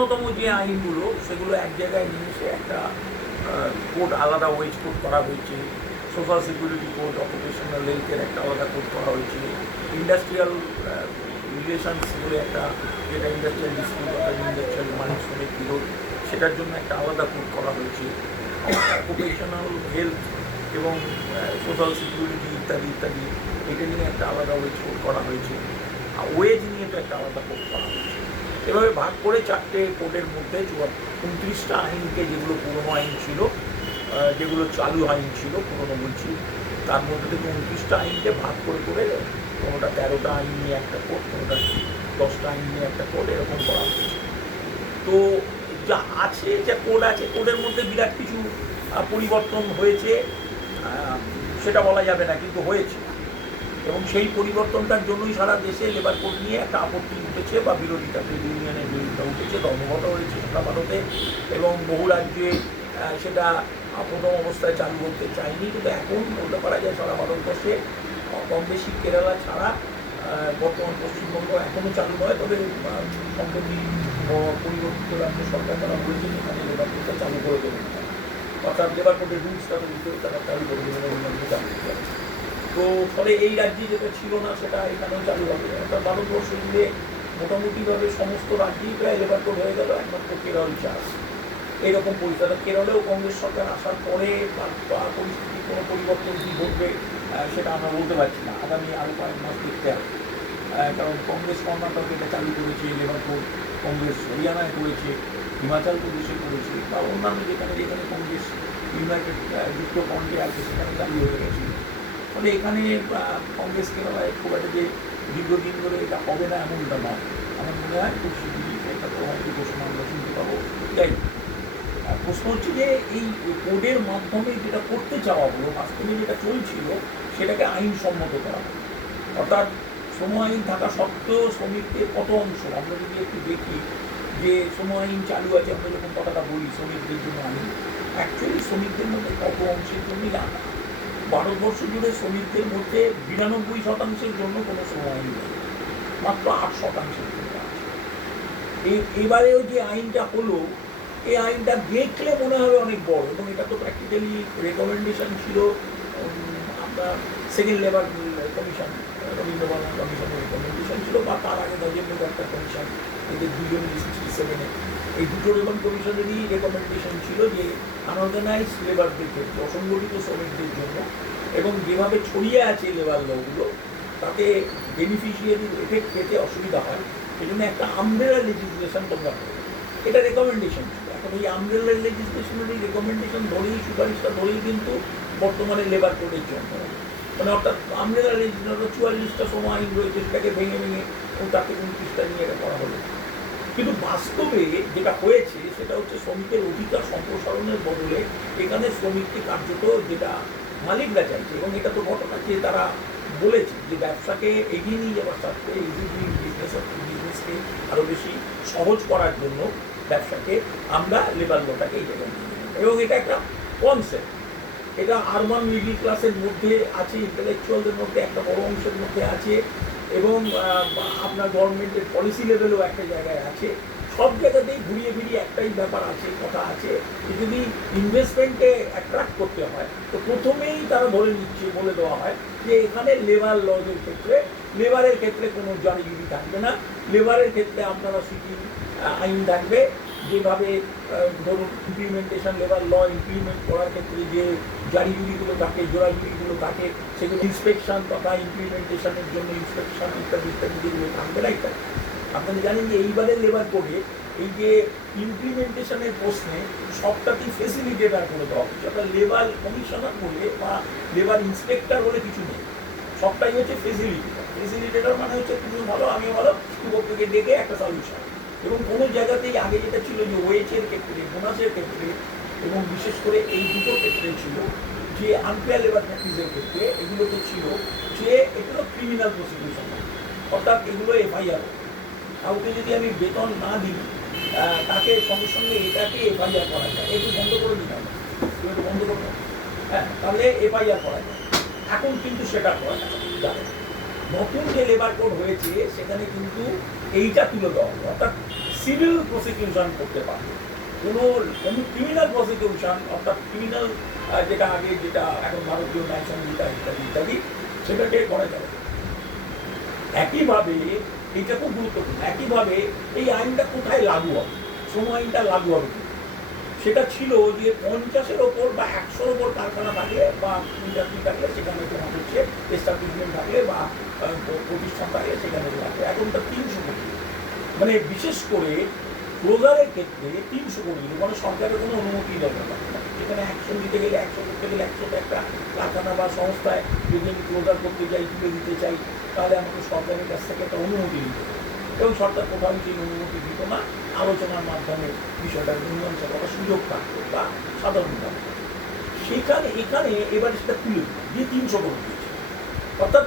সামান্যতম যে আইনগুলো সেগুলো এক জায়গায় নিয়ে এসে একটা কোড, আলাদা ওয়েজ কোড করা হয়েছে। সোশ্যাল সিকিউরিটি কোড, অকুপেশনাল হেলথের একটা আলাদা কোড করা হয়েছে। ইন্ডাস্ট্রিয়াল রিলেশনস বলে একটা, যেটা ইন্ডাস্ট্রিয়াল ডিসপিউট অর্থাৎ ইন্ডাস্ট্রিয়াল মালিক শ্রমিক বিরোধ, সেটার জন্য একটা আলাদা কোড করা হয়েছে। অকুপেশনাল হেলথ এবং সোশ্যাল সিকিউরিটি ইত্যাদি ইত্যাদি, এটা নিয়ে একটা আলাদা ওয়েজ কোড করা হয়েছে। ওয়েজ নিয়ে তো একটা আলাদা কোড করা হয়েছে। এভাবে ভাগ করে 4টে কোডের মধ্যে 29টা আইনকে, যেগুলো পুরনো আইন ছিল, যেগুলো চালু আইন ছিল পুরনো বলছি, তার মধ্যে থেকে 29টা আইনকে ভাগ করে করে কোনোটা 13টা আইন নিয়ে একটা কোড, কোনোটা 10টা আইন নিয়ে একটা কোড, এরকম করা হয়েছে। তো যা আছে, যা কোড আছে, কোডের মধ্যে বিরাট কিছু পরিবর্তন হয়েছে সেটা বলা যাবে না, কিন্তু হয়েছে। এবং সেই পরিবর্তনটার জন্যই সারা দেশে লেবার কোড নিয়ে একটা আপত্তি উঠেছে বা বিরোধিতা, ট্রেড ইউনিয়নের বিরোধিতা উঠেছে, ধর্মঘট হয়েছে সারা ভারতে। এবং বহু রাজ্যে সেটা প্রথম অবস্থায় চালু করতে চায়নি, কিন্তু এখন বলতে পারা যায় সারা ভারতবর্ষে কম বেশি কেরালা ছাড়া বর্তমান পশ্চিমবঙ্গ এখনও চালু নয়। তবে সম্প্রতি পরিবর্তিত রাজ্য সরকার তারা বলেছেন এখানে লেবার কোডটা চালু করে দেবেন, অর্থাৎ লেবার কোডের রুলসটা তারা চালু করে দেবেন এবং চালু করতে হবে। তো ফলে এই রাজ্যে যেটা ছিল না সেটা এখানেও চালু হবে। অর্থাৎ ভারতবর্ষ জুড়ে মোটামুটিভাবে সমস্ত রাজ্যেই প্রায় লেবার কোড হয়ে গেল, একমাত্র কেরল ছাড়া। এইরকম পরিস্থিতি। কেরলেও কংগ্রেস সরকার আসার পরে পরিস্থিতি কোনো পরিবর্তন কী ঘটবে সেটা আমরা বলতে পারছি না। আগামী আরও কয়েক মাস দেখতে হবে, কারণ কংগ্রেস কর্ণাটকে এটা চালু করেছে লেবার কোড, কংগ্রেস হরিয়ানায় করেছে, হিমাচল প্রদেশে করেছে, বা অন্যান্য যেখানে যেখানে কংগ্রেস ইউনাইটেড যুক্তফ্রন্টে আছে সেখানে চালু হয়ে গেছে। ফলে এখানে কংগ্রেস কেরালায় খুব একটা যে দীর্ঘদিন ধরে এটা হবে না এমনটা নয়। আমার মনে হয় খুব শীঘ্রই এটা তো হয়তো ঘোষণা আমরা শুনতে পাবো। যাই প্রশ্ন হচ্ছে যে এই কোডের মাধ্যমে যেটা করতে চাওয়া হলো, বাস্তবে যেটা চলছিল সেটাকে আইনসম্মত করা হবে। অর্থাৎ শ্রম আইন থাকা সত্ত্বেও শ্রমিকদের কত অংশ, আমরা যদি একটু দেখি যে শ্রম আইন চালু আছে, আমরা যখন কথাটা বলি শ্রমিকদের জন্য আইন, অ্যাকচুয়ালি শ্রমিকদের মধ্যে কত অংশের জন্যই আনা। ভারতবর্ষ জুড়ে শ্রমিকদের মধ্যে 92% জন্য কোনো শ্রম আইন নেই, মাত্র 8% জন্য আছে। এবারেও যে আইনটা হলো, এই আইনটা দেখলে মনে হবে অনেক বড়, এবং এটা তো প্র্যাকটিক্যালি রেকমেন্ডেশন ছিল। আমরা সেকেন্ড লেবার কমিশন, রবীন্দ্রনাথ কমিশনের রেকমেন্ডেশন ছিল, বা তার আগে গজেন্দ্র একটা কমিশন, এদের দুজন 67-এ, এই দুটো কমিশনেরই রেকমেন্ডেশন ছিল যে আনঅর্গানাইজড লেবারদের ক্ষেত্রে, অসংগঠিত শ্রমিকদের জন্য, এবং যেভাবে ছড়িয়ে আছে লেবার লগুলো, তাতে বেনিফিশিয়ারির এফেক্ট পেতে অসুবিধা হয়, সেই জন্য একটা আমব্রেলা লেজিসলেশন তোমরা করবে, এটা রেকমেন্ডেশন ছিল। এখন এই আমব্রেলা লেজিসলেশনের এই রেকমেন্ডেশন ধরেই, সুপারিশটা ধরেই কিন্তু বর্তমানে লেবার কোডের জন্য, মানে অর্থাৎ আমব্রেলা লেজিসলেশন 44টা শ্রম আইন রয়েছে, সেটাকে ভেঙে ভেঙে তাকে 29টা নিয়ে এটা করা হলো। কিন্তু বাস্তবে যেটা হয়েছে সেটা হচ্ছে শ্রমিকের অধিকার সম্প্রসারণের বদলে এখানে শ্রমিককে কার্যত যেটা মালিকরা চাইছে, এবং এটা তো ঘটনা যে তারা বলেছে যে ব্যবসাকে এগিয়ে নিয়ে যাওয়ার স্বার্থে, বিজনেসকে আরও বেশি সহজ করার জন্য ব্যবসাকে আমরা লেবার লটাকে এই জায়গায় নিয়ে নেব। এবং এটা একটা কনসেপ্ট, এটা আরবান মিডল ক্লাসের মধ্যে আছে, ইন্টেলেকচুয়ালদের মধ্যে একটা বড় অংশের মধ্যে আছে, এবং আপনার গভর্নমেন্টের পলিসি লেভেলও একটা জায়গায় আছে। সব জায়গাতেই ঘুরিয়ে ফিরিয়ে একটাই ব্যাপার আছে, কথা আছে, যদি ইনভেস্টমেন্টকে অ্যাট্রাক্ট করতে হয় তো প্রথমেই তারা ধরে নিচ্ছে, বলে দেওয়া হয় যে এখানে লেবার লজের ক্ষেত্রে, লেবারের ক্ষেত্রে কোনো জারিগিরি থাকবে না, লেবারের ক্ষেত্রে আপনারা সিটি আইন থাকবে, যেভাবে ধরুন ইমপ্লিমেন্টেশন, লেবার ল ইমপ্লিমেন্ট করার ক্ষেত্রে যে জারিগুলিগুলো থাকে, জোড়াগুলিগুলো থাকে, সেগুলো ইন্সপেকশন তথা ইমপ্লিমেন্টেশনের জন্য ইন্সপেকশন ইত্যাদি ইত্যাদি যেগুলো থাকবে না ইত্যাদি। আপনারা জানেন যে এইবারের লেবার কোডে এই যে ইমপ্লিমেন্টেশনের প্রশ্নে সবটাতেই ফেসিলিটেটার করে দেওয়া হচ্ছে, অর্থাৎ লেবার কমিশনার বলে বা লেবার ইন্সপেক্টর বলে কিছু নেই, সবটাই হচ্ছে ফেসিলিটেটার। ফেসিলিটেটার মানে হচ্ছে তুমিও ভালো আমিও ভালো, দুপক্ষকে ডেকে একটা সলিউশন। এবং কোনো জায়গাতেই আগে যেটা ছিল যে ওয়েজের ক্ষেত্রে, বোনাসের ক্ষেত্রে, এবং বিশেষ করে এই দুটো ক্ষেত্রে ছিল যে আনফেয়ার লেবার প্র্যাকটিসের ক্ষেত্রে, এগুলোতে ছিল যে এগুলো ক্রিমিনাল প্রসিকিউশন, অর্থাৎ এগুলো এফআইআর। কাউকে যদি আমি বেতন না দিই তাকে সঙ্গে সঙ্গে এটাকে এফআইআর করা যায়, একটু বন্ধ করে দিতে হবে, একটু বন্ধ করতে হবে, হ্যাঁ, তাহলে এফআইআর করা যায়। এখন কিন্তু সেটা করা যাবে না। নতুন যে লেবার কোড হয়েছে সেখানে কিন্তু এইটা তুলে দেওয়া হবে, অর্থাৎ সিভিল প্রসিকিউশন করতে পারবে, কোনো ক্রিমিনাল প্রসিকিউশন অর্থাৎ ক্রিমিনাল যেটা আগে যেটা এখন ভারতীয় ন্যায় সংহিতা ইত্যাদি ইত্যাদি সেটাকে করা যাবে। একইভাবে এটা খুব গুরুত্বপূর্ণ, একইভাবে এই আইনটা কোথায় লাগু হবে, শ্রম আইনটা লাগু হবে সেটা ছিল যে 50-এর ওপর বা 100-র ওপর কারখানা থাকলে বা ইন্ডাস্ট্রি থাকলে সেখানে তোমার হচ্ছে এস্টাবলিশমেন্ট থাকলে বা প্রতিষ্ঠান থাকলে সেখানে লাগবে। এখন তা 300 কোটি, মানে বিশেষ করে ক্লোজারের ক্ষেত্রে 300 কোটি, মানে সরকারের কোনো অনুমতি দরকার না। সেখানে 100 নিতে গেলে 100 করতে গেলে 100 একটা কারখানা বা সংস্থায় যদি আমি ক্লোজার করতে চাই, তুলে দিতে চাই, তাহলে আমাকে সরকারের কাছ থেকে একটা অনুমতি দিতে হবে, এবং সরকার কোথাও সেই অনুমতি দিত না। আলোচনার মাধ্যমে বিষয়টা মীমাংসা করার সুযোগ থাকতো বা সাধারণভাবে সেখানে এখানে এবার সেটা তুলে দিয়ে 300 কোটি দিয়েছে। অর্থাৎ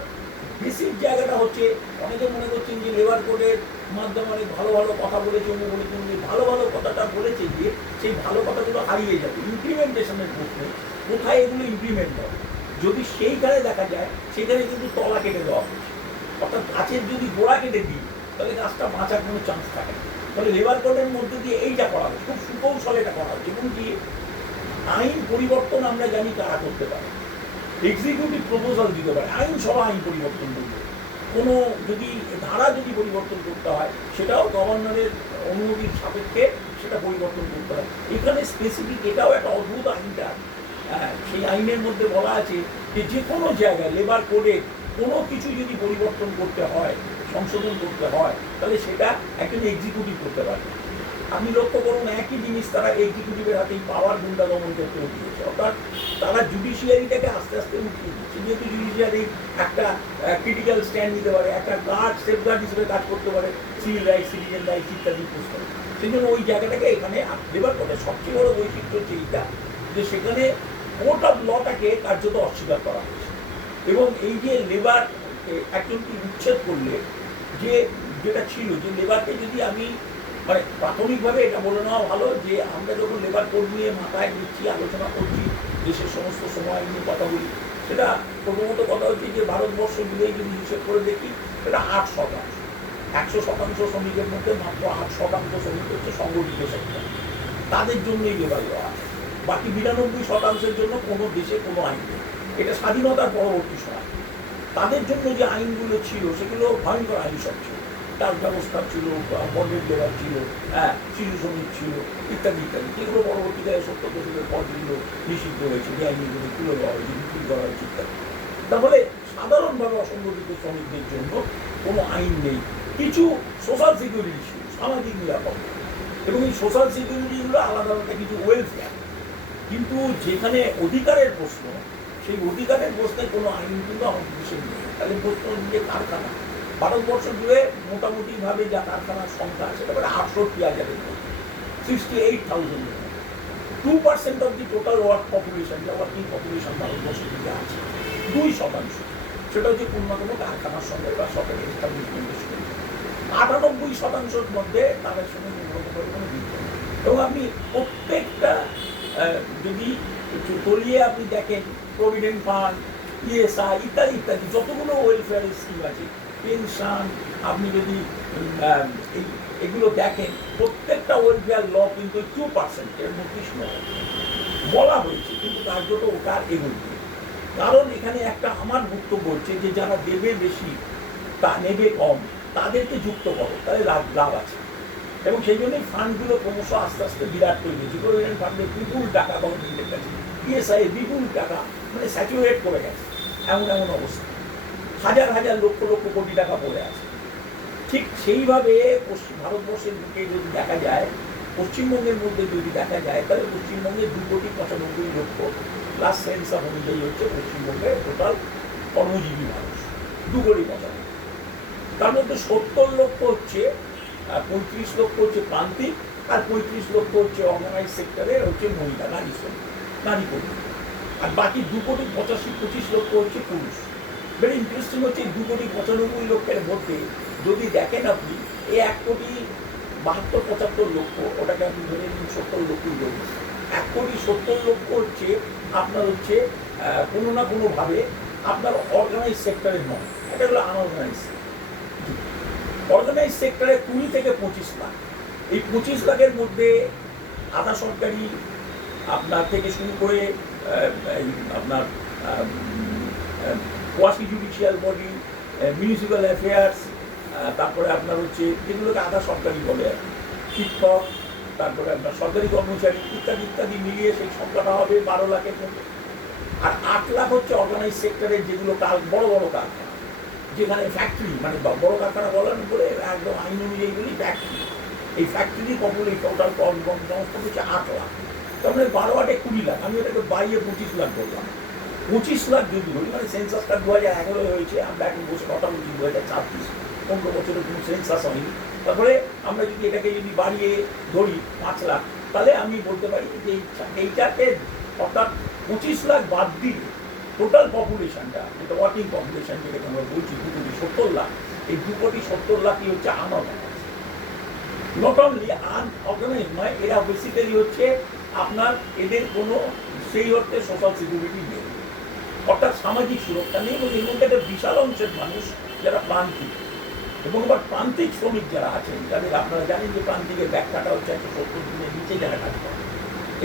বেসিক জায়গাটা হচ্ছে, অনেকে মনে করছেন যে লেবার কোডের মাধ্যমে অনেক ভালো ভালো কথা বলেছে, উনি বলেছেন যে ভালো ভালো কথাটা বলেছে যে সেই ভালো কথাগুলো হারিয়ে যাবে ইমপ্লিমেন্টেশনের প্রশ্নে, কোথায় এগুলো ইমপ্লিমেন্ট হবে। যদি সেইখানে দেখা যায় সেখানে কিন্তু তলা কেটে দেওয়া হচ্ছে, অর্থাৎ গাছের যদি গোড়া কেটে দিই তাহলে গাছটা বাঁচার কোনো চান্স থাকে না। তাহলে লেবার কোডের মধ্যে দিয়ে এইটা করা হচ্ছে, খুব সুকৌশলে এটা করা হচ্ছে। এবং কি আইন পরিবর্তন আমরা জানি কারা করতে পারে, এক্সিকিউটিভ প্রপোজাল দিতে পারে, আইনসভা আইন পরিবর্তন করবে। কোনো যদি ধারা যদি পরিবর্তন করতে হয় সেটাও গভর্নরের অনুমতির সাপেক্ষে সেটা পরিবর্তন করতে হয়। এখানে স্পেসিফিক এটাও একটা অদ্ভুত আইনটা, সেই আইনের মধ্যে বলা আছে যে যে কোনো জায়গায় লেবার কোডে কোনো কিছু যদি পরিবর্তন করতে হয়, সংশোধন করতে হয়, তাহলে সেটা একজন এক্সিকিউটিভ করতে পারে। আপনি লক্ষ্য করুন একই জিনিস তারা এক্সিকিউটিভের হাতেই পাওয়ার গুন্ডা দমন করতে দিয়েছে, অর্থাৎ তারা জুডিশিয়ারিটাকে আস্তে আস্তে উঠিয়ে দিচ্ছে। যেহেতু জুডিশিয়ারি একটা ক্রিটিক্যাল স্ট্যান্ড নিতে পারে, একটা গার্ড সেফগার্ড হিসেবে কাজ করতে পারে সিভিল রাইটস, সিটিজেন রাইটস ইত্যাদি প্রশ্ন, সেই জন্য ওই জায়গাটাকে এখানে লেবার কোর্টের সবচেয়ে বড় বৈশিষ্ট্য হচ্ছে এইটা যে সেখানে কোর্ট অফ লটাকে কার্যত অস্বীকার করা হয়েছে। এবং এই যে লেবার একজনকে উচ্ছেদ করলে যে যেটা ছিল যে লেবারকে যদি আমি মানে প্রাথমিকভাবে এটা বলে নেওয়া ভালো যে আমরা যখন লেবার কোড নিয়ে মাথায় দিচ্ছি, আলোচনা করছি, দেশের সমস্ত সময় নিয়ে কথা বলি, সেটা প্রথমত কথা হচ্ছে যে ভারতবর্ষ মিলেই যদি হিসেব করে দেখি সেটা 8%। 100% শ্রমিকের মধ্যে মাত্র 8% শ্রমিক হচ্ছে সংগঠিত সেক্টর, তাদের জন্যই লেবার দেওয়া আছে। বাকি 92%-এর জন্য কোনো দেশে কোনো আইন নেই। এটা স্বাধীনতার পরবর্তী সময় তাদের জন্য যে আইনগুলো ছিল সেগুলো ভয়ঙ্কর আইন সব ছিল, তার ব্যবস্থা ছিল, বন্ডেড লেবার ছিল, শিশু শ্রমিক ছিল ইত্যাদি ইত্যাদি, যেগুলো পরবর্তীকালে 70 দশকের পর যেগুলো নিষিদ্ধ হয়েছে, যে আইনগুলো তুলে দেওয়া হয়েছে, বিক্রি করা হয়েছে ইত্যাদি। তাহলে সাধারণভাবে অসংগঠিত শ্রমিকদের জন্য কোনো আইন নেই। কিছু সোশ্যাল সিকিউরিটি ছিল, সামাজিক নিরাপত্তা, এবং এই সোশ্যাল সিকিউরিটিগুলো আলাদা আলাদা কিছু ওয়েলফেয়ার, কিন্তু যেখানে অধিকারের প্রশ্ন, সেই অধিকারের প্রশ্নে কোনো আইন কিন্তু আমাদের দেশে নেই। তাহলে প্রশ্ন যে কারখানা, ভারতবর্ষ জুড়ে মোটামুটিভাবে যা কারখানার সংখ্যা সেটা প্রায় 68,000-এর মধ্যে, 68,000। 2% of the total work population, যা ওয়ার্কিং পপুলেশন ভারতবর্ষ জুড়ে আছে, 2%। সেটা হচ্ছে কোনো কোনো কারখানার সঙ্গে বা সরকারি এস্টাবলিশমেন্টের সঙ্গে। 98%-র মধ্যে তাদের সঙ্গে কোনো যুক্ত নেই। এবং আপনি প্রত্যেকটা যদি তলিয়ে আপনি দেখেন, প্রভিডেন্ট ফান্ড, ইএসআই ইত্যাদি ইত্যাদি যতগুলো ওয়েলফেয়ার স্কিম আছে, পেনশন, আপনি যদি এগুলো দেখেন, প্রত্যেকটা ওয়েলফেয়ার ল কিন্তু 2%-এর মধ্যে বলা হয়েছে, কিন্তু কার্যত ওটা এগুলো। কারণ এখানে একটা আমার বক্তব্য হচ্ছে যে যারা দেবে বেশি, তা নেবে কম, তাদেরকে যুক্ত করো, তাহলে লাভ আছে। এবং সেই জন্যই ফান্ডগুলো ক্রমশ আস্তে আস্তে বিরাট করে দিয়েছে। প্রভিডেন্ট ফান্ডে বিপুল টাকা গভর্নমেন্টের কাছে, ইএসআই বিপুল টাকা, মানে স্যাচুরেট করে গেছে, এমন এমন অবস্থা, হাজার হাজার লক্ষ লক্ষ কোটি টাকা পড়ে আছে। ঠিক সেইভাবে ভারতবর্ষের বুকে যদি দেখা যায়, পশ্চিমবঙ্গের মধ্যে যদি দেখা যায়, তাহলে পশ্চিমবঙ্গে 2,95,00,000 প্লাস সেন্সাস অনুযায়ী হচ্ছে পশ্চিমবঙ্গের টোটাল কর্মজীবী মানুষ 2,95,00,000। তার মধ্যে 70 লক্ষ হচ্ছে, 35 লক্ষ হচ্ছে প্রান্তিক, আর 35 লক্ষ হচ্ছে অর্গানাইজ সেক্টরের হচ্ছে মহিলা, নারী কর্মী, আর বাকি 2,85,25 লক্ষ হচ্ছে পুরুষ। ভেরি ইন্টারেস্টিং হচ্ছে 2,95,00,000 মধ্যে যদি দেখেন আপনি এই 1,72,75 লক্ষ, ওটাকে আপনি ধরে নিন 70 লক্ষ লোক, 1,70,00,000 হচ্ছে আপনার হচ্ছে কোনো না কোনোভাবে আপনার অর্গানাইজ সেক্টরের নয়, এটা হলো আনঅর্গানাইজ। অর্গানাইজ সেক্টরে 20 থেকে 25 লাখ, এই 25 লাখের মধ্যে আধা সরকারি আপনার থেকে শুরু করে আপনার quasi judicial body, municipal affairs, তারপরে আপনার হচ্ছে যেগুলোকে আধা সরকারি বলে আর কি, শিক্ষক, তারপরে আপনার সরকারি কর্মচারী ইত্যাদি ইত্যাদি মিলিয়ে সেই সংখ্যাটা হবে 12 লাখের মধ্যে। আর 8 লাখ হচ্ছে অর্গানাইজ সেক্টরের যেগুলো বড় বড় কারখানা, যেখানে ফ্যাক্টরি মানে বড় কারখানা বলার উপরে একদম আইন অনুযায়ী বলি ফ্যাক্টরি। এই ফ্যাক্টরি পপুলেশন টোটাল কর্মসংস্থান হচ্ছে 8 লাখ, তার মানে 12 8 20 লাখ, আমি এটাকে বাইরে 25 লাখ বললাম। 25 লাখ যদি বলি, মানে সেন্সাসটা 2011 হয়েছে, আমরা এখন বসে কথা বলছি 2024, 15 বছরের কোনো সেন্সাস হয়নি। তারপরে আমরা যদি এটাকে যদি বাড়িয়ে ধরি 5 লাখ, তাহলে আমি বলতে পারি যে এইটাকে অর্থাৎ 25 লাখ বাদ দিয়ে টোটাল পপুলেশনটা, যেটা ওয়ার্কিং পপুলেশন যেটাকে আমরা বলছি 2,70 লাখ, এই 2,70 লাখই হচ্ছে আনঅর্গানাইজ। নট অনলি আনঅর্গানাইজ নয়, এরা বেসিক্যালি হচ্ছে আপনার এদের কোনো সেই অর্থে সোশ্যাল সিকিউরিটি নেই, অর্থাৎ সামাজিক সুরক্ষা নেই। এবং এর মধ্যে একটা বিশাল অংশের মানুষ যারা প্রান্তিক, এবং আবার প্রান্তিক শ্রমিক যারা আছেন, যাদের আপনারা জানেন যে প্রান্তিকের ব্যাখ্যাটা হচ্ছে 170 দিনের নিচে যারা কাজ করে,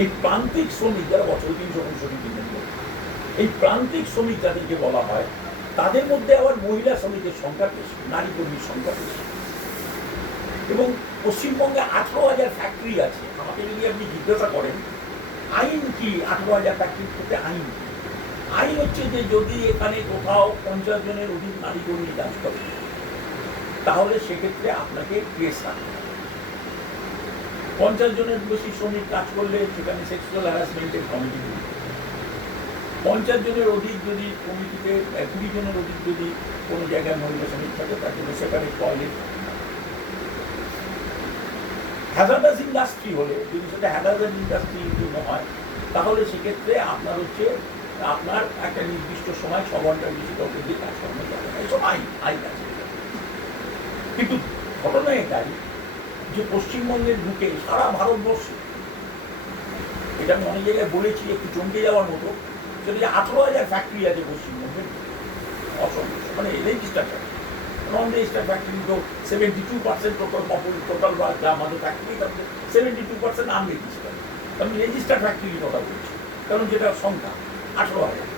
এই প্রান্তিক শ্রমিক যারা বছর 365 দিনের মধ্যে, এই প্রান্তিক শ্রমিক যাদেরকে বলা হয়, তাদের মধ্যে আবার মহিলা শ্রমিকের সংখ্যা বেশি, নারী কর্মীর সংখ্যা বেশি। এবং পশ্চিমবঙ্গে 18,000 ফ্যাক্টরি আছে। আমাকে যদি আপনি জিজ্ঞাসা করেন আইন কি, 18,000 ফ্যাক্টরির ক্ষেত্রে আইন কি? আইন হচ্ছে যে যদি এখানে কোথাও 50 জনের অধিক নারী কর্মী কাজ করে, তাহলে সেক্ষেত্রে আপনাকে কেস রাখতে হবে। 50 জনের বেশি শ্রমিক কাজ করলে সেখানে সেক্সুয়াল হ্যারাসমেন্টের কমিটি, 50 জনের অধিক যদি কমিটিতে 20 জনের অধিক যদি কোনো জায়গায় মহিলা শ্রমিক থাকে, তার জন্য সেখানে টয়লেট। হ্যাজার্ডাস ইন্ডাস্ট্রি হলে, যদি সেটা হ্যাজার্ডাস ইন্ডাস্ট্রির জন্য হয়, তাহলে সেক্ষেত্রে আপনার হচ্ছে আপনার একটা নির্দিষ্ট সময় 6 ঘন্টার বেশি কাউকে দিয়ে কাজ করানো যাবে না। এইসব আইন আছে। কিন্তু ঘটনা এটাই যে পশ্চিমবঙ্গের বুকে সারা ভারতবর্ষে, এটা আমি অনেক জায়গায় বলেছি, একটু চমকে যাওয়ার মতো, সেটা যে 18,000 ফ্যাক্টরি আছে পশ্চিমবঙ্গে, অসংখ্য মানে রেজিস্টার্ড ফ্যাক্টরি। নন রেজিস্টার্ড ফ্যাক্টরি তো 72% টোটাল বা যা আমাদের ফ্যাক্টরি, তাতে 72% আনরেজিস্টার্ড। আমি রেজিস্টার্ড ফ্যাক্টরির কথা বলছি, কারণ যেটা সংখ্যা 18,000,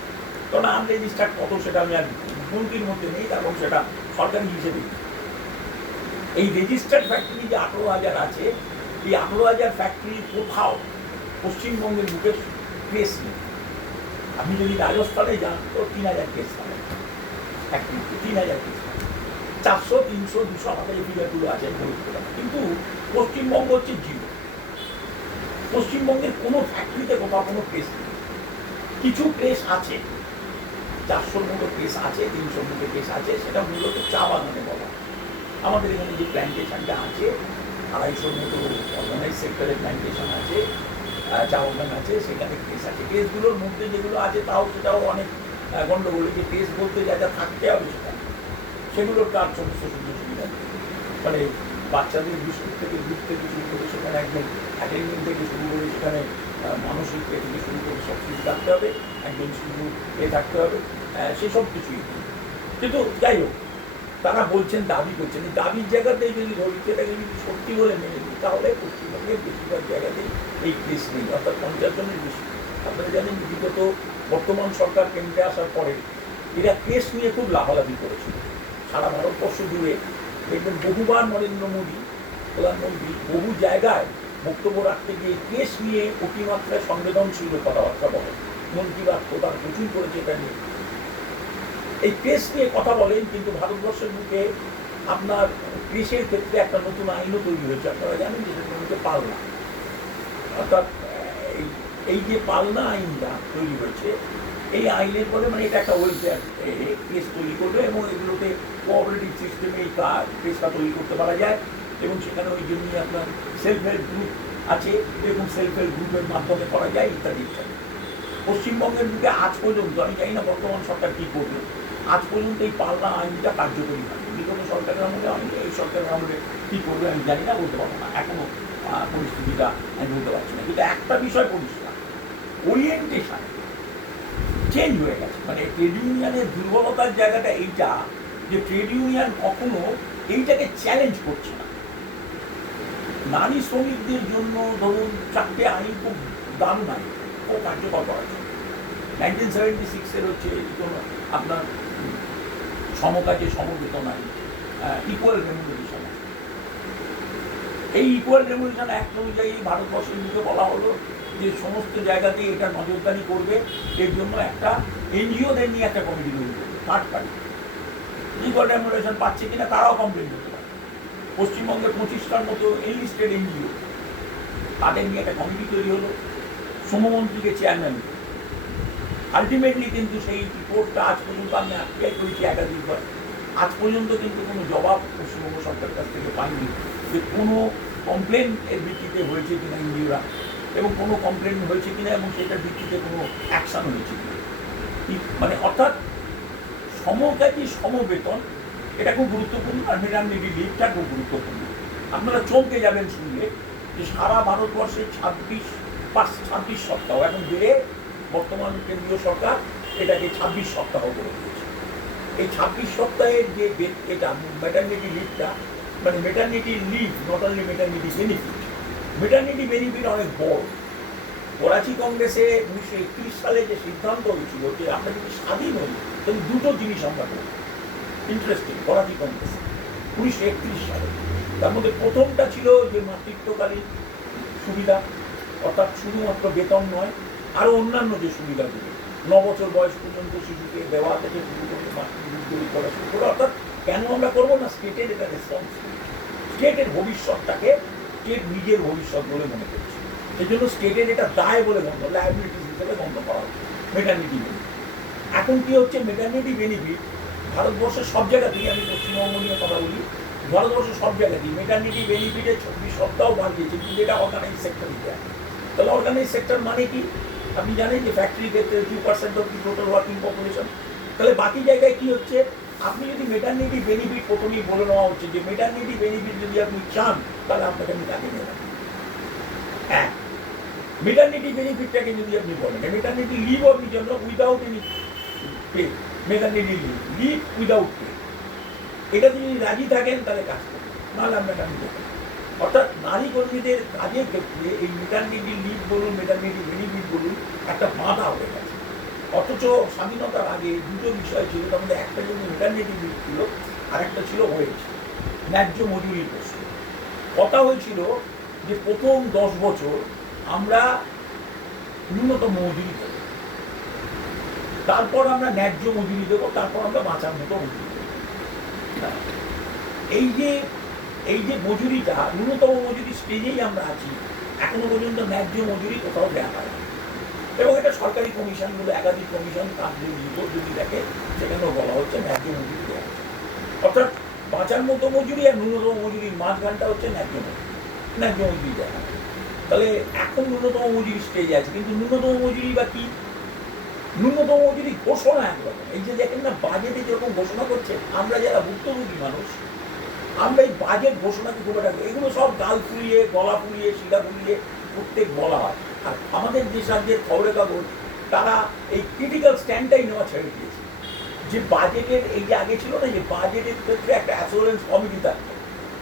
কারণ আনরেজিস্টার্ড কত সেটা আমি আর গণতির মধ্যে নেই, এবং সেটা সরকারি হিসেবে। এই রেজিস্টার্ড ফ্যাক্টরি যে 18,000 আছে, এই 18,000 ফ্যাক্টরি কোথাও পশ্চিমবঙ্গের বুকে কেস নেই। আপনি যদি রাজস্থানে যান তো 3,000 কেস পাবেন, ফ্যাক্টরিতে 3,000 কেস পাবেন, 400, 300, 200 আমাদের এই ফিগারগুলো আছে, কিন্তু পশ্চিমবঙ্গ হচ্ছে জিরো। পশ্চিমবঙ্গের কোনো ফ্যাক্টরিতে কোথাও কোনো কেস নেই। কিছু কেস আছে, 400-র মতো কেস আছে, 300-র মতো কেস আছে, সেটা মূলত চা বাগানে বলা। আমাদের এখানে যে প্ল্যান্টেশনটা আছে, 250-র মতো অর্গানাইজ সেক্টরের প্ল্যান্টেশন আছে, চা বাগান আছে, সেখানে কেস আছে। কেসগুলোর মধ্যে যেগুলো আছে সেটাও অনেক গণ্ডগোল। যে কেস বলতে যা যা থাকতে হবে সেগুলোর তার সমস্ত সুযোগ সুবিধা, মানে বাচ্চাদের বিস্কুট থেকে দুধ থেকে শুরু করে সেখানে একদম অ্যাটেন্ডেন্ট থেকে শুরু করে সেখানে মানসিক থেকে শুরু করে সব কিছু থাকতে হবে, একদম শুধু থাকতে হবে, সেসব কিছুই। কিন্তু যাই হোক, তারা বলছেন, দাবি করছেন, এই দাবির জায়গাতেই যদি ধরি, সেটাকে যদি সত্যি বলে মেনে নিই, তাহলে পশ্চিমবঙ্গের বেশিরভাগ জায়গাতেই এই কেস নেই, অর্থাৎ 50 জনের বেশি। আপনারা জানেন বিগত বর্তমান সরকার কেন্দ্রে আসার পরে এরা কেস নিয়ে খুব লাফালাফি করেছিল সারা ভারতবর্ষ জুড়ে। দেখবেন বহুবার নরেন্দ্র মোদী প্রধানমন্ত্রী বহু জায়গায় বক্তব্য রাখতে গিয়ে কেস নিয়ে অতিমাত্রায় সংবেদনশীল কথাবার্তা বলেন। মন কি বাত প্রদান প্রচুর করেছে এটা নিয়ে, এই কেস নিয়ে কথা বলেন। কিন্তু ভারতবর্ষের বুকে আপনার কেসের ক্ষেত্রে একটা নতুন আইনও তৈরি হয়েছে, আপনারা জানেন যে সেটা হচ্ছে পালনা। অর্থাৎ এই যে পালনা আইনটা তৈরি হয়েছে, এই আইনের ফলে মানে এটা একটা ওয়েলফেয়ার কেস তৈরি করবে, এবং এগুলোতে কোঅপারেটিভ সিস্টেমে এই কেসটা তৈরি করতে পারা যায়। এবং সেখানে ওই জন্য আপনার সেলফ হেল্প গ্রুপ আছে, এবং সেলফ হেল্প গ্রুপের মাধ্যমে করা যায় ইত্যাদি ইত্যাদি। পশ্চিমবঙ্গের দিকে আজ পর্যন্ত, আমি জানি না বর্তমান সরকার কী করবে, আজ পর্যন্ত এই পালনা আইনটা কার্যকরী হয়নি। বিগত সরকারের আমলে হয়নি, এই সরকারের আমলে কী করবে আমি জানি না, বলতে পারবো না, এখনো পরিস্থিতিটা আমি বলতে পারছি না। কিন্তু একটা বিষয় পরিষ্কার, ওরিয়েন্টেশন চেঞ্জ হয়ে গেছে। মানে ট্রেড ইউনিয়নের দুর্বলতার জায়গাটা এইটা যে ট্রেড ইউনিয়ন কখনো এইটাকে চ্যালেঞ্জ করছে না। নারী শ্রমিকদের জন্য ধরুন 4টে আইন খুব দারুণ আইন, খুব কার্যকর করা যায়। 1976 হচ্ছে আপনার সমকাজে সমবেতন আইন, ইকুয়াল রেমুনারেশন। এই ইকুয়াল রেমুনারেশন অ্যাক্ট অনুযায়ী ভারতবর্ষের দিকে বলা হলো যে সমস্ত জায়গাতেই এটা নজরদারি করবে, এর জন্য একটা এনজিওদের নিয়ে একটা কমিটি তৈরি করবে, থার্ড পার্টি ইকুয়াল রেমুনারেশন পাচ্ছে কিনা তারাও কমপ্লেন করতে পারে। পশ্চিমবঙ্গের 25টার মতো এনলিস্টেড এনজিও, তাদের নিয়ে একটা কমিটি তৈরি হলো, শ্রমমন্ত্রীকে চেয়ারম্যান। আলটিমেটলি কিন্তু সেই রিপোর্টটা আজ পর্যন্ত আমি অ্যাপ্লাই করেছি একাধিকবার, আজ পর্যন্ত কিন্তু কোনো জবাব পশ্চিমবঙ্গ সরকারের কাছ থেকে পাইনি যে কোনো কমপ্লেন এর ভিত্তিতে হয়েছে কিনা এনজিওরা, এবং কোনো কমপ্লেন হয়েছে কিনা এবং সেটার ভিত্তিতে কোনো অ্যাকশান হয়েছে কিনা। মানে অর্থাৎ সমকাজী সমবেতন এটা খুব গুরুত্বপূর্ণ, আর ম্যাটারনিটি লিভটা খুব গুরুত্বপূর্ণ। আপনারা চমকে যাবেন শুনলে যে সারা ভারতবর্ষে 26 সপ্তাহ, এখন বেড়ে বর্তমান কেন্দ্রীয় সরকার এটাকে 26 সপ্তাহ করে দিয়েছে। এই 26 সপ্তাহের যে এটা ম্যাটারনিটি লিভটা, মানে maternity leave not only maternity benefit, maternity benefit অনেক বড়। করাচি কংগ্রেসে 1931 সালে যে সিদ্ধান্ত হয়েছিল যে আমরা যদি স্বাধীন হই তাহলে দুটো জিনিস আমরা করব, ইন্টারেস্টিং। করাচি কংগ্রেস 1931 সালে, তার মধ্যে প্রথমটা ছিল যে মাতৃত্বকালীন সুবিধা, অর্থাৎ শুধুমাত্র বেতন নয়, আরও অন্যান্য যে সুবিধাগুলি 9 বছর বয়স পর্যন্ত শিশুকে দেওয়া থেকে শুরু করে মাতৃত্বকালীন করা শুরু করে। অর্থাৎ কেন আমরা করবো না, স্টেটের এটা রেসপন্সিবিলিটি, স্টেটের ভবিষ্যৎটাকে স্টেট নিজের ভবিষ্যৎ বলে মনে করছে, সেই জন্য স্টেটের এটা দায় বলে গণ্য, লায়াবিলিটিস হিসেবে গণ্য করা হচ্ছে ম্যাটারনিটি বেনিফিট। এখন কি হচ্ছে, ম্যাটারনিটি বেনিফিট ভারতবর্ষের সব জায়গাতেই, আমি পশ্চিমবঙ্গ নিয়ে কথা বলি, ভারতবর্ষের সব জায়গাতেই ম্যাটারনিটি বেনিফিটে 24 সপ্তাহ বাড়িয়েছে, কিন্তু এটা অর্গানাইজ সেক্টরে দেয়। তাহলে অর্গানাইজ সেক্টর মানে কি, আপনি জানেন যে ফ্যাক্টরি ক্ষেত্রে 2% of the total working population. তাহলে বাকি জায়গায় কি হচ্ছে, আপনি যদি ম্যাটারনিটি বেনিফিট প্রথমেই বলে নেওয়া হচ্ছে যে ম্যাটারনিটি বেনিফিট যদি আপনি চান তাহলে আপনাকে আমি কাজে নেবেন। হ্যাঁ, ম্যাটারনিটি বেনিফিটটাকে যদি আপনি বলেন ম্যাটারনিটি লিভ আপনি জন্য without any pay, maternity live without pay, এটা যদি রাজি থাকেন তাহলে কাজ করবেন, নাহলে আপনাকে আমি দেবেন। অর্থাৎ নারী কর্মীদের কাজের ক্ষেত্রে এই ম্যাটারনিটি লিভ বলুন, ম্যাটারনিটি বেনিফিট বলুন, একটা বাধা হয়ে গেছে। অথচ স্বাধীনতার আগে দুটো বিষয় ছিল, তার মধ্যে একটা কিন্তু ম্যাটারনিটি লিভ ছিল, আর একটা ছিল ওয়েজ, ন্যায্য মজুরির প্রশ্ন। কথা হয়েছিল যে প্রথম 10 বছর আমরা ন্যূনতম মজুরি দেবো, তারপর আমরা ন্যায্য মজুরি দেবো, তারপর আমরা বাঁচার মতো মজুরি দেবো। এই যে মজুরিটা, ন্যূনতম মজুরি স্টেজেই আমরা আছি, এখনো পর্যন্ত ন্যায্য মজুরি কোথাও দেওয়া হয় না। এবং এটা সরকারি কমিশনগুলো, একাধিক কমিশন কাজের রিপোর্ট যদি দেখে সেখানেও বলা হচ্ছে ন্যায্য মজুরি দেওয়া হচ্ছে। অর্থাৎ বাঁচার মতো মজুরি আর ন্যূনতম মজুরির মাঝখানটা হচ্ছে ন্যায্য মজুরি দেওয়া। তাহলে এখন ন্যূনতম মজুরি স্টেজে আছে, কিন্তু ন্যূনতম মজুরি বা কি, ন্যূনতম মজুরি ঘোষণা একরকম। এই যে দেখেন না বাজেটে যেরকম ঘোষণা করছে, আমরা যারা ভুক্তভোগী মানুষ, আমরা এই বাজেট ঘোষণাকে খুব একটা, এগুলো সব গাল ফুলিয়ে, গলা ফুলিয়ে, শিলা ফুলিয়ে প্রত্যেক বলা হয়। আর আমাদের যে রাজ্যের খবরের কাগজ, তারা এই ক্রিটিক্যাল স্ট্যান্ডটাই নেওয়া ছেড়ে দিয়েছে। যে বাজেটের এই যে আগে ছিল না যে বাজেটের ক্ষেত্রে একটা অ্যাসুরেন্স কমিটি থাকতো,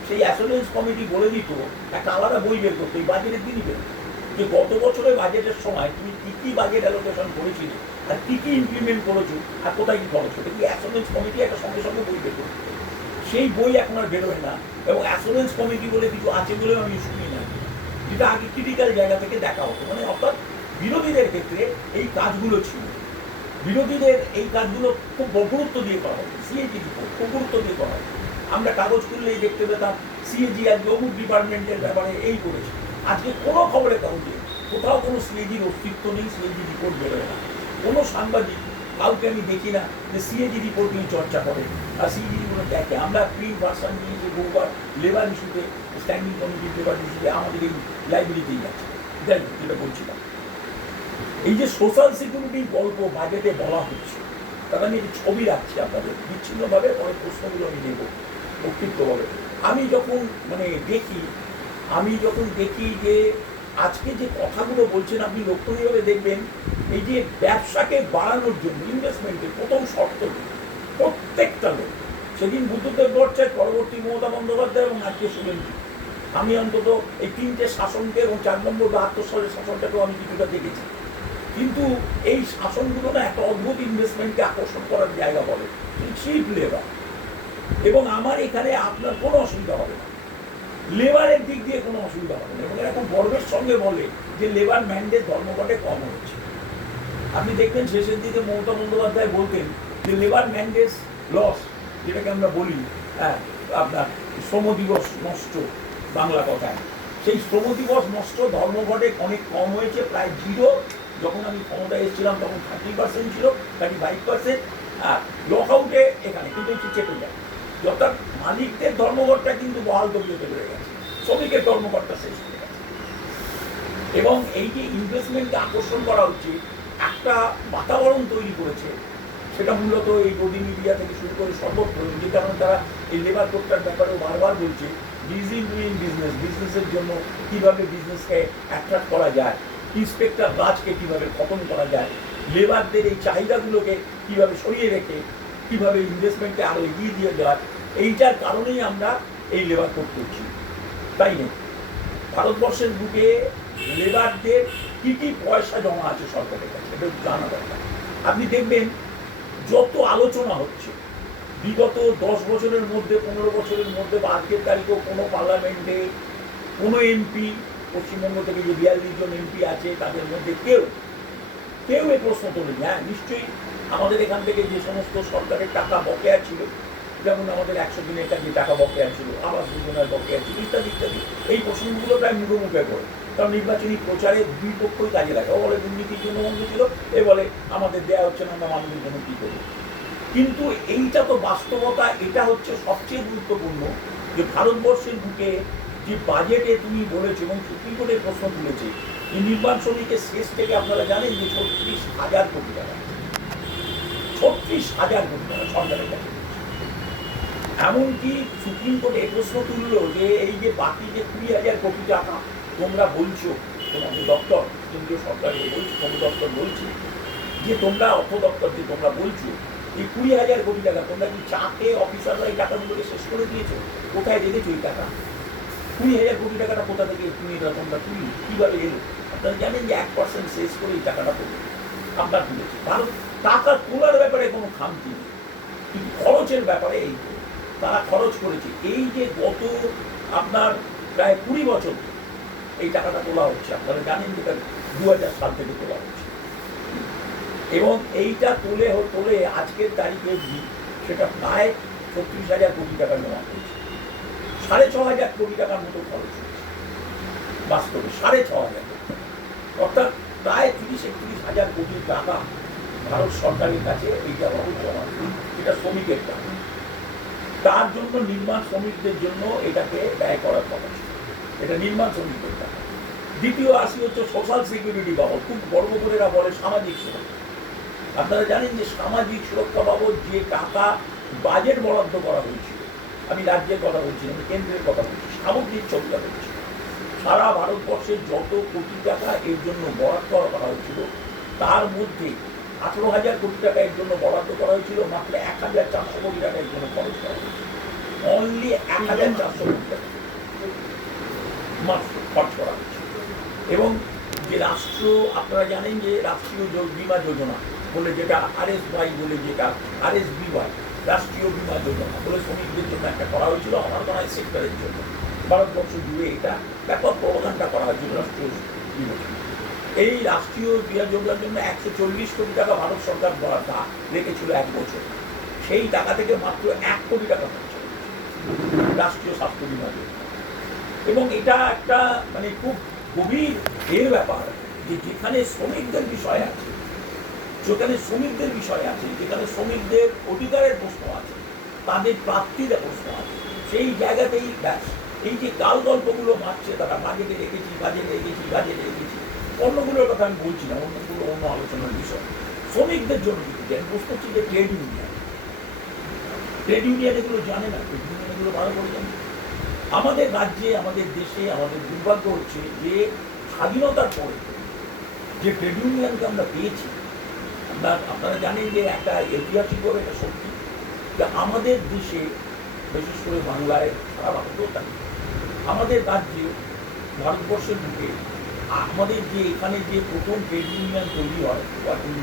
সেই অ্যাসুরেন্স কমিটি বলে দিত, একটা আলাদা বই বের করতো এই বাজেটের দিনই বের করতো, যে গত বছরের বাজেটের সময় তুমি কী কী বাজেট অ্যালোকেশন করেছিলে আর কী কী ইমপ্লিমেন্ট করেছো আর কোথায় কী খরচ হতো, কি অ্যাসুরেন্স কমিটি একটা সঙ্গে সঙ্গে বই বের করতো। সেই বই এখন আর বেরোয় না, এবং অ্যাসুরেন্স কমিটি বলে কিছু আছে বলেও আমি শুনি না, যেটা আগে ক্রিটিক্যাল জায়গা থেকে দেখা হতো। মানে অর্থাৎ বিরোধীদের ক্ষেত্রে এই কাজগুলো ছিল, বিরোধীদের এই কাজগুলো খুব গুরুত্ব দিয়ে করা হতো। সিএজি রিপোর্ট খুব গুরুত্ব দিয়ে করা হতো, আমরা কাগজ খুললেই দেখতে পেতাম সিএজি আজকে অমুক ডিপার্টমেন্টের ব্যাপারে এই করেছে। আজকে কোনো খবরের কাগজে কোথাও কোনো সিএজির অস্তিত্ব নেই, সিএজি রিপোর্ট বেরোয় না। কোনো সাংবাদিক কাউকে আমি দেখি না যে সিএজি রিপোর্ট নিয়ে চর্চা করে আর সিএজি রিপোর্ট দেখে। আমরা প্রিন্ট ভার্সান নিয়ে যে বহুবার লেবার ইস্যুতে, স্ট্যান্ডিং কমিটির লেবার ইস্যুতে আমাদের এই লাইব্রেরিতেই আছে। যাই হোক, যেটা বলছিলাম, এই যে সোশ্যাল সিকিউরিটির গল্প বাজেটে বলা হচ্ছে, তার আমি একটি ছবি রাখছি আপনাদের বিচ্ছিন্নভাবে, পরে প্রশ্নগুলো আমি নেব বক্তৃত্বভাবে। আমি যখন দেখি যে আজকে যে কথাগুলো বলছেন, আপনি লক্ষণীয়ভাবে দেখবেন এই যে ব্যবসাকে বাড়ানোর জন্য ইনভেস্টমেন্টের প্রথম শর্ত, প্রত্যেকটা লোক, সেদিন বুদ্ধদেব ভট্টাচার্য, পরবর্তী মমতা বন্দ্যোপাধ্যায় এবং আজকে শুভেন্দু, আমি অন্তত এই 3টে শাসনকে এবং 4 নম্বর 72 সালের শাসনটাকেও আমি কিছুটা দেখেছি। কিন্তু এই শাসনগুলো না একটা অদ্ভুত ইনভেস্টমেন্টকে আকর্ষণ করার জায়গা বলে, চিপ লেবার। এবং আমার এখানে আপনার কোনো অসুবিধা হবে না, লেবারের দিক দিয়ে কোনো অসুবিধা হবে না। এবং এরকম গর্বের সঙ্গে বলে যে লেবার ম্যান্ডেট ধর্মঘটে কম হচ্ছে। আপনি দেখবেন শেষের দিকে মমতা বন্দ্যোপাধ্যায় বলতেন যে লেবার ম্যান্ডেট লস, যেটাকে আমরা বলি আপনার শ্রম দিবস নষ্ট বাংলা কথায়, সেই শ্রম দিবস নষ্ট ধর্মঘটে অনেক কম হয়েছে, প্রায় 0। যখন আমি ক্ষমতায় এসেছিলাম তখন 30% ছিল, 35%। আর লকআউটে এখানে কিন্তু একটু চেপে যায়। অর্থাৎ মালিকদের ধর্মঘটটা কিন্তু বহাল তবিয়তে বেড়ে গেছে, শ্রমিকের ধর্মঘটটা শেষ হয়ে গেছে। এবং এই যে ইনভেস্টমেন্টকে আকর্ষণ করা হচ্ছে, একটা বাতাবরণ তৈরি করেছে, সেটা মূলত এই গদি মিডিয়া থেকে শুরু করে সর্বত্র, যে কারণে তারা এই লেবার কোডটার ব্যাপারেও বারবার বলছে ইজি ডুইং বিজনেস, বিজনেসের জন্য কীভাবে বিজনেসকে অ্যাট্রাক্ট করা যায়, ইন্সপেক্টর রাজকে কীভাবে খতম করা যায়, লেবারদের এই চাহিদাগুলোকে কীভাবে সরিয়ে রেখে কীভাবে ইনভেস্টমেন্টকে আরও এগিয়ে দিয়ে যায়। এইটার কারণেই আমরা এই লেবার কোড করছি, তাই না? ভারতবর্ষের বুকে লেবারদের কী কী পয়সা জমা আছে সরকারের কাছে, এটা জানা দরকার। আপনি দেখবেন যত আলোচনা হচ্ছে বিগত 10 বছরের মধ্যে, 15 বছরের মধ্যে বা আজকের তারিখেও কোনো পার্লামেন্টে কোনো এমপি, পশ্চিমবঙ্গ থেকে যে 42 জন এমপি আছে তাদের মধ্যে কেউ এই প্রশ্ন তোলেনি। হ্যাঁ, নিশ্চয়ই আমাদের এখান থেকে যে সমস্ত সরকারের টাকা বকেয়া ছিল, যেমন আমাদের 100 দিনের যে টাকা বকেয়া ছিল, আবাস যোজনার বকেয়া ছিল, ইত্যাদি ইত্যাদি, এই প্রশ্নগুলো প্রায় মুখোমুখি করে। কারণ নির্বাচনী প্রচারে দুই পক্ষই কাজে লাগে। ও বলে দুর্নীতির জন্য বন্ধ ছিল, এ বলে আমাদের দেওয়া হচ্ছে না, আমরা মানুষের জন্য কী করবো। কিন্তু এইটা তো বাস্তবতা। এটা হচ্ছে সবচেয়ে গুরুত্বপূর্ণ যে ভারতবর্ষের বুকে যে বাজেটে তুমি বলেছো এবং সুপ্রিম কোর্টে প্রশ্ন তুলেছে, এই নির্মাণ শ্রমিকের শেষ থেকে আপনারা জানেন যে 36,000 কোটি টাকা, 36,000 কোটি টাকা সরকারের কাছে। এমনকি সুপ্রিম কোর্টে প্রশ্ন তুললো যে এই যে বাকি যে 20,000 কোটি টাকা তোমরা বলছো, তোমাদের দপ্তর, কেন্দ্রীয় সরকারের বলছি, শ্রম দপ্তর বলছি যে তোমরা অর্থ দপ্তর যে তোমরা বলছো এই 20,000 কোটি টাকা তোমরা কি চাকে অফিসাররা এই টাকাগুলোকে শেষ করে দিয়েছো? কোথায় রেখেছো এই টাকা? 20,000 কোটি টাকাটা কোথা থেকে তুমি তোমরা তুলি, কীভাবে এলো? আপনারা জানেন যে 1% শেষ করে এই টাকাটা পড়বে, আমরা তুলেছি। কারণ টাকা তোলার ব্যাপারে কোনো খামতি নেই, কিন্তু খরচের ব্যাপারে এই তারা খরচ করেছে। এই যে গত আপনার প্রায় 20 বছর এই টাকাটা তোলা হচ্ছে, আপনারা জানেন যে 2000 সাল থেকে তোলা হচ্ছে। এবং এইটা তোলে আজকের তারিখে সেটা প্রায় 36,000 কোটি টাকা জমা করেছে। 6,500 কোটি টাকার মতো খরচ হয়েছে বাস্তবে, 6,500 কোটি। অর্থাৎ প্রায় 30-31,000 কোটি টাকা ভারত সরকারের কাছে এইটা বাবদ জমা, এটা শ্রমিকের টাকা। তার জন্য নির্মাণ শ্রমিকদের জন্য এটাকে ব্যয় করার কথা ছিল, এটা নির্মাণ শ্রমিকদের টাকা। দ্বিতীয় আসি হচ্ছে সোশ্যাল সিকিউরিটি বাবদ, খুব গর্ব করে এরা বলে সামাজিক সুরক্ষা। আপনারা জানেন যে সামাজিক সুরক্ষা বাবদ যে টাকা বাজেট বরাদ্দ করা হয়েছিল, আমি রাজ্যের কথা বলছি, আমি কেন্দ্রের কথা বলছি, সামগ্রিক ছবিটা বলছি, সারা ভারতবর্ষের যত কোটি টাকা এর জন্য বরাদ্দ করা হয়েছিল তার মধ্যে 18,000 কোটি টাকা এর জন্য বরাদ্দ করা হয়েছিল, মাত্র 1,400 কোটি টাকা এর জন্য খরচ করা হয়েছিল। অনলি 1,400 কোটি টাকা মাত্র খরচ করা হয়েছিল। এবং যে রাষ্ট্র, আপনারা জানেন যে রাষ্ট্রীয় বীমা যোজনা বলে যেটা RSY বলে, যেটা RSBY, রাষ্ট্রীয় বীমা যোজনা বলে শ্রমিকদের জন্য একটা করা হয়েছিল, অনার্গানাইজ সেক্টরের জন্য ভারতবর্ষ জুড়ে এটা ব্যাপক প্রবন্ধটা করা হয়েছিল রাষ্ট্রীয় বীমা। এই রাষ্ট্রীয় বীমা যোজনার জন্য 140 কোটি টাকা ভারত সরকার রেখেছিল 1 বছর। সেই টাকা থেকে মাত্র 1 কোটি টাকা খরচ হয়েছে রাষ্ট্রীয় স্বাস্থ্য বীমা যোজনা। এবং এটা একটা মানে খুব গভীর এর ব্যাপার যে যেখানে শ্রমিকদের বিষয় আছে, যেখানে শ্রমিকদের বিষয় আছে, যেখানে শ্রমিকদের অধিকারের প্রশ্ন আছে, তাদের প্রাপ্তির প্রশ্ন আছে, সেই জায়গাতেই ব্যাস এই যে কাল গল্পগুলো মারছে তারা, বাজেটে রেখেছি, বাজেটে রেখেছি, বাজেটে রেখেছি, অন্যগুলোর কথা আমি বলছি না, অন্যগুলো অন্য আলোচনার বিষয়। শ্রমিকদের জন্য কিন্তু প্রশ্ন হচ্ছে যে ট্রেড ইউনিয়ন এগুলো জানে না, ট্রেড ইউনিয়ন এগুলো ভালো করে জানে। আমাদের রাজ্যে, আমাদের দেশে আমাদের দুর্ভাগ্য হচ্ছে যে স্বাধীনতার পরে যে ট্রেড ইউনিয়নকে আমরা পেয়েছি, আপনারা জানেন যে একটা ঐতিহাসিকভাবে একটা সত্যি যে আমাদের দেশে, বিশেষ করে বাংলায়, সারা ভারতেও তাই, আমাদের রাজ্যে ভারতবর্ষের বুকে আমাদের যে এখানে যে প্রথম ট্রেড ইউনিয়ন তৈরি হয় ওয়ার্কিং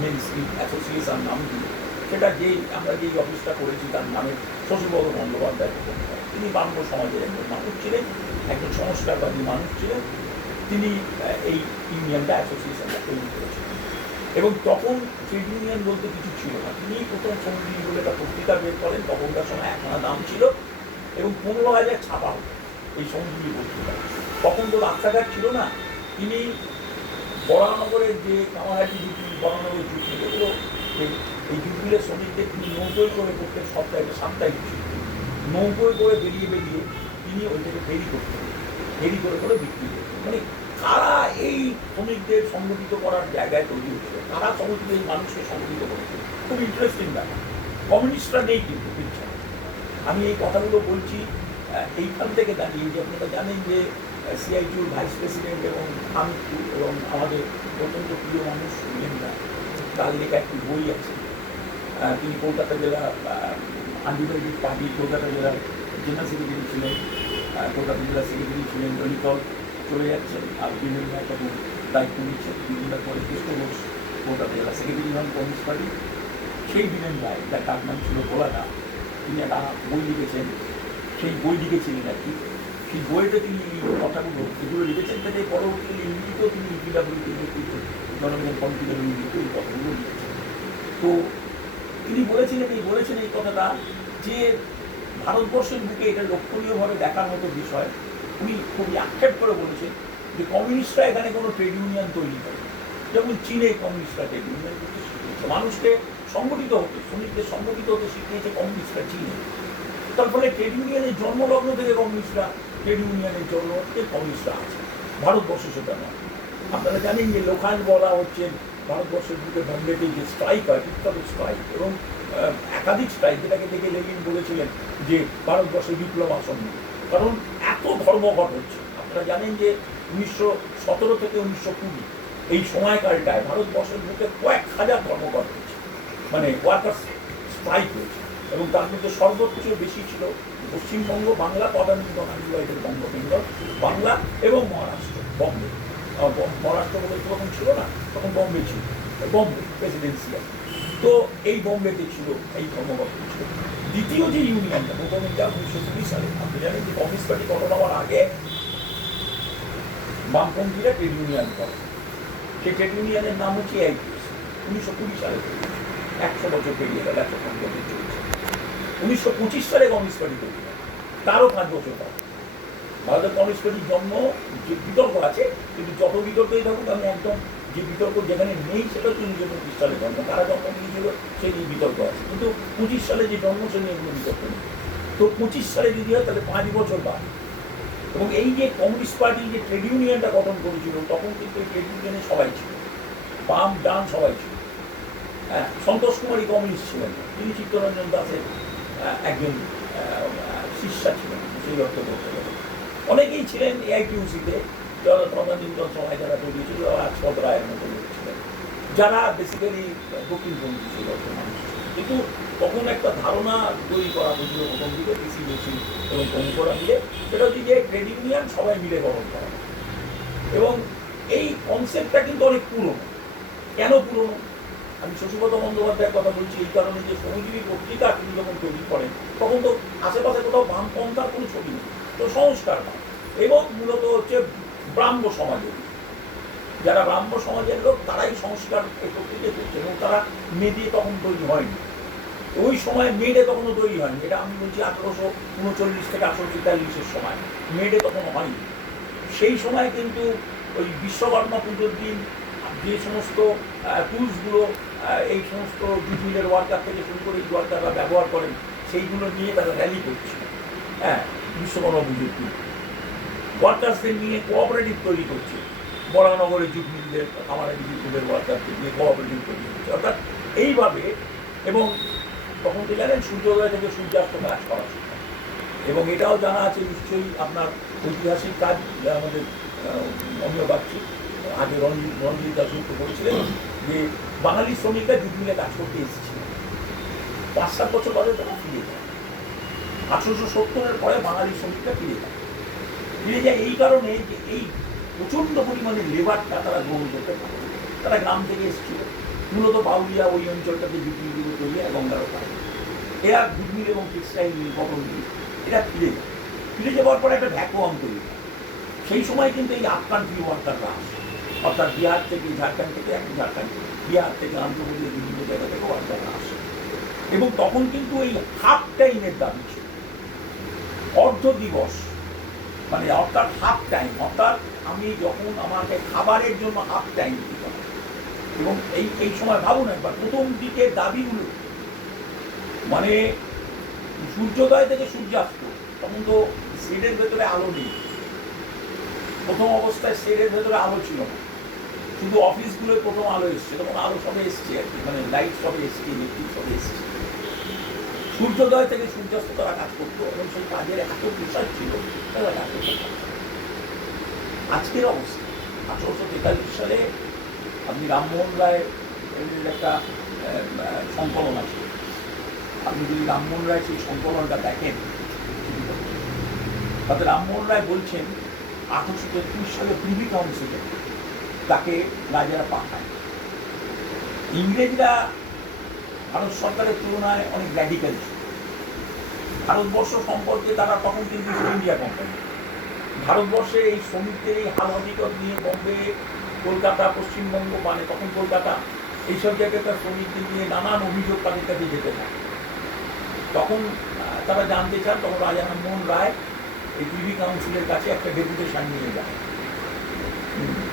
মেন্স অ্যাসোসিয়েশন নাম দিয়ে, সেটা যেই আমরা যেই অফিসটা করেছি তার নামে শশীপদ বন্দ্যোপাধ্যায় প্রথম হয়। তিনি ব্রাহ্ম সমাজের একজন মানুষ ছিলেন, একজন সংস্কারবাদী মানুষ ছিলেন। তিনি এই ইউনিয়নটা অ্যাসোসিয়েশনটা তৈরি করেছিলেন এবং তখন ট্রেড ইউনিয়ন বলতে কিছু ছিল না। তিনি প্রথম সঙ্গী বলে একটা পত্রিকা বের করেন, তখনকার সময় 1 আনা দাম ছিল এবং 15,000 ছাপা হতো এই সঙ্গী পত্রিকা। তখন তো রাস্তাঘাট ছিল না। তিনি বরানগরের যে কামারহাটি জুটমিল, বরানগরের জুটমিল, এগুলো এই জুটমিলের শ্রমিকদের তিনি নৌকোয় করে প্রত্যেক সপ্তাহে সাপ্তাহিক নৌকোয় করে বেরিয়ে তিনি ওই থেকে ফেরি করতেন, ফেরি করে বিক্রি করতেন। মানে কারা এই শ্রমিকদের সংগঠিত করার জায়গায় তৈরি হচ্ছে, কারা সংগঠিত এই মানুষকে সংগঠিত করেছে, খুব ইন্টারেস্টিং ব্যাপার। কমিউনিস্টরা নেই কিন্তু পিছনে। আমি এই কথাগুলো বলছি এইখান থেকে দাঁড়িয়ে যে আপনারা জানেন যে সিআইটিউর ভাইস প্রেসিডেন্ট এবং আমিটু এবং আমাদের অত্যন্ত প্রিয় মানুষ সুরেন্দ্রা, তার লেখা একটি বই আছে। তিনি কলকাতা জেলা আনডিভাইডেড পার্টি কলকাতা জেলার জেনারেল সেক্রেটারি ছিলেন, কলকাতা জেলার সেক্রেটারি ছিলেন। দলিতল চলে যাচ্ছেন আর বিভিন্ন তখন দায়িত্ব নিচ্ছেন। বিভিন্ন পরে কৃষ্ণ ঘোষ কলকাতা জেলা সেক্রেটারি হন কমিউনিস্ট পার্টি। সেই বীরেন রায়, তার ডাক নাম ছিল ভোলাদা, তিনি একটা বই লিখেছেন। সেই বই লিখেছিলেন আর কি। সেই বইতে তিনি এই কথাগুলো যেগুলো লিখেছেন সেটা পরবর্তীকালে ইংরেজিতেও তিনি জনগণ কমিটিতে ইংরেজিতে এই কথাগুলো লিখেছেন। তো তিনি বলেছেন এই কথাটা যে ভারতবর্ষের বুকে এটা লক্ষণীয়ভাবে দেখার মতো বিষয়। উনি খুবই আক্ষেপ করে বলেছেন যে কমিউনিস্টরা এখানে কোনো ট্রেড ইউনিয়ন তৈরি করে, যেমন চীনে কমিউনিস্টরা ট্রেড ইউনিয়ন করতে শিখিয়েছে, মানুষকে সংগঠিত হতে, শ্রমিকদের সংগঠিত হতে শিখিয়েছে কমিউনিস্টরা চীনে। তার ফলে ট্রেড ইউনিয়নের জন্মলগ্ন থেকে কমিউনিস্টরা, ট্রেড ইউনিয়নের জন্ম থেকে কমিউনিস্টরা আছে। ভারতবর্ষে সেটা নয়। আপনারা জানেন যে লোখান বলা হচ্ছে ভারতবর্ষের বুকে বম্বেতে যে স্ট্রাইক হয়, বিপ্লবের স্ট্রাইক এবং একাধিক স্ট্রাইক, যেটাকে দেখে লেনিন বলেছিলেন যে ভারতবর্ষে বিপ্লব আসন্ন। কারণ এত ধর্মঘট হচ্ছে। আপনারা জানেন যে 1917 থেকে 1920 এই সময়কালটায় ভারতবর্ষের বুকে কয়েক হাজার ধর্মঘট হয়েছে, মানে ওয়ার্কার্স স্ট্রাইক হয়েছে এবং তার মধ্যে সর্বোচ্চ বেশি ছিল পশ্চিমবঙ্গ, বাংলা, তদানীন্তন আনডিভাইডেড বঙ্গবেঙ্গল, বাংলা এবং মহারাষ্ট্র, বম্বে। মহারাষ্ট্র বলে তখন ছিল না, তখন বম্বে ছিল, বম্বে প্রেসিডেন্সিয়াল। তো এই বম্বেতে ছিল এই ধর্মঘট ছিল। দ্বিতীয় যে ইউনিয়নটা, প্রথম এটা 1920 সালে, আপনি জানেন যে কমিউনিস্ট পার্টি গঠন হওয়ার আগে বামপন্থীরা ট্রেড ইউনিয়ন করে। সেই ট্রেড ইউনিয়নের নাম হচ্ছে AITUC। 1920 সালে 100 বছর পেরিয়ে গেল, 105 বছর চলছে। 1925 সালে কমিউনিস্ট পার্টি তৈরি হয়, তারও 5 বছর পর। ভারতের কমিউনিস্ট পার্টির জন্ম, যে বিতর্ক আছে, কিন্তু যত বিতর্কই থাকুক, আমি একদম যে বিতর্ক যেখানে নেই সেটা হচ্ছে 1925 সালে জন্ম, কারা জন্ম নিয়েছিল সেই নিয়ে বিতর্ক আছে, কিন্তু 25 সালে যে জন্ম সে নিয়ে এগুলো বিতর্ক নেই। তো 25 সালে যদি হয় তাহলে 5 বছর বাদ। এবং এই যে কমিউনিস্ট পার্টি যে ট্রেড ইউনিয়নটা গঠন করেছিল, তখন কিন্তু এই ট্রেড ইউনিয়নে সবাই ছিল, বাম ডান সবাই ছিল। হ্যাঁ, সন্তোষ কুমারী কমিউনিস্ট ছিলেন, তিনি চিত্তরঞ্জন দাসের একজন শিষ্যা ছিলেন, সেই অর্থ করতে গেলে। অনেকেই ছিলেন AITUC-তে, যারা তদানীন্তন সময় যারা তৈরি ছিল, রাজপথ রায়ের মতো লোক ছিলেন, যারা বেসিক্যালি দক্ষিণপন্থী ছিল মানুষ। কিন্তু তখন একটা ধারণা তৈরি করা হয়েছিল প্রথম দিকে পিসি বসি এবং প্রমুখরা মিলে, সেটা হচ্ছে যে ট্রেড ইউনিয়ন সবাই মিলে গঠন করা। এবং এই কনসেপ্টটা কিন্তু অনেক পুরনো। কেন পুরনো? আমি শশীপদ বন্দ্যোপাধ্যায়ের কথা বলছি এই কারণে যে শ্রমজীবী পত্রিকা তিনি যখন তৈরি করেন, তখন তো আশেপাশে কোথাও বামপন্থার কোনো ছবি নেই, তো সংস্কার না। এবং মূলত হচ্ছে ব্রাহ্ম সমাজের, যারা ব্রাহ্ম সমাজের লোক তারাই সংস্কার এই পত্রিকা করছে এবং তারা মেডে তখন তৈরি হয়নি। ওই সময় মেডে তখনও তৈরি হয়নি, এটা আমি বলছি 1839 থেকে 1843 সময় মেডে তখন হয়নি। সেই সময় কিন্তু ওই বিশ্বকর্মা পুজোর দিন যে সমস্ত টুলসগুলো এই সমস্ত জুট মিলের ওয়ার্কার থেকে শুরু করে এই ওয়ার্কাররা ব্যবহার করেন, সেইগুলো নিয়ে তারা র্যালি করছিল। হ্যাঁ, বিশ্বকর্মা পুজোর দিন ওয়ার্কার্সদের নিয়ে কোঅপারেটিভ তৈরি করছে, বরানগরে জুট মিলদের, আমাদের জুট মিলের ওয়ার্কারদের নিয়ে কোঅপারেটিভ তৈরি করছে। অর্থাৎ এইভাবে, এবং তখন তো জানেন সূর্যোদয় থেকে সূর্যাস্ত কাজ করা ছিল। এবং এটাও জানা আছে নিশ্চয়ই আপনার ঐতিহাসিক কাজ, আমাদের অমীয় বাগচি আগে রঞ্জিত দাসগুপ্ত করেছিলেন, যে বাঙালি শ্রমিকরা জুট মিলে কাজ করতে এসেছিল। 5-7 বছর বাদে তারা ফিরে যায়। 1870-এর পরে বাঙালি শ্রমিকরা ফিরে যায় ফিরে যায় এই কারণে যে এই প্রচণ্ড পরিমাণে লেবারটা তারা গ্রহণ করতে পারে। তারা গ্রাম থেকে এসেছিল, মূলত বাউলিয়া ওই অঞ্চলটাতে জুটমিলগুলো তৈরি হয় গঙ্গার ওপারে। এরা জুটমিল এবং টেক্সটাইল মিল, কটন মিল, এরা ফিরে যায়। ফিরে যাওয়ার পরে একটা ভ্যাকুয়াম তৈরি হয়। সেই সময় কিন্তু এই আফগান ফ্রি ওয়ার্কাররা আসে, অর্থাৎ বিহার থেকে, ঝাড়খণ্ড থেকে, এখন ঝাড়খণ্ড, বিহার থেকে, আন্ধ্রপ্রদেশ, বিভিন্ন জায়গা থেকে ওয়ার্কাররা আসে। এবং তখন কিন্তু এই হাফ টাইমের দাবি ছিল, অর্ধ দিবস, মানে অর্থাৎ হাফ টাইম, অর্থাৎ আমি যখন আমাকে খাবারের জন্য হাফ টাইম দিতে হবে। এবং এই সময় ভাবুন একবার, প্রথম দিকের দাবিগুলো মানে সূর্যোদয় থেকে সূর্যাস্ত, তখন তো শেডের ভেতরে আলো নেই। প্রথম অবস্থায় শেডের ভেতরে আলো ছিল না, শুধু অফিসগুলোয় প্রথম আলো এসছে, তখন আলো সবে এসছে আর কি, মানে লাইট সবে এসছে, ইলেকট্রিক সবে এসছে। সূর্যোদয় থেকে সূর্যাস্ত তারা কাজ করতো এবং সেই কাজের এত প্রেশার ছিল তারা কাজ করতে পারত। আজকের অবস্থা 1843 সালে আপনি রামমোহন রায় এর একটা সংকলন আছে, আপনি যদি রামমোহন রায় সেই সংকলনটা দেখেন, তাতে রামমোহন রায় বলছেন 1833 সালে প্রিভি কাউন্সিলে তাকে রাজারা পাঠায়। ইংরেজরা ভারত সরকারের তুলনায় অনেক র্যাডিক্যাল ছিল। ভারতবর্ষ সম্পর্কে তারা তখন কিন্তু ইন্ডিয়া কোম্পানি, ভারতবর্ষে এই শ্রমিকদের এই হাল হকিকত নিয়ে বম্বে, কলকাতা, পশ্চিমবঙ্গ, মানে তখন কলকাতা, এইসব জায়গায় তার শ্রমিকদের নিয়ে নানান অভিযোগ তাদের কাছে যেতে থাকে। তখন তারা জানতে চান, তখন রাজা রামমোহন রায় এই প্রিভি কাউন্সিলের কাছে একটা ডেপুটেশন নিয়ে যায়।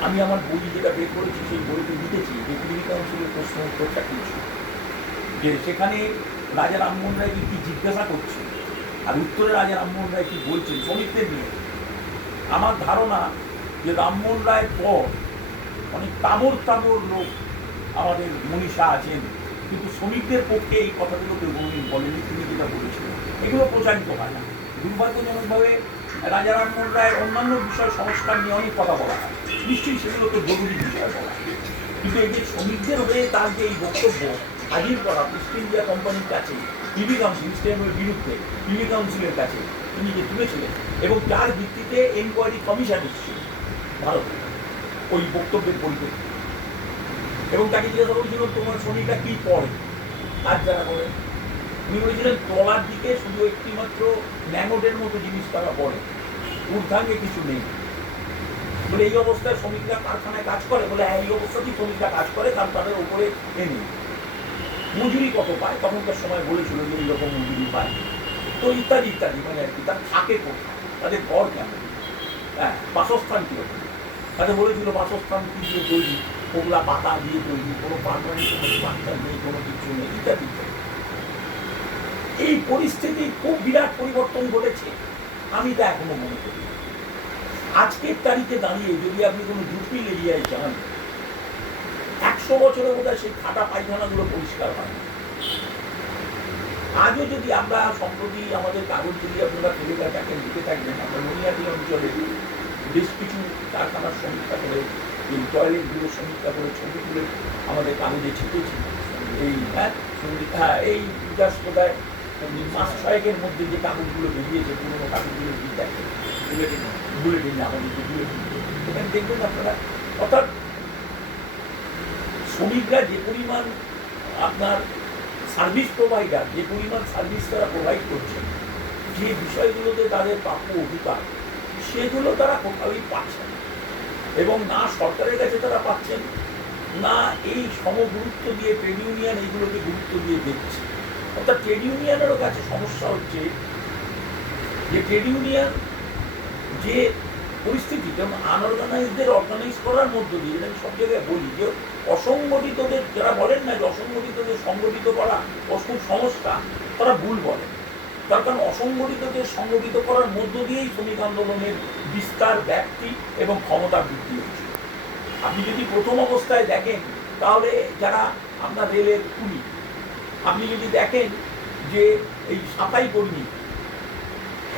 আমি আমার বই যেটা বের করেছি সেই বইতে লিখেছি যে প্রিভি কাউন্সিলের প্রশ্ন উত্তরটা কি ছিল, যে সেখানে রাজা রামমোহন রায় কি জিজ্ঞাসা করছে আর উত্তরে রাজা রামমোহন রায় কি বলছেন শ্রমিকদের নিয়ে। আমার ধারণা যে রামমোহন রায়ের পর অনেক তাবর তাবর লোক আমাদের মনীষা আছেন, কিন্তু শ্রমিকদের পক্ষে এই কথাগুলো কেউ কোনোদিন বলেনি। তিনি যেটা বলেছিলেন এগুলো প্রচারিত হয় না। দুর্ভাগ্যজনকভাবে রাজা রামমোহন রায়ের অন্যান্য বিষয় সংস্কার নিয়ে অনেক কথা বলা হয়, নিশ্চয়ই সেগুলো তো জরুরি বিষয় বলা, কিন্তু এই যে শ্রমিকদের হয়ে তার যে এই বক্তব্য হাজির করা ইস্ট ইন্ডিয়া কোম্পানির কাছে, প্রিভি কাউন্সিল, ইস্ট বেঙ্গলের বিরুদ্ধে প্রিভি কাউন্সিলের কাছে তিনি যে তুলেছিলেন, এবং যার ভিত্তিতে এনকোয়ারি কমিশন এসেছিল ভারতে ওই বক্তব্যের পরিপ্রেক্ষিতে, এবং তাকে জিজ্ঞাসা করেছিল তোমার শ্রমিকরা কি পড়ে, কাজ যারা করে, উনি বলেছিলেন তলার দিকে শুধু একটিমাত্র ম্যাগনেটের মতো জিনিস তারা পড়ে, ঊর্ধ্বাঙ্গে কিছু নেই। বলে এই অবস্থায় শ্রমিকরা কারখানায় কাজ করে, বলে হ্যাঁ এই অবস্থাতেই শ্রমিকরা কাজ করে, কারণ তাদের উপরে এনে মজুরি কত পায়, তখনকার সময় বলেছিল যে এইরকম মজুরি পায়, তো ইত্যাদি ইত্যাদি, মানে আর কি, তার থাকে কোথায়, তাদের ঘর কেমন, হ্যাঁ বাসস্থান কীরকম, তাদের বলেছিল বাসস্থান কি দিয়ে তৈরি, ওগুলা পাতা দিয়ে তৈরি, কোনো পারমানেন্ট কোনো স্ট্রাকচার নেই, কোনো কিছু নেই, ইত্যাদি ইত্যাদি। এই পরিস্থিতি খুব বিরাট পরিবর্তন ঘটেছে, আমি তা এখনো মনে করি। আজকের তারিখে দাঁড়িয়ে যদি আপনি কোনো জুটমিল এরিয়ায় যান, 100 বছরে বোধহয় সেই ফাটা পায়খানাগুলো পরিষ্কার হয় না। আজও যদি আমরা সম্প্রতি আমাদের কাগজ যদি আপনারা ফেলে দেখেন, লিখে থাকবেন, আমরা মনিয়াদি অঞ্চলে বেশ কিছু কারখানার সমীক্ষা করে, এই টয়লেটগুলো সমীক্ষা করে ছবি তুলে আমাদের কাগজে ছেপেছি। এই এই জাস্ট বোধহয় মাস 6 মধ্যে যে কাগজগুলো বেরিয়েছে, পুরোনো কাগজগুলো দিয়ে দেখেন, বুলেটিন, আমাদের যে বুলেটিন, এখানে দেখবেন আপনারা, অর্থাৎ শ্রমিকরা যে পরিমাণ আপনার সার্ভিস প্রোভাইডার, যে পরিমাণ সার্ভিস তারা প্রোভাইড করছেন, যে বিষয়গুলোতে তাদের প্রাপ্য অধিকার, সেগুলো তারা কোথাওই পাচ্ছেন না, এবং না সরকারের কাছে তারা পাচ্ছেন না এই সমগুরুত্ব দিয়ে ট্রেড ইউনিয়ন এইগুলোকে গুরুত্ব দিয়ে দেখছে। অর্থাৎ ট্রেড ইউনিয়নেরও কাছে সমস্যা হচ্ছে যে ট্রেড ইউনিয়ন যে পরিস্থিতি, যেমন আনঅর্গানাইজদের অর্গানাইজ করার মধ্য দিয়ে, আমি সব জায়গায় বলি যে অসংগঠিতদের, যারা বলেন না যে অসংগঠিতদের সংগঠিত করা খুব সমস্যা, তারা ভুল বলেন। তার কারণ অসংগঠিতদের সংগঠিত করার মধ্য দিয়েই শ্রমিক আন্দোলনের বিস্তার, ব্যাপ্তি এবং ক্ষমতা বৃদ্ধি হচ্ছে। আপনি যদি প্রথম অবস্থায় দেখেন তাহলে যারা আপনার রেলের কুলি, আপনি যদি দেখেন যে এই সাফাই কর্মী,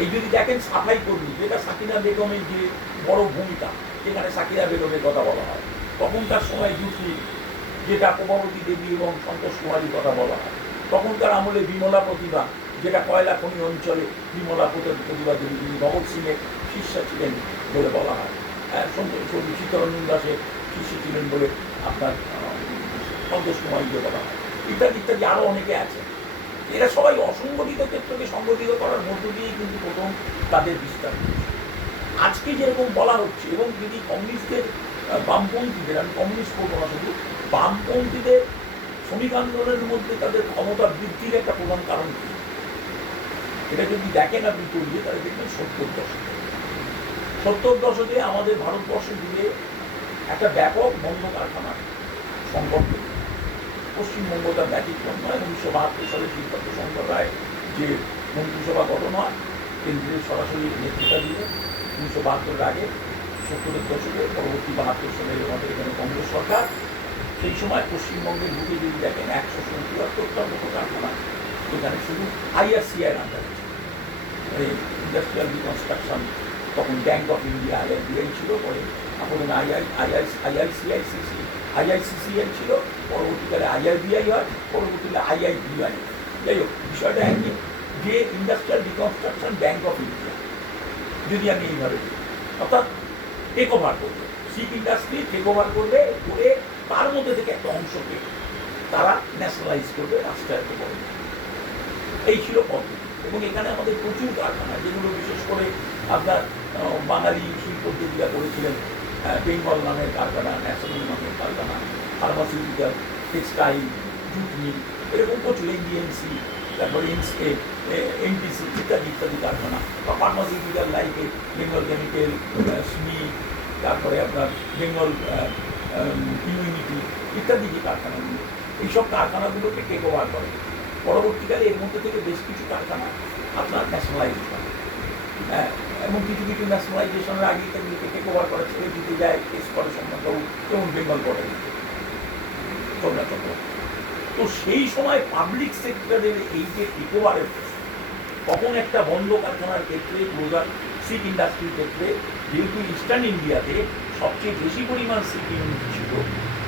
এই যদি দেখেন সাফাই কর্মী, যেটা সাকিনা বেগমের যে বড় ভূমিকা, যেখানে সাকিনা বেগমের কথা বলা হয়, তখনকার সময় জুটমিল, যেটা প্রভাবতী দেবী এবং সন্তোষ কুমারীর কথা বলা হয়, তখনকার আমলে বিমলা প্রতিভা, যেটা কয়লা খনি অঞ্চলে বিমলা প্রতিভা দেবী, তিনি ভগৎ সিংয়ের শিষ্যা ছিলেন বলে বলা হয়, সীতারঞ্জন দাসের শিষ্য ছিলেন বলে আপনার সন্তোষ কুমারীকে বলা হয়, ইত্যাদি ইত্যাদি আরও অনেকে আছে। এরা সবাই অসংগঠিত ক্ষেত্রকে সংগঠিত করার মধ্য দিয়েই কিন্তু প্রথম তাদের বিস্তার হয়েছে। আজকে যেরকম বলা হচ্ছে, এবং যদি কমিউনিস্টদের বামপন্থীদের, আমি কমিউনিস্ট করবো না, শুধু বামপন্থীদের শ্রমিক আন্দোলনের মধ্যে তাদের ক্ষমতা বৃদ্ধির একটা প্রধান কারণ কি, এটা যদি দেখেন আপনি তৈরি, তাহলে দেখবেন 70 দশকে আমাদের ভারতবর্ষ জুড়ে একটা ব্যাপক বন্ধ কারখানা সংকট, পশ্চিমবঙ্গ তার ব্যতিক্রম নয়। 1972 সালে সিদ্ধার্থ শঙ্কর রায় যে মন্ত্রিসভা গঠন হয় কেন্দ্রের সরাসরি নেতৃত্ব দিয়ে 1972 আগে, 70 দশকে, পরবর্তী 72 সালে আমাদের এখানে কংগ্রেস সরকার, সেই সময় পশ্চিমবঙ্গের বুকে যদি দেখেন 177টার মতো কারখানা এখানে শুধু আইআরসিআই আন্ডারে, ইন্ডাস্ট্রিয়াল রিকনস্ট্রাকশন, তখন ব্যাংক অফ ইন্ডিয়া আইআইবিআই ছিল, পরে এখন আইআইসিসিএল ছিল, পরবর্তীকালে আইআইবিআই হয়, পরবর্তীকালে আইআইবিআই। যাই হোক, বিষয়টা একই, যে industrial reconstruction bank of India, যদি আমি এইভাবে অর্থাৎ টেক ওভার করবে, শিপ ইন্ডাস্ট্রি টেক ওভার করবে, করে তার মধ্যে থেকে একটা অংশকে তারা ন্যাশনালাইজ করবে, রাষ্ট্রায়ত্ত করবে, এই ছিল পদ্ধতি। এবং এখানে আমাদের প্রচুর কারখানা, যেগুলো বিশেষ করে আপনার বাঙালি শিল্পোদ্যোগীরা করেছিলেন, বেঙ্গল নামের কারখানা, ন্যাশনাল নামের কারখানা, ফার্মাসিউটিক্যাল, টেক্সটাইল, জুট মিল, এরকম প্রচুর, এনডিএমসি, তারপরে এনটিসি ইত্যাদি ইত্যাদি কারখানা, বা ফার্মাসিউটিক্যাল লাইকে বেঙ্গল কেমিক্যাল, স্মিথ, তারপরে আপনার বেঙ্গল ইমিউনিটি ইত্যাদি যে কারখানাগুলো, এইসব কারখানাগুলোকে টেক ওভার করে। পরবর্তীকালে এর মধ্যে থেকে বেশ কিছু কারখানা আপনার ন্যাশনালাইজ করে, হ্যাঁ, এবং কিছু কিছু ন্যাশনালাইজেশনের আগে এগুলোকে টেক ওভার করে ছেড়ে দিতে যায়, কেস করে সম্রাটবাবু, যেমন বেঙ্গল বোর্ডে চন্দ্রচন্দ্র। তো সেই সময় পাবলিক সেক্টরের এই যে টেক ওভারের, তখন একটা বন্ধ কারখানার ক্ষেত্রে, ক্লোজার শিপ ইন্ডাস্ট্রির ক্ষেত্রে, যেহেতু ইস্টার্ন ইন্ডিয়াতে সবচেয়ে বেশি পরিমাণ শিপ ইউনিট ছিল,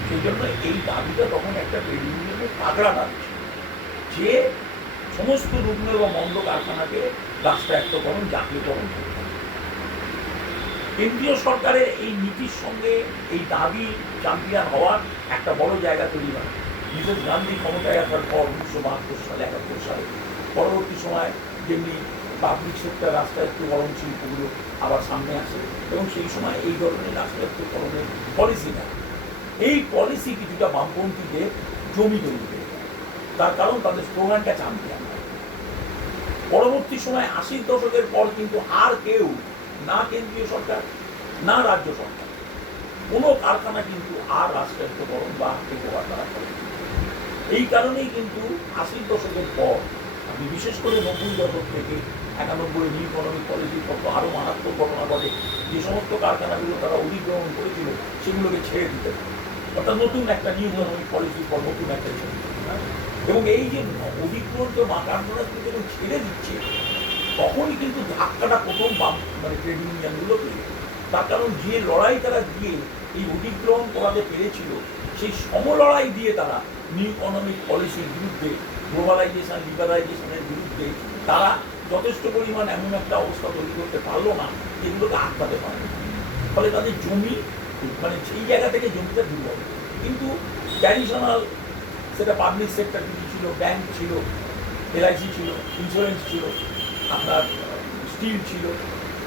সেই জন্য এই দাবিটা তখন একটা ট্রেড ইউনিয়নের তাগড়া দাবি ছিল, যে সমস্ত রুগ্ন এবং বন্ধ কারখানাকে রাষ্ট্রায়ত্তকরণ, জাতীয়করণ করতে হবে। কেন্দ্রীয় সরকারের এই নীতির সঙ্গে এই দাবি চ্যাম্পিয়ন হওয়ার একটা বড় জায়গা তৈরি হয় মিসেস গান্ধী ক্ষমতায় আসার পর 1972 সালে, 71 সালে। পরবর্তী সময় যেমনি পাবলিক সেক্টর রাষ্ট্রায়ত্তকরণ শিল্পগুলো আবার সামনে আসে, এবং সেই সময় এই ধরনের রাষ্ট্রায়ত্তকরণের পলিসি নেয়। এই পলিসি কিছুটা বামপন্থীদের জমি তৈরি করে, তার কারণ তাদের স্লোগানটা চ্যাম্পিয়ন। পরবর্তী সময় 80 দশকের পর কিন্তু আর কেউ, না কেন্দ্রীয় সরকার না রাজ্য সরকার, কোনো কারখানা কিন্তু আর রাষ্ট্রায়ত্তকরণ বা টেক ওভার করা করে। এই কারণেই কিন্তু 80 দশকের পর, আমি বিশেষ করে 90 দশক থেকে 91 নিউ ইকোনমিক পলিসির পর আরও মারাত্মক ঘটনা ঘটে, যে সমস্ত কারখানাগুলো তারা অধিগ্রহণ করেছিল সেগুলোকে ছেড়ে দিতে, অর্থাৎ নতুন একটা নিউ ইকোনমিক পলিসির পর নতুন একটা ছেড়ে দিতে। এবং এই যে অধিগ্রহণ কারখানাগুলো যখন ছেড়ে দিচ্ছে, তখনই কিন্তু ধাক্কাটা প্রথম মানে ট্রেড ইউনিয়নগুলো তৈরি। তার কারণ যে লড়াই তারা দিয়ে এই অধিগ্রহণ করাতে পেরেছিল, সেই সমলড়াই দিয়ে তারা নিউ ইকোনমিক পলিসির বিরুদ্ধে, গ্লোবালাইজেশন, লিবারালাইজেশনের বিরুদ্ধে তারা যথেষ্ট পরিমাণ এমন একটা অবস্থা তৈরি করতে পারলো না, যেগুলোকে আটকাতে পারে। ফলে তাদের জমি, মানে সেই জায়গা থেকে জমিটা দুর্বল। কিন্তু ট্র্যাডিশনাল, সেটা পাবলিক সেক্টর কিছু ছিল, ব্যাংক ছিল, এলআইসি ছিল, ইন্স্যুরেন্স ছিল, আপনার স্টিল ছিল,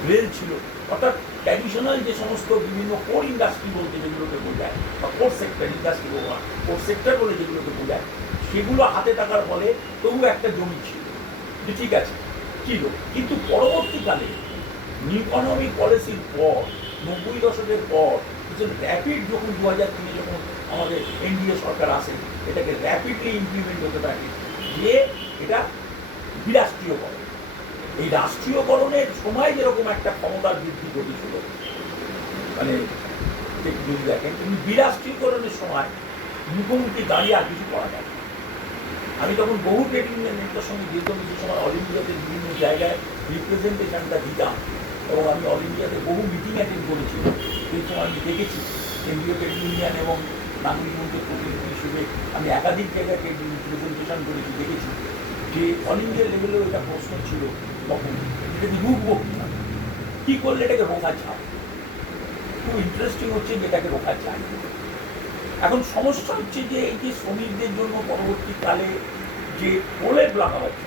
রেল ছিল, অর্থাৎ ট্র্যাডিশনাল যে সমস্ত বিভিন্ন কোর ইন্ডাস্ট্রি বলতে যেগুলোকে বোঝায়, বা core sector industry core sector বলে যেগুলোকে বোঝায়, সেগুলো হাতে থাকার ফলে তবু একটা জমি ছিল, যে ঠিক আছে ছিল। কিন্তু পরবর্তীকালে নিউ ইকোনমিক পলিসির পর, 90 দশকের পর, র্যাপিড যখন 2003 যখন আমাদের এনডিএ সরকার আসে, এটাকে র্যাপিডলি ইমপ্লিমেন্ট হতে থাকে, যে এটা বিরাষ্ট্রীয়করণ। এই রাষ্ট্রীয়করণের সময় যেরকম একটা ক্ষমতার বৃদ্ধি ঘটেছিল, মানে যদি দেখেন, কিন্তু বিরাষ্ট্রীয়করণের সময় মুখোমুখি দাঁড়িয়ে আর কিছু করা যায়। আমি তখন বহু ট্রেড ইউনিয়ন নেতার সঙ্গে দীর্ঘ সময় অল ইন্ডিয়াতে বিভিন্ন জায়গায় রিপ্রেজেন্টেশনটা দিতাম, এবং আমি অল ইন্ডিয়াতে বহু মিটিং অ্যাটেন্ড করেছি। সেই সময় আমি দেখেছি কেন্দ্রীয় ট্রেড ইউনিয়ন এবং নাগরিক মঞ্চের প্রতিনিধি হিসেবে আমি একাধিক জায়গায় ট্রেড রিপ্রেজেন্টেশন করেছি, দেখেছি যে অল ইন্ডিয়া লেভেলেও এটা প্রশ্ন ছিল তখন, এটা রিমুভ হোক না। কি করলে এটাকে রোখা যায়। খুব ইন্টারেস্টিং হচ্ছে যে এটাকে রোখা যায়। এখন সমস্যা হচ্ছে যে এই যে শ্রমিকদের জন্য পরবর্তীকালে যে প্রলেপ লাগা হচ্ছে,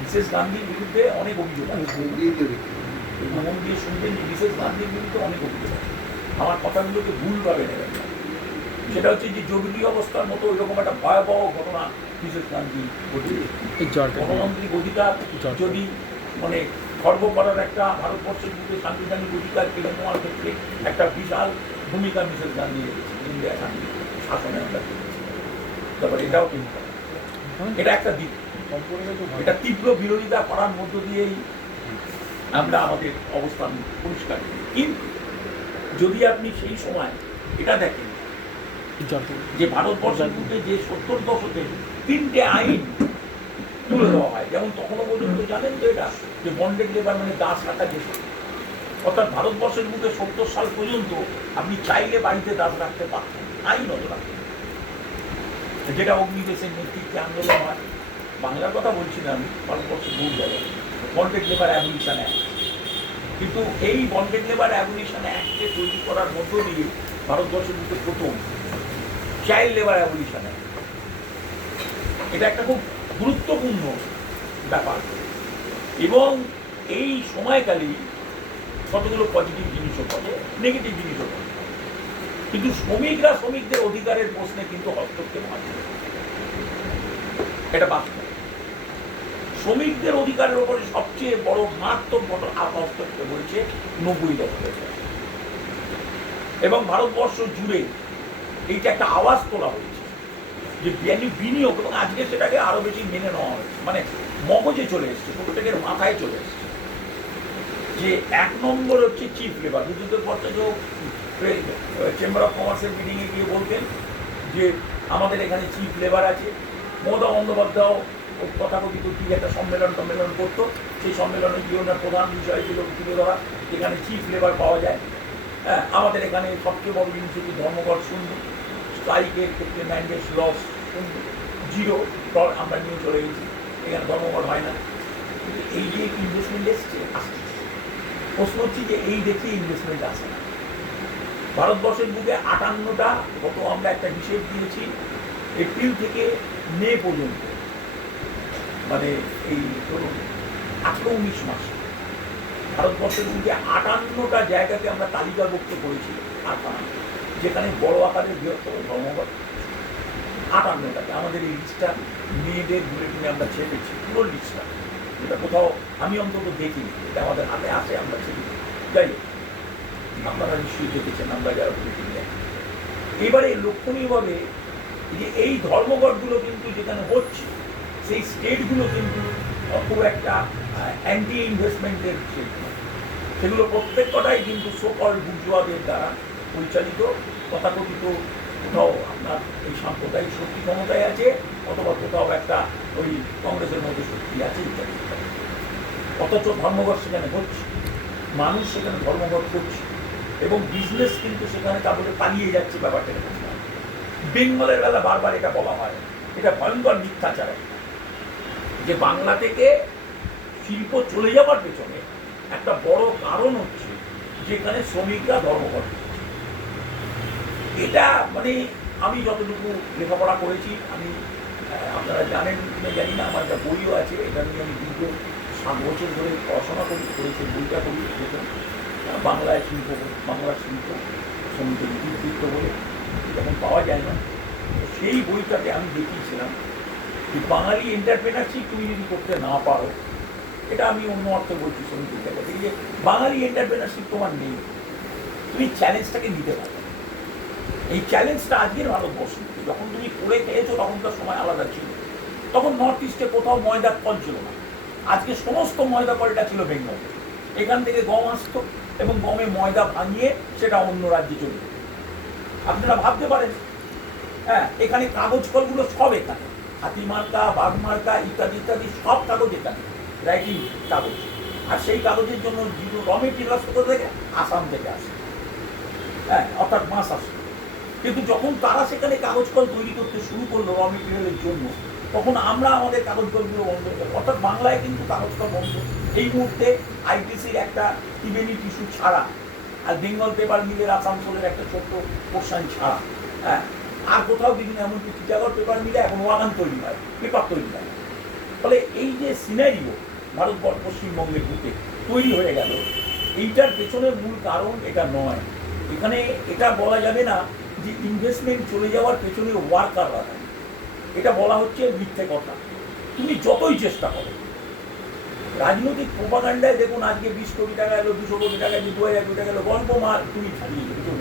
মিসেস গান্ধীর বিরুদ্ধে অনেক অভিযোগ আছে, মন দিয়ে শুনবেন যে মিসেস গান্ধীর বিরুদ্ধে অনেক অভিযোগ আছে। আমার কথাগুলোকে ভুলভাবে নেবেন না। সেটা হচ্ছে যে জরুরি অবস্থার মতো ওইরকম একটা ভয়াবহ ঘটনা মিসেস গান্ধী ঘটিয়েছে। গণতান্ত্রিক অধিকার যদি মানে খর্ব করার একটা ভারতবর্ষের মধ্যে সাংবিধানিক অধিকার কেড়ে নেওয়ার ক্ষেত্রে একটা বিশাল ভূমিকা মিসেস গান্ধী রেখেছে ইন্ডিয়া শাসনে আমরা দেখেছি। তারপরে এটাও কিন্তু এটা একটা দিক, এটা তীব্র বিরোধিতা করার মধ্য দিয়েই আমরা আমাদের অবস্থান পরিষ্কার করি। কিন্তু যদি আপনি সেই সময় এটা দেখেন যে ভারতবর্ষের মধ্যে যে 70 দশকে 3টে আইন তুলে দেওয়া হয়, যেমন তখনও পর্যন্ত জানেন তো এটা যে বন্ডেড লেবার মানে দাস রাখা যে, অর্থাৎ ভারতবর্ষের মধ্যে 70 সাল পর্যন্ত আপনি চাইলে বাড়িতে দাস রাখতে পারতেন, আইনত রাখতেন, যেটা অগ্নিদেশের নেতৃত্বে আন্দোলন হয়। বাংলার কথা বলছি না আমি, ভারতবর্ষের বহু জায়গায় বন্ডেড লেবার অ্যাবলিশন অ্যাক্ট। কিন্তু এই বন্ডেড লেবার অ্যাবলিশন অ্যাক্টকে তৈরি করার মধ্য দিয়ে ভারতবর্ষের মধ্যে প্রথম চাইল্ড লেবার অ্যাবলিশন অ্যাক্ট, এটা একটা খুব গুরুত্বপূর্ণ ব্যাপার। এবং এই সময়কালেই কতগুলো পজিটিভ জিনিসও করে, নেগেটিভ জিনিসও করে, কিন্তু শ্রমিকরা শ্রমিকদের অধিকারের প্রশ্নে কিন্তু হস্তক্ষেপ হয়, এটা বাস্তব। শ্রমিকদের অধিকারের উপরে সবচেয়ে বড় মারাত্মক হস্তক্ষেপ হয়েছে 90 দশকে, এবং ভারতবর্ষ জুড়ে এইটা একটা আওয়াজ তোলা হয়েছে যে বিনিয়োগ, এবং আজকে সেটাকে আরো বেশি মেনে নেওয়া হয়েছে, মানে মগজে চলে এসছে, প্রত্যেকের মাথায় চলে এসছে যে 1 নম্বর হচ্ছে চিফ লেবার। বিদ্যুতের ভট্টাচার্য চেম্বার অফ কমার্সের মিটিংয়ে গিয়ে বলতেন যে আমাদের এখানে চিফ লেবার আছে। মমতা বন্দ্যোপাধ্যায় তথাকথিত কি একটা সম্মেলন করতো, সেই সম্মেলনে গিয়ে ওনার প্রধান বিষয় ছিল তুলে ধরা এখানে চিফ লেবার পাওয়া যায়। হ্যাঁ, আমাদের এখানে সবচেয়ে বড় জিনিস হচ্ছে ধর্মঘট শূন্য, স্ট্রাইকের ক্ষেত্রে ম্যান্ডেটস লস শূন্য, 0 আমরা নিয়ে চলে গেছি, এখানে ধর্মঘট হয় না। কিন্তু এই যে ইনভেস্টমেন্ট এসছে, আসছে, প্রশ্ন হচ্ছে যে এই দেখে ইনভেস্টমেন্ট আসে না। ভারতবর্ষের বুকে 58টা, গত আমরা একটা হিসেব দিয়েছি এপ্রিল থেকে মে পর্যন্ত, মানে এই ধরুন 18-19 মাস ভারতবর্ষের মধ্যে 58টা জায়গাকে আমরা তালিকাভুক্ত করেছি কারখানা, যেখানে বড় আকারের বৃহত্তর ধর্মঘট 58টাকে। আমাদের এই লিস্টটা মেয়েদের বুলেটিনে আমরা ছেপেছি, পুরো লিস্টটা, এটা কোথাও আমি অন্তত দেখিনি, এটা আমাদের হাতে আসে, আমরা ছেপে। যাই হোক, আপনারা নিশ্চয়ই দেখেছেন আমরা যারা বুলেটিনে। এবারে লক্ষণীয়ভাবে যে এই ধর্মঘটগুলো কিন্তু যেখানে হচ্ছে সেই স্টেটগুলো কিন্তু খুব একটা অ্যান্টি ইনভেস্টমেন্টের স্টেট, সেগুলো প্রত্যেকটাই কিন্তু সোকল বুর্জোয়াদের দ্বারা পরিচালিত, তথাকথিত কোথাও আপনার এই সাম্প্রদায়িক শক্তি ক্ষমতায় আছে, অথবা কোথাও একটা ওই কংগ্রেসের মধ্যে শক্তি আছে ইত্যাদি। অথচ ধর্মঘট সেখানে হচ্ছে, মানুষ সেখানে ধর্মঘট করছে, এবং বিজনেস কিন্তু সেখানে তারপরে পালিয়ে যাচ্ছে। ব্যাপারটা এরকম নয়। বেঙ্গলের বেলা বারবার এটা বলা হয়, এটা ভয়ঙ্কর মিথ্যাচার যে বাংলা থেকে শিল্প চলে যাওয়ার পেছনে একটা বড় কারণ হচ্ছে যেখানে শ্রমিকরা ধর্মঘট। এটা মানে আমি যতটুকু লেখাপড়া করেছি, আমি আপনারা জানেন কিনা জানি না, আমার একটা বইও আছে, এটা নিয়ে আমি দীর্ঘ 7 বছর ধরে পড়াশোনা করেছি, বইটা করি দেখুন, বাংলায় শিল্প, বাংলার শিল্প শ্রমিকের ইতিবৃত্ত বলে, যখন পাওয়া যায় না, সেই বইটাতে আমি দেখিয়েছিলাম যে বাঙালি এন্টারপ্রেনারশিপ তুমি যদি করতে না পারো, এটা আমি অন্য অর্থে বলছি শ্রমিকের জায়গা থেকে, যে বাঙালি এন্টারপ্রেনারশিপ তোমার নেই, তুমি চ্যালেঞ্জটাকে নিতে পারো। এই চ্যালেঞ্জটা আজকের ভারতবর্ষ, যখন তুমি করে খেয়েছো তখনকার সময় আলাদা ছিল, তখন নর্থ ইস্টে কোথাও ময়দার কল ছিল না, আজকে সমস্ত ময়দা কলটা ছিল বেঙ্গলে। এখান থেকে গম আসতো এবং গমে ময়দা ভাঙিয়ে সেটা অন্য রাজ্যে চলে যেত। আপনারা ভাবতে পারেন, হ্যাঁ, এখানে কাগজ কলগুলো সব এখানে, হাতিমার্কা, বাঘমার্কা ইত্যাদি ইত্যাদি সব কাগজ এখানে, রাইটিং কাগজ। আর সেই কাগজের জন্য র মেটেরিয়াল কোথা থেকে? আসাম থেকে আসে, হ্যাঁ, অর্থাৎ মাছ আসে। কিন্তু যখন তারা সেখানে কাগজ কল তৈরি করতে শুরু করলো র মেটেরিয়ালের জন্য, তখন আমরা আমাদের কাগজ কলগুলো বন্ধ হয়ে গেল, অর্থাৎ বাংলায় কিন্তু কাগজ কল বন্ধ। এই মুহূর্তে আইটিসির একটা টিবেনি টিস্যু ছাড়া আর বেঙ্গল পেপার মিলের আসানসোলের একটা ছোট্ট পোর্শন ছাড়া, হ্যাঁ, আর কোথাও বিভিন্ন এমনকি টিটাগড় পেপার মিলে এখন ওয়াগান তৈরি হয়, পেপার তৈরি হয়। ফলে এই যে সিনারিও ভারতবর্ষ পশ্চিমবঙ্গের বুকে তৈরি হয়ে গেল, এইটার পেছনে মূল কারণ এটা নয়। এখানে এটা বলা যাবে না যে ইনভেস্টমেন্ট চলে যাওয়ার পেছনে ওয়ার্কাররা, এটা বলা হচ্ছে মিথ্যে কথা। তুমি যতই চেষ্টা করো, রাজনৈতিক প্রোপাগান্ডায় দেখুন আজকে 20 কোটি টাকা এলো, 200 কোটি টাকা এলো, 2000 কোটি টাকা এলো, গল্প মার তুমি ছাড়িয়ে দেবে।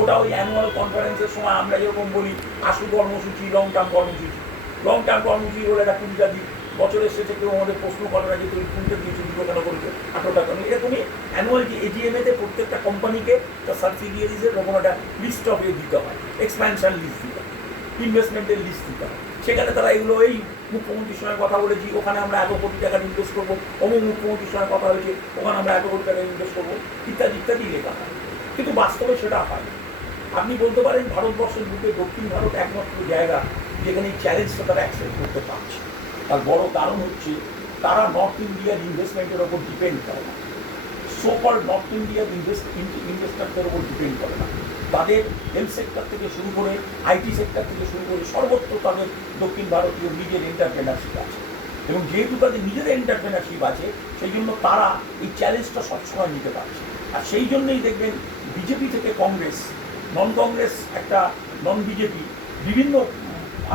ওটা ওই অ্যানুয়াল কনফারেন্সের সময় আমরা যেরকম বলি আশু কর্মসূচি, লং টার্ম কর্মসূচি। লং টার্ম কর্মসূচি বলে একটা কুড়িটা দিক, বছরের শেষে কেউ আমাদের প্রশ্ন করে না যে তুমি কুড়িটা দিয়েছো, দুটো কেন করেছো, 18 টাকা। এটা তুমি অ্যানুয়াল যে এজিএমএতে প্রত্যেকটা কোম্পানিকে তার সাবসিডিয়ারিজের ওরকম একটা লিস্ট অফ দিতে হয়, এক্সপ্যানশন লিস্ট দিতে হয়, ইনভেস্টমেন্টের লিস্ট দিতে হয়। সেখানে তারা এগুলো এই মুখ্যমন্ত্রীর সঙ্গে কথা বলেছি, ওখানে আমরা 1 কোটি টাকা ইনভেস্ট করবো, অমুক মুখ্যমন্ত্রীর সঙ্গে কথা হয়েছে, ওখানে আমরা 1 কোটি টাকা ইনভেস্ট করবো, ইত্যাদি ইত্যাদি লেখা হয়। কিন্তু বাস্তবে সেটা হয়। আপনি বলতে পারেন ভারতবর্ষের বুকে দক্ষিণ ভারত একমাত্র জায়গা যেখানে এই চ্যালেঞ্জটা তারা অ্যাকসেপ্ট করতে পারছে। তার বড় কারণ হচ্ছে তারা নর্থ ইন্ডিয়ার ইনভেস্টমেন্টের ওপর ডিপেন্ড করে না, সোকল নর্থ ইন্ডিয়ার ইনভেস্টারদের ওপর ডিপেন্ড করে না। তাদের হেলথ সেক্টর থেকে শুরু করে আইটি সেক্টর থেকে শুরু করে সর্বত্র তাদের দক্ষিণ ভারতীয় নিজের এন্টারপ্রেনারশিপ আছে, এবং যেহেতু তাদের নিজের এন্টারপ্রেনারশিপ আছে সেই জন্য তারা এই চ্যালেঞ্জটা সবসময় নিতে পারছে। আর সেই জন্যই দেখবেন বিজেপি থেকে কংগ্রেস, নন কংগ্রেস একটা নন বিজেপি, বিভিন্ন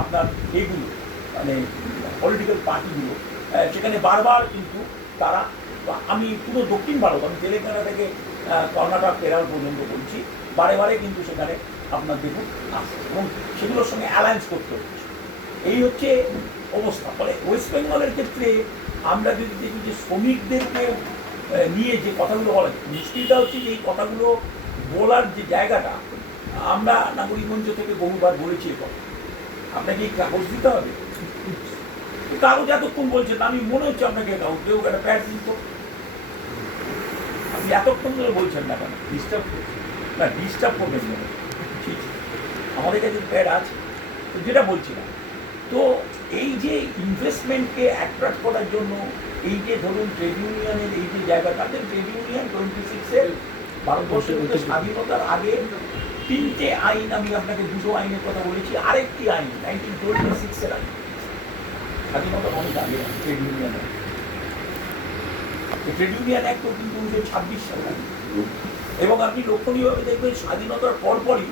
আপনার এইগুলো মানে পলিটিক্যাল পার্টিগুলো সেখানে বারবার কিন্তু তারা, আমি পুরো দক্ষিণ ভারত, আমি তেলেঙ্গানা থেকে কর্ণাটক কেরল পর্যন্ত বলছি, বারে বারে কিন্তু সেখানে আপনার দেখুন আসছে এবং সেগুলোর সঙ্গে অ্যালায়েন্স করতে হচ্ছে। এই হচ্ছে অবস্থা। ফলে ওয়েস্ট বেঙ্গলের ক্ষেত্রে আমরা যদি দেখি যে শ্রমিকদেরকে নিয়ে যে কথাগুলো বলা যায়, মুশকিলটা হচ্ছে যে এই কথাগুলো বলার যে জায়গাটা, আমরা নাগরিক মঞ্চ থেকে বহুবার বলেছি এই কথা, আপনাকে এই কাগজ দিতে হবে, কাগজ এতক্ষণ বলছেন আমি মনে হচ্ছে আপনাকে কাগজ দেবো, একটা প্যাড দিত, আপনি এতক্ষণ ধরে বলছেন না কেন, ডিস্টার্ব করছেন না, ডিস্টার্ব করবেন না, ঠিক আমাদের কাছে প্যাড আছে। তো যেটা বলছিলাম, তো এই যে ইনভেস্টমেন্টকে অ্যাট্রাক্ট করার জন্য এই যে ধরুন ট্রেড ইউনিয়নের এই যে জায়গা, তাদের ট্রেড ইউনিয়ন 26-এর ভারতবর্ষের মধ্যে স্বাধীনতার আগে 3টে আইন, আমি আপনাকে 2 আইনের কথা বলেছি, আরেকটি আইন 1926-এর আইন, স্বাধীনতার অনেক আগে ট্রেড ইউনিয়নের। ট্রেড ইউনিয়ন অ্যাক্ট কিন্তু 1926 সালে, এবং আপনি লক্ষণীয়ভাবে দেখবেন স্বাধীনতার পরপরই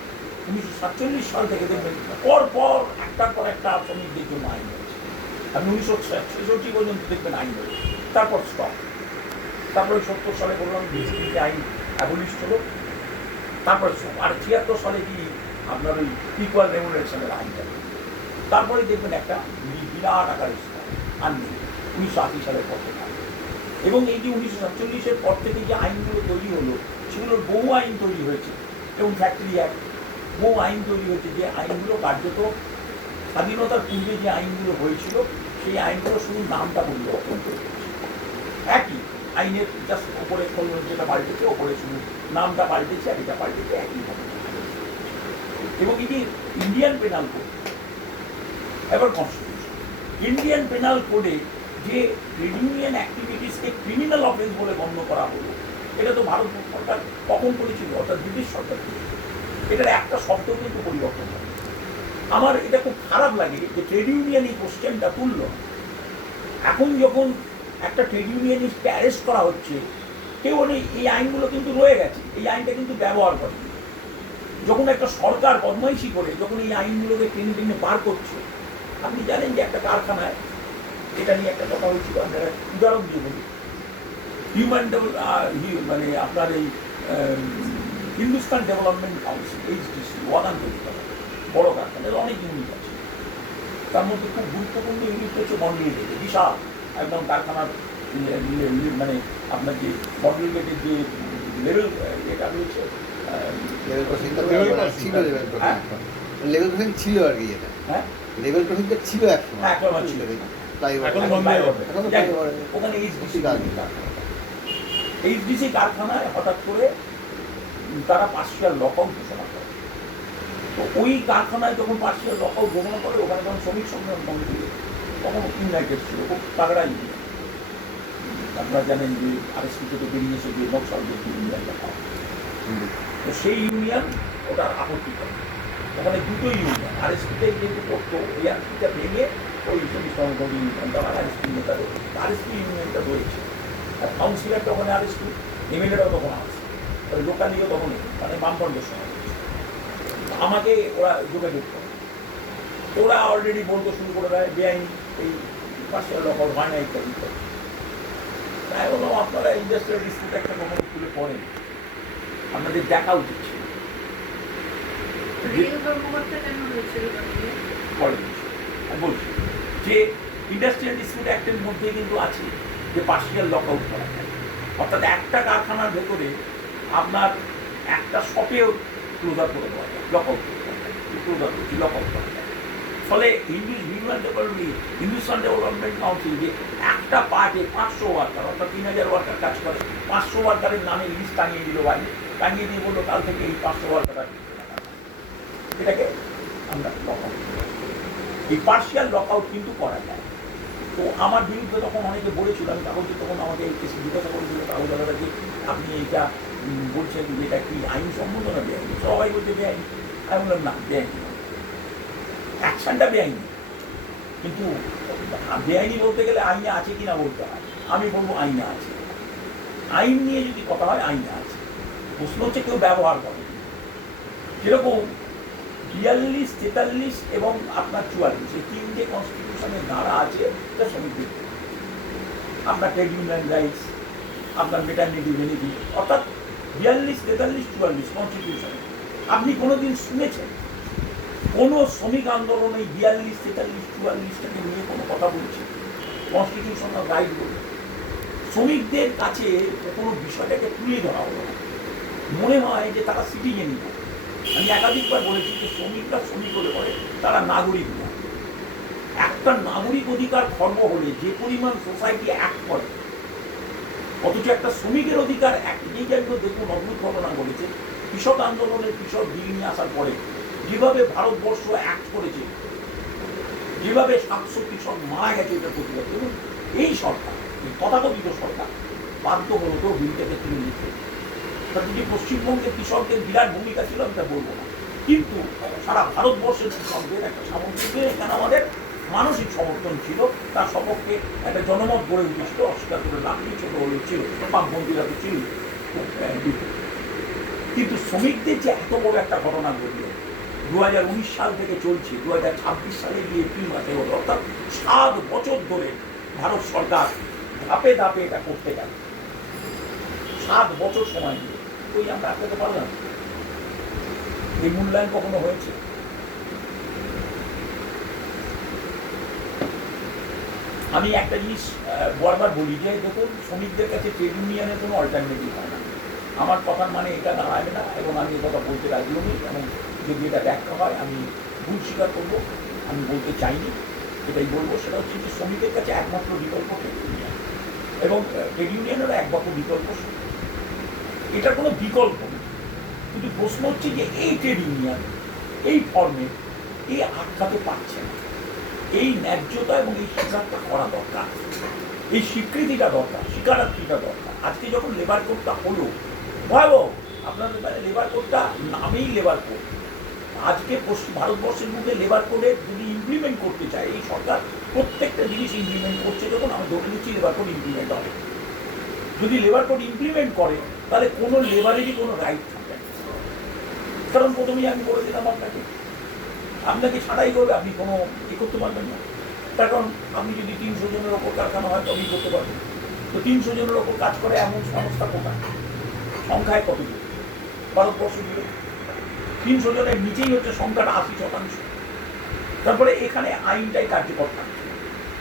1947 সাল থেকে দেখবেন পর একটার পর একটা শ্রমিকদের জন্য আইন হয়েছে। আপনি 1966 পর্যন্ত দেখবেন আইন হয়েছে, তারপর স্টপ, তারপরে 70 সালে বললাম বিজেপিতে আইন অ্যাবলিশ হলো, তারপরে আর 76 সালে কি আপনার ওই ইকুয়াল রেমুনারেশনের আইন যাবে, তারপরে দেখবেন একটা বিরাট আকারে আনবে 1980 সালের পর থেকে। এবং এই যে 1947-এর পর থেকে যে আইনগুলো তৈরি হলো, সেগুলোর বহু আইন তৈরি হয়েছে, এবং ফ্যাক্টরি অ্যাক্ট, বহু আইন তৈরি হয়েছে, যে আইনগুলো কার্যত স্বাধীনতার পূর্বে যে আইনগুলো হয়েছিল সেই আইনগুলো শুধু নামটা পরিবর্তন করে একই আইনের জাস্ট ওপরে যেটা পাল্টেছে, ওপরে শুধু নামটা পাল্টেছে আর এটা পাল্টেছে একইভাবে। এবং এই যে ইন্ডিয়ান পেনাল কোড, এবার কনস্টিটিউশন, ইন্ডিয়ান পেনাল কোডে যে ট্রেড ইউনিয়ন অ্যাক্টিভিটিসকে ক্রিমিনাল অফেন্স বলে গণ্য করা হলো, এটা তো ভারত সরকার কখন করেছিল, অর্থাৎ ব্রিটিশ সরকার। এটার একটা শব্দ কিন্তু পরিবর্তন হবে। আমার এটা খুব খারাপ লাগে যে ট্রেড ইউনিয়ন এই কোশ্চেনটা তুলল। এখন যখন একটা ট্রেড ইউনিয়নিস্টকে অ্যারেস্ট করা হচ্ছে, কেউ এই আইনগুলো কিন্তু রয়ে গেছে, এই আইনটা কিন্তু ব্যবহার করে। যখন একটা সরকার বদমাইশি করে যখন এই আইনগুলোকে টেনে টেনে পার করছে, আপনি জানেন যে একটা কারখানায়, এটা নিয়ে একটা কথা হয়েছিল, আমরা উদাহরণ দিয়ে বলি, মানে আপনার এই Hindustan development council, HDC, wagon তৈরি করা বড় কারখানার অনেক ইউনিট আছে, তার মধ্যে খুব গুরুত্বপূর্ণ ইউনিট হচ্ছে বন্ডেল গেটে, বিশাল একদম কারখানার মানে আপনার যে বন্ডেল গেটের যে লেভেল এটা রয়েছে, লেভেল ক্রসিং ছিল আর কি, এটা হ্যাঁ লেভেল ক্রসিংটা ছিল একসময় ছিল, ওখানে এইচডিসি কারখানায় হঠাৎ করে তারা পার্সিয়াল লকআউট ঘোষণা করে। তো ওই কারখানায় যখন পার্সিয়াল লকআউট ঘোষণা করে, ওখানে যখন শ্রমিক সংগ্রাম কমিটি, তখন ইউনাইটেড ছিল, খুব তাগড়া ইউনিয়ন। আপনারা জানেন যে আরএসপি থেকে বেরিয়ে এসে যে নকশালদের ইউনিয়নটা পাওয়া, তো সেই ইউনিয়ন ওটার আপত্তি করে। ওখানে দুটো ইউনিয়ন আরএসপিতে যেহেতু করতো, ওই আরএসপিটা ভেঙে ওই চব্বিশ নম্বর ইউনিয়নটা আমার আরএসপি নেতা আরএসপি ইউনিয়নটা রয়েছে। আর কাউন্সিলরটা ওখানে আরএসপি, এমএলএরাও তখন আসছে, লোকালিও তখন মানে বামফ্রন্টের সময়। আমাকে ওরা যোগাযোগ করে, ওরা অলরেডি বলতে শুরু করে দেয় বেআইনি এই পার্সিয়াল লকআউট হয় না ইত্যাদি। তাই বললাম আপনারা ইন্ডাস্ট্রিয়াল ডিসপিউট একটা কখনো তুলে পড়েন, আপনাদের দেখা উচিত ছিল। বলছি যে ইন্ডাস্ট্রিয়াল ডিসপিউট অ্যাক্টের মধ্যে কিন্তু আছে যে পার্সিয়াল লকআউট করা যায়, অর্থাৎ একটা কারখানার ভেতরে আপনার একটা শপেও ক্লোজার করে দেওয়া যায়, লকআউট করে দেওয়া যায়, ক্লোজার করছি লকআউট করা যায়। ফলে হিন্দুস্তান ডেভেলপমেন্ট কাউন্সিল যে একটা পার্টে 500 ওয়ার্কার অর্থাৎ 3000 ওয়ার্কার কাজ করে, 500 ওয়ার্কারের নামে লিস্ট টাঙিয়ে দিল বাইরে, টাঙিয়ে দিয়ে বললো কাল থেকে এই 500 ওয়ার্কার, এটাকে আমরা লকআউট। এই পার্সিয়াল লকআউট কিন্তু করা যায়। তো আমার বিরুদ্ধে তখন অনেকে বলেছিল, আমি কাগজে তখন আমাকে জিজ্ঞাসা করেছিল কাগজ দাদা যে আপনি এইটা বলছেন যে এটা কি আইন সম্মত না বেআইনি? সবাই বলছে বেআইনি। আমি বললাম না, বেআইনি অ্যাকশনটা বেআইনি, কিন্তু বেআইনি বলতে গেলে আইনে আছে কিনা বলতে হয়। আমি বলবো আইনে আছে, আইন নিয়ে যদি কথা হয় আইনে আছে। প্রশ্ন হচ্ছে কেউ ব্যবহার করে, যেরকম 42, 43 এবং আপনার 44 এই তিনটে কনস্টিটিউশনের ধারা আছে এটা শ্রমিকদের, আপনার ট্রেড ইউনিয়ন রাইটস, আপনার মেটারনিটি বেনিফিট, অর্থাৎ 42, 43, 44 কনস্টিটিউশনে আপনি কোনোদিন শুনেছেন কোনো শ্রমিক আন্দোলন এই 42, 43, 44টাকে নিয়ে কোনো কথা বলছে? কনস্টিটিউশনাল রাইট বলে শ্রমিকদের কাছে কোনো বিষয়টাকে তুলে ধরা হলো না। মনে হয় যে তারা সিটিজেনই না। আমি একাধিকবার বলেছি যে শ্রমিকরা শ্রমিক হলে পরে তারা নাগরিক না। একটা নাগরিক অধিকার খর্ব হলে যে পরিমাণ সোসাইটি অ্যাক্ট করে, অথচ একটা শ্রমিকের অধিকার এই জায়গায় দেখুন অদ্ভুত ঘটনা ঘটেছে। কৃষক আন্দোলনের কৃষক বিল নিয়ে আসার পরে যেভাবে ভারতবর্ষ অ্যাক্ট করেছে, যেভাবে 700 কৃষক মারা গেছে এটা প্রতিবাদ, এবং এই সরকার, এই তথাকথিত সরকার বাধ্য হলো তো বিলটাকে তুলে নিতে। যদি পশ্চিমবঙ্গের কৃষকদের বিরাট ভূমিকা ছিল আমি তা বলবো না, কিন্তু সারা ভারতবর্ষের কৃষকদের একটা সামগ্রিক এখানে আমাদের মানসিক সমর্থন ছিল, তার সপক্ষে একটা জনমত গড়ে উঠেছিল, অস্বীকার করে লাভলি ছোট হলেও ছিল, বামপন্থীরা তো ছিল। কিন্তু শ্রমিকদের যে এত বড় একটা ঘটনা ঘটল 2019 সাল থেকে চলছে, 2026 সালে গিয়ে এপ্রিল মাসে হলো, অর্থাৎ 7 বছর ধরে ভারত সরকার ধাপে ধাপে এটা করতে গেল, 7 বছর সময় নিয়ে। ওই আমরা আটকাতে পারলাম? এই মূল্যায়ন কখনো হয়েছে? আমি একটা জিনিস বারবার বলি যে দেখুন, শ্রমিকদের কাছে ট্রেড ইউনিয়নের কোনো অল্টারনেটিভ হয় না। আমার কথার মানে এটা দাঁড়াবে না, এবং আমি এ কথা বলতে রাজিও নেই, এবং যদি এটা ব্যাখ্যা হয় আমি ভুল স্বীকার করবো, আমি বলতে চাইনি, এটাই বলবো। সেটা হচ্ছে যে শ্রমিকের কাছে একমাত্র বিকল্প ট্রেড ইউনিয়ন, এবং ট্রেড ইউনিয়নেরও একমাত্র বিকল্প, এটার কোনো বিকল্প নেই। কিন্তু প্রশ্ন হচ্ছে যে এই ট্রেড ইউনিয়ন এই ফর্মে এই আটকাতে পারছে না। এই ন্যায্যতা এবং এই স্বীকারটা করা দরকার, এই স্বীকৃতিটা দরকার, স্বীকারার্থীটা দরকার। আজকে যখন লেবার কোডটা হলো, ভয়াবহ, আপনাদের লেবার কোডটা নামেই লেবার কোড। আজকে ভারতবর্ষের মধ্যে লেবার কোডে যদি ইমপ্লিমেন্ট করতে চায় এই সরকার, প্রত্যেকটা জিনিস ইমপ্লিমেন্ট করছে, যখন আমি ধরে নিচ্ছি লেবার কোড ইমপ্লিমেন্ট হবে। যদি লেবার কোড ইমপ্লিমেন্ট করে তাহলে কোনো লেবারেরই কোনো রাইট থাকবে না। কারণ প্রথমেই আমি বলে দিলাম আপনাকে ছাড়াই করবে, আপনি কোনো করতে পারবেন না। তার কারণ আপনি যদি 300 জনের ওপর কারখানা হয় তবেই করতে পারবেন। তো 300 জনের ওপর কাজ করে এমন সংস্থা কোথায়? সংখ্যায় কতজন ভারতবর্ষ জুড়ে? 300 জনের নিচেই হচ্ছে সংখ্যাটা 80%। তারপরে এখানে আইনটাই কার্যকর থাকছে।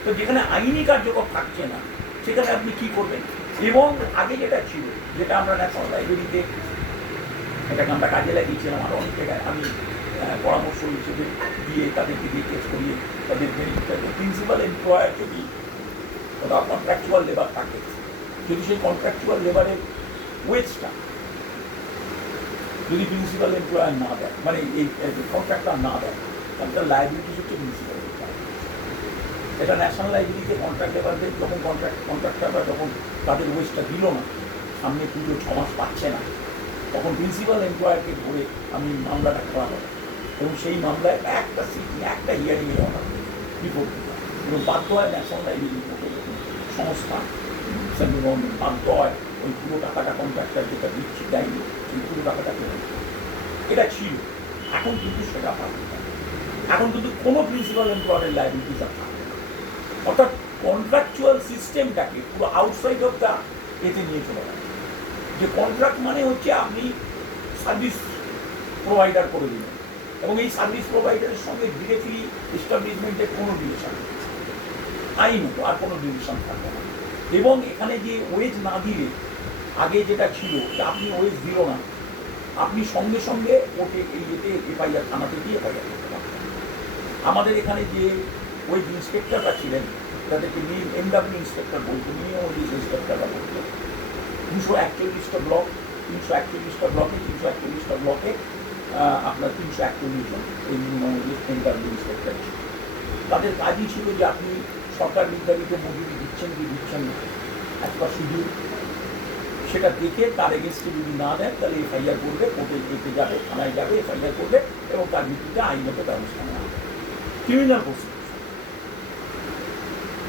তো যেখানে আইনই কার্যকর থাকছে না সেখানে আপনি কি করবেন? এবং আগে যেটা ছিল, যেটা আমরা ন্যাশনাল লাইব্রেরিতে এটাকে আমরা কাজে লাগিয়েছিলাম, আরও অনেক জায়গায় আমি পরামর্শ হিসেবে দিয়ে তাদেরকে রিকোয়েস্ট করিয়ে তাদের প্রিন্সিপাল এমপ্লয়ার যদি ওটা কন্ট্রাকচুয়াল লেবার থাকে, যদি সেই কন্ট্রাকচুয়াল লেবারের ওয়েজটা যদি প্রিন্সিপাল এমপ্লয়ার না দেয়, মানে এই কন্ট্রাক্টর না দেয়, তাহলে তার লাইবিলিটিস হচ্ছে প্রিন্সিপাল এমপ্লয়ার। এটা ন্যাশনাল লাইব্রেরিতে কন্ট্রাক্ট লেবারদের যখন কন্ট্রাক্টররা যখন তাদের ওয়েজটা দিল না, সামনে পুজো 6 মাস পাচ্ছে না, তখন প্রিন্সিপাল এমপ্লয়ারকে ধরে আমি মামলাটা করা হবে এবং সেই মামলায় একটা সিট একটা হিয়ারিংয়ে অর্ডার রিপোর্ট দিলাম এবং বাধ্য হয় ন্যাশনাল লাইব্রেরি রিপোর্টের সংস্থা সেন্ট্রাল গভর্নমেন্ট বাধ্য হয় ওই পুরো টাকাটা কন্ট্রাক্টার যেটা দিচ্ছি দেয়নি সেই পুরো টাকাটা পেয়ে এটা ছিল। এখন কিন্তু সেটা পাবে না, এখন কিন্তু কোনো প্রিন্সিপাল এমপ্লয়ারের লাইবিলিটিস আর থাকবে না, অর্থাৎ কন্ট্রাকচুয়াল সিস্টেমটাকে পুরো আউটসাইড অফ দ্য এতে নিয়ে চলে গেল। যে কন্ট্রাক্ট মানে হচ্ছে আপনি সার্ভিস প্রোভাইডার করে দিলেন এবং এই সার্ভিস প্রোভাইডারের সঙ্গে ডিরেক্টলি এস্টাবলিশমেন্টের কোনো রিলেশন নেই, আইনত আর কোনো রিলেশন থাকবে না। এবং এখানে যে ওয়েজ না দিলে আগে যেটা ছিল যে আপনি ওয়েজ দিল না, আপনি সঙ্গে সঙ্গে কোর্টে এই এতে এফআইআর থানাতে দিয়ে এফআইআর করতে পারতেন। আমাদের এখানে যে ওয়েজ ইন্সপেক্টররা ছিলেন তাদেরকে এমডাব্লিউ ইন্সপেক্টর বলতো, মিনিমাম ওয়েজ ইন্সপেক্টররা বলতো। 241টা ব্লক, 341টা ব্লকে 341টা ব্লকে আপনার 341 জন এই মিনিমাম ওয়েজ এমডাব্লিউ ইন্সপেক্টর ছিল। তাদের কাজই ছিল যে আপনি সরকার নির্ধারিত মজুরি দিচ্ছেন কি দিচ্ছেন না একটা শিডিউল, সেটা দেখে তার এগেনস্টে যদি না দেন তাহলে এফআইআর করবে, কোর্টে যেতে যাবে, থানায় যাবে, এফআইআর করবে এবং তার ভিত্তিতে আইনত ব্যবস্থা নেওয়া হবে। ক্রিমিনাল প্রসিকিউশন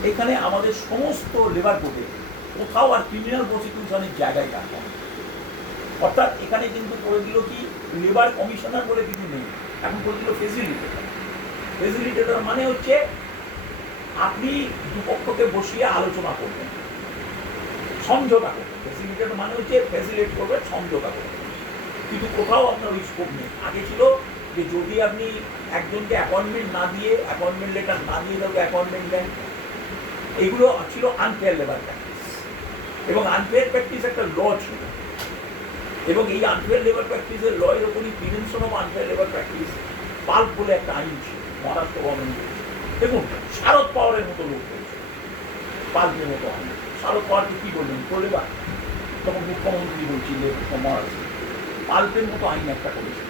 এখানে আমাদের সমস্ত লেবার কোর্টে কোথাও আর ক্রিমিনাল প্রসিকিউশনের জায়গায় রাখা, অর্থাৎ এখানে কিন্তু করে দিল কি লেবার কমিশনার বলে কিছু নেই, এখন করে দিল ফেসিলিটেটর। ফেসিলিটেটর মানে হচ্ছে আপনি দুপক্ষকে বসিয়ে আলোচনা করবেন, সমঝোতা করবেন। ফেসিলিটেটর মানে হচ্ছে ফেসিলিটেট করবেন, সমঝোতা করবেন, কিন্তু কোথাও আপনার ওই স্কোপ নেই। আগে ছিল যে যদি আপনি একজনকে অ্যাপয়েন্টমেন্ট না দিয়ে, অ্যাপয়েন্টমেন্ট লেটার না দিয়ে তাকে অ্যাপয়েন্টমেন্ট দেন, এইগুলো ছিল আনফেয়ার লেবার প্র্যাকটিস এবং আনফেয়ার প্র্যাকটিস একটা ল ছিল এবং এই আনফেয়ার লেবার প্র্যাকটিসের ল এর ওপরই prevention of unfair labour practice pulp বলে একটা আইন ছিল মহারাষ্ট্র গভর্নমেন্ট। দেখুন শারদ পাওয়ারের মতো লোক হয়েছে, পাল্পের মতো আইন। শারদ পাওয়ারকে কি বললেন লেবার, তখন মুখ্যমন্ত্রী বলছিল মহারাষ্ট্র পাল্পের মতো আইন একটা করেছিল।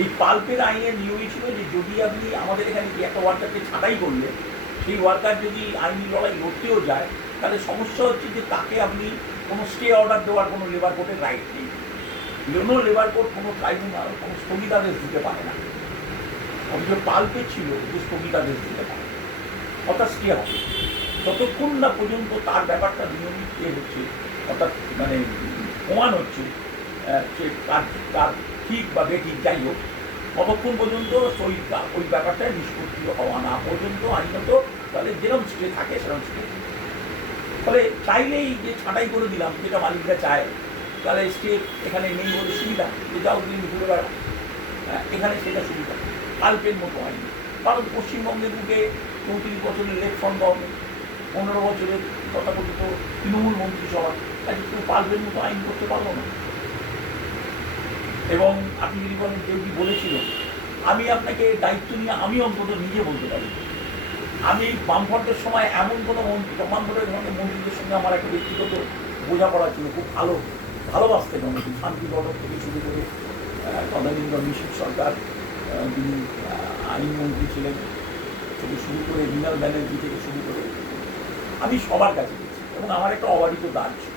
এই পাল্পের আইনের নিয়মই ছিল যে যদি আপনি আমাদের এখানে একটা ওয়ার্কারকে ছাঁটাই করলে সেই ওয়ার্কার যদি আইনি লড়াই লড়তেও যায় তাহলে সমস্যা হচ্ছে যে তাকে আপনি কোনো স্টে অর্ডার দেওয়ার কোনো লেবার কোর্টের রাইট নেই। কোনো লেবার কোর্ট কোনো ট্রাইব্যুনাল কোনো স্থগিতাদেশ দিতে পারে না, অভিযোগ পাল্পে ছিল যে স্থগিতাদেশ দিতে পারে, অর্থাৎ স্টে হবে ততক্ষণ না পর্যন্ত তার ব্যাপারটা নিয়মিত হচ্ছে, অর্থাৎ মানে প্রমাণ হচ্ছে সে তার ঠিক বা বেঠিক যাই হোক, ততক্ষণ পর্যন্ত ওই ব্যাপারটা নিষ্পত্তি হওয়া না পর্যন্ত আইনত তাহলে যেরকম স্টে থাকে সেরকম স্টে। ফলে চাইলেই যে ছাঁটাই করে দিলাম যেটা মালিকরা চায়, তাহলে স্টে এখানে নেই বলে সুবিধা, যে যাও দিন ঘুরে বেড়া, এখানে সেটা সুবিধা। পাল্পের মতো আইন, কারণ পশ্চিমবঙ্গের বুকে 34 বছরের লেফট ফ্রন্ট গভর্নমেন্ট, 15 বছরের তথাকথিত তৃণমূল মন্ত্রিসভা, তাই কেউ পাল্পের মতো আইন করতে পারলো না। এবং আপনি যদি বলেন কেউ কি বলেছিল, আমি আপনাকে দায়িত্ব নিয়ে আমি অন্তত নিজে বলতে পারি, আমি বামফ্রন্টের সময় এমন কোনো বামফ্রন্টের সঙ্গে মন্ত্রীদের সঙ্গে আমার একটা ব্যক্তিগত বোঝাপড়া ছিল, খুব ভালোবাসতেন অনেকে, শান্তি বদল থেকে শুরু করে তদানীন্দ্র মিশির সরকার যিনি আইনমন্ত্রী ছিলেন থেকে শুরু করে মৃণাল ব্যানার্জি থেকে শুরু করে আমি সবার কাছে গেছি এবং আমার একটা অবাধিত দান ছিল।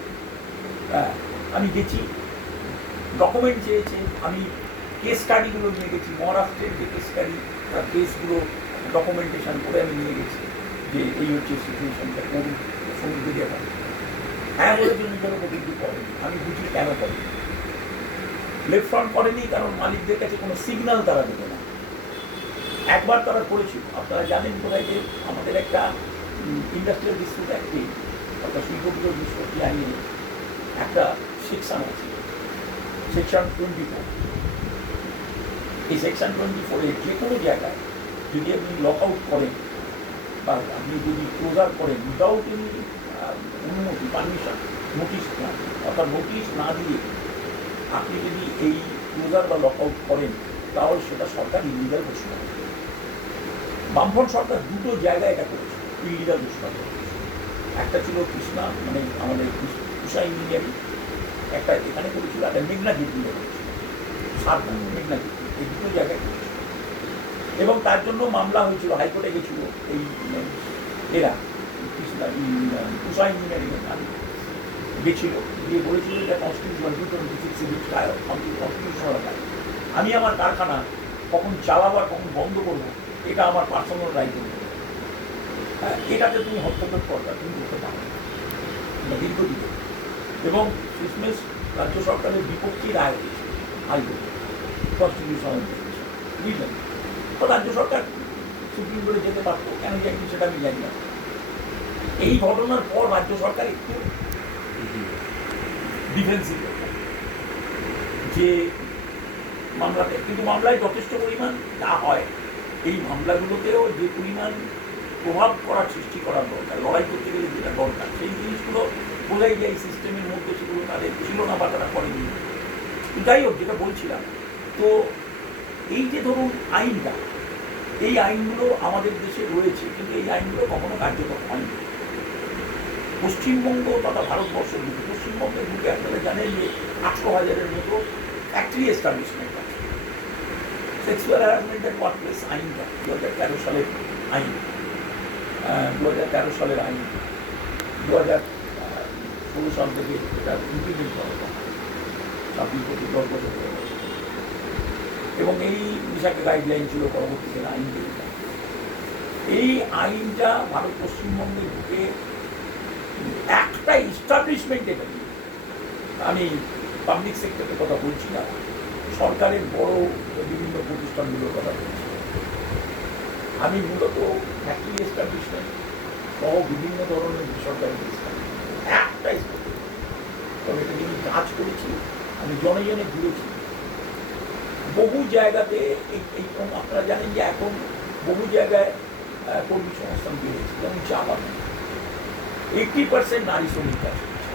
আমি গেছি, ডকুমেন্ট চেয়েছে, আমি কেস স্টাডিগুলো নিয়ে গেছি, মহারাষ্ট্রের যে কেস স্টাডি তার কেসগুলো ডকুমেন্টেশন করে আমি নিয়ে গেছি যে এই হচ্ছে সিচুয়েশনটা, কোন সমুদ্রে দেখা হ্যাঁ বলেছে নিজের উপর কিন্তু করেনি, আমি বুঝি কেন করেনি। লেফট ফ্রন্ট করেনি কারণ মালিকদের কাছে কোনো সিগন্যাল তারা দেবে না। একবার তারা করেছিল, আপনারা জানেন কোথায় যে আমাদের একটা ইন্ডাস্ট্রিয়াল ডিসপিউট অ্যাক্টে অর্থাৎ শিল্পগুলোর নিষ্পত্তি আইনে একটা সেকশন আছে, সেকশন 24। এই সেকশন 24-এ যে কোনো জায়গায় যদি আপনি লক আউট করেন বা আপনি যদি ক্লোজার করেন উইদাউট এনি অনুমতি পারমিশন, নোটিশ না, অর্থাৎ নোটিশ না দিয়ে আপনি যদি এই ক্লোজার বা লক আউট করেন তাহলে সেটা সরকার ইলিগাল ঘোষণা করে। বামফ্রন্ট সরকার দুটো জায়গায় এটা করেছে, ইলিগাল ঘোষণা করেছে। একটা ছিল কৃষ্ণা মানে আমাদের কৃষা ইঞ্জিনিয়ারিং, একটা এখানে করেছিল, একটা মেঘনা গিরিতে করেছিল, সাবধান মেঘনা গিরি, এই দুটো জায়গায় করেছিল। এবং তার জন্য মামলা হয়েছিল, হাইকোর্টে গেছিল এই এরা কৃষ্ণা কৃষা ইঞ্জিনিয়ারিংয়ের মালিক। গেছিল, গিয়ে বলেছিল যে কনস্টিটিউশনাল কনস্টিটিউশনাল রাইট, আমি আমার কারখানা কখন চালাবো আর কখন বন্ধ করবো এটা আমার পার্সোনাল রাইট। এটাকে তুমি হস্তক্ষেপ করবে, তুমি করতে পারো না দীর্ঘদিন। এবং শেষমেশ রাজ্য সরকারের বিপক্ষেই রায় হয়েছে হাইকোর্টে কনস্টিটিউশনাল, বুঝলেন? তো রাজ্য সরকার সুপ্রিম কোর্টে যেতে পারতো, কেন যায়নি সেটা আমি জানি না। এই ঘটনার পর রাজ্য সরকার একটু ডিফেন্সিভ যে মামলাতে, কিন্তু মামলায় যথেষ্ট পরিমাণ যা হয় এই মামলাগুলোতেও যে পরিমাণ প্রভাব করার সৃষ্টি করার দরকার, লড়াই করতে গেলে যেটা দরকার, সেই জিনিসগুলো বোঝাই যায় এই সিস্টেমের মধ্যে সেগুলো তাদের ছিল না বা তারা করেনি। যাই হোক, যেটা বলছিলাম, তো এই যে ধরুন আইনটা, এই আইনগুলো আমাদের দেশে রয়েছে, কিন্তু এই আইনগুলো কখনো কার্যকর হয়নি। পশ্চিমবঙ্গ তথা ভারতবর্ষের দিকে, পশ্চিমবঙ্গের দিকে আপনারা জানেন যে 800,000-এর মতো ফ্যাক্টরি এস্টাবলিশমেন্ট আছে। সেক্সুয়াল হ্যারাসমেন্টের ওয়ার্কপ্লেস আইনটা 2013 সালের আইন, 2013 সালের আইন 2016 সাল থেকে এটা ইমপ্লিমেন্ট করা হয়, 10 বছর হয়ে গেছে। এবং এই বিষয়কে গাইডলাইন ছিল, পরবর্তীতে আইন তৈরি হয়। এই আইনটা ভারত পশ্চিমবঙ্গের বুকে একটা ইস্টাবলিশমেন্টে, আমি পাবলিক সেক্টরের কথা বলছি না, সরকারের বড় বিভিন্ন প্রতিষ্ঠানগুলোর কথা বলছি, আমি মূলত ফ্যাক্টরি এস্টাবলিশমেন্ট সহ বিভিন্ন ধরনের বেসরকারি প্রতিষ্ঠান একটা তবে এটা যিনি কাজ করেছি, আমি জনে জনে ঘুরেছি বহু জায়গাতে। এই আপনারা জানেন যে এখন বহু জায়গায় কর্মী সংস্থান বেড়েছে, যেমন চা বাগান 80% নারী শ্রমিক কাজ করছে,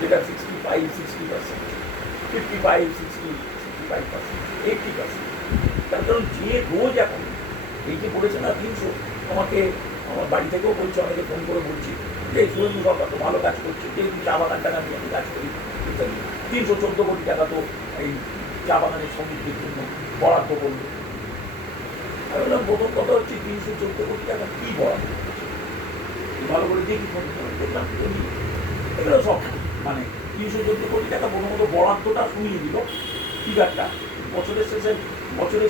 যেটা 65-60%, 55-60-65%, 80%। তার কারণ যে রোজ এখন এই যে বলেছে না 300, আমাকে আমার বাড়ি থেকেও বলছে, অনেকে ফোন করে বলছি যে সুরেন্দ্র সরকার তো ভালো কাজ করছে, যেহেতু চা বাগান টাকা নিয়ে আমি কাজ করি ইত্যাদি, 314 কোটি টাকা তো এই চা বাগানের শ্রমিকদের জন্য বরাদ্দ করলো। আমি বললাম প্রথম কথা হচ্ছে 314 কোটি টাকা কি বরাদ্দ করছে, ভালো করে দেখি ফোন করে দেখলাম এগুলো সব মানে 314 কোটি টাকা প্রথমত বরাদ্দটা শুনিয়ে দিল ফিগারটা, বছরের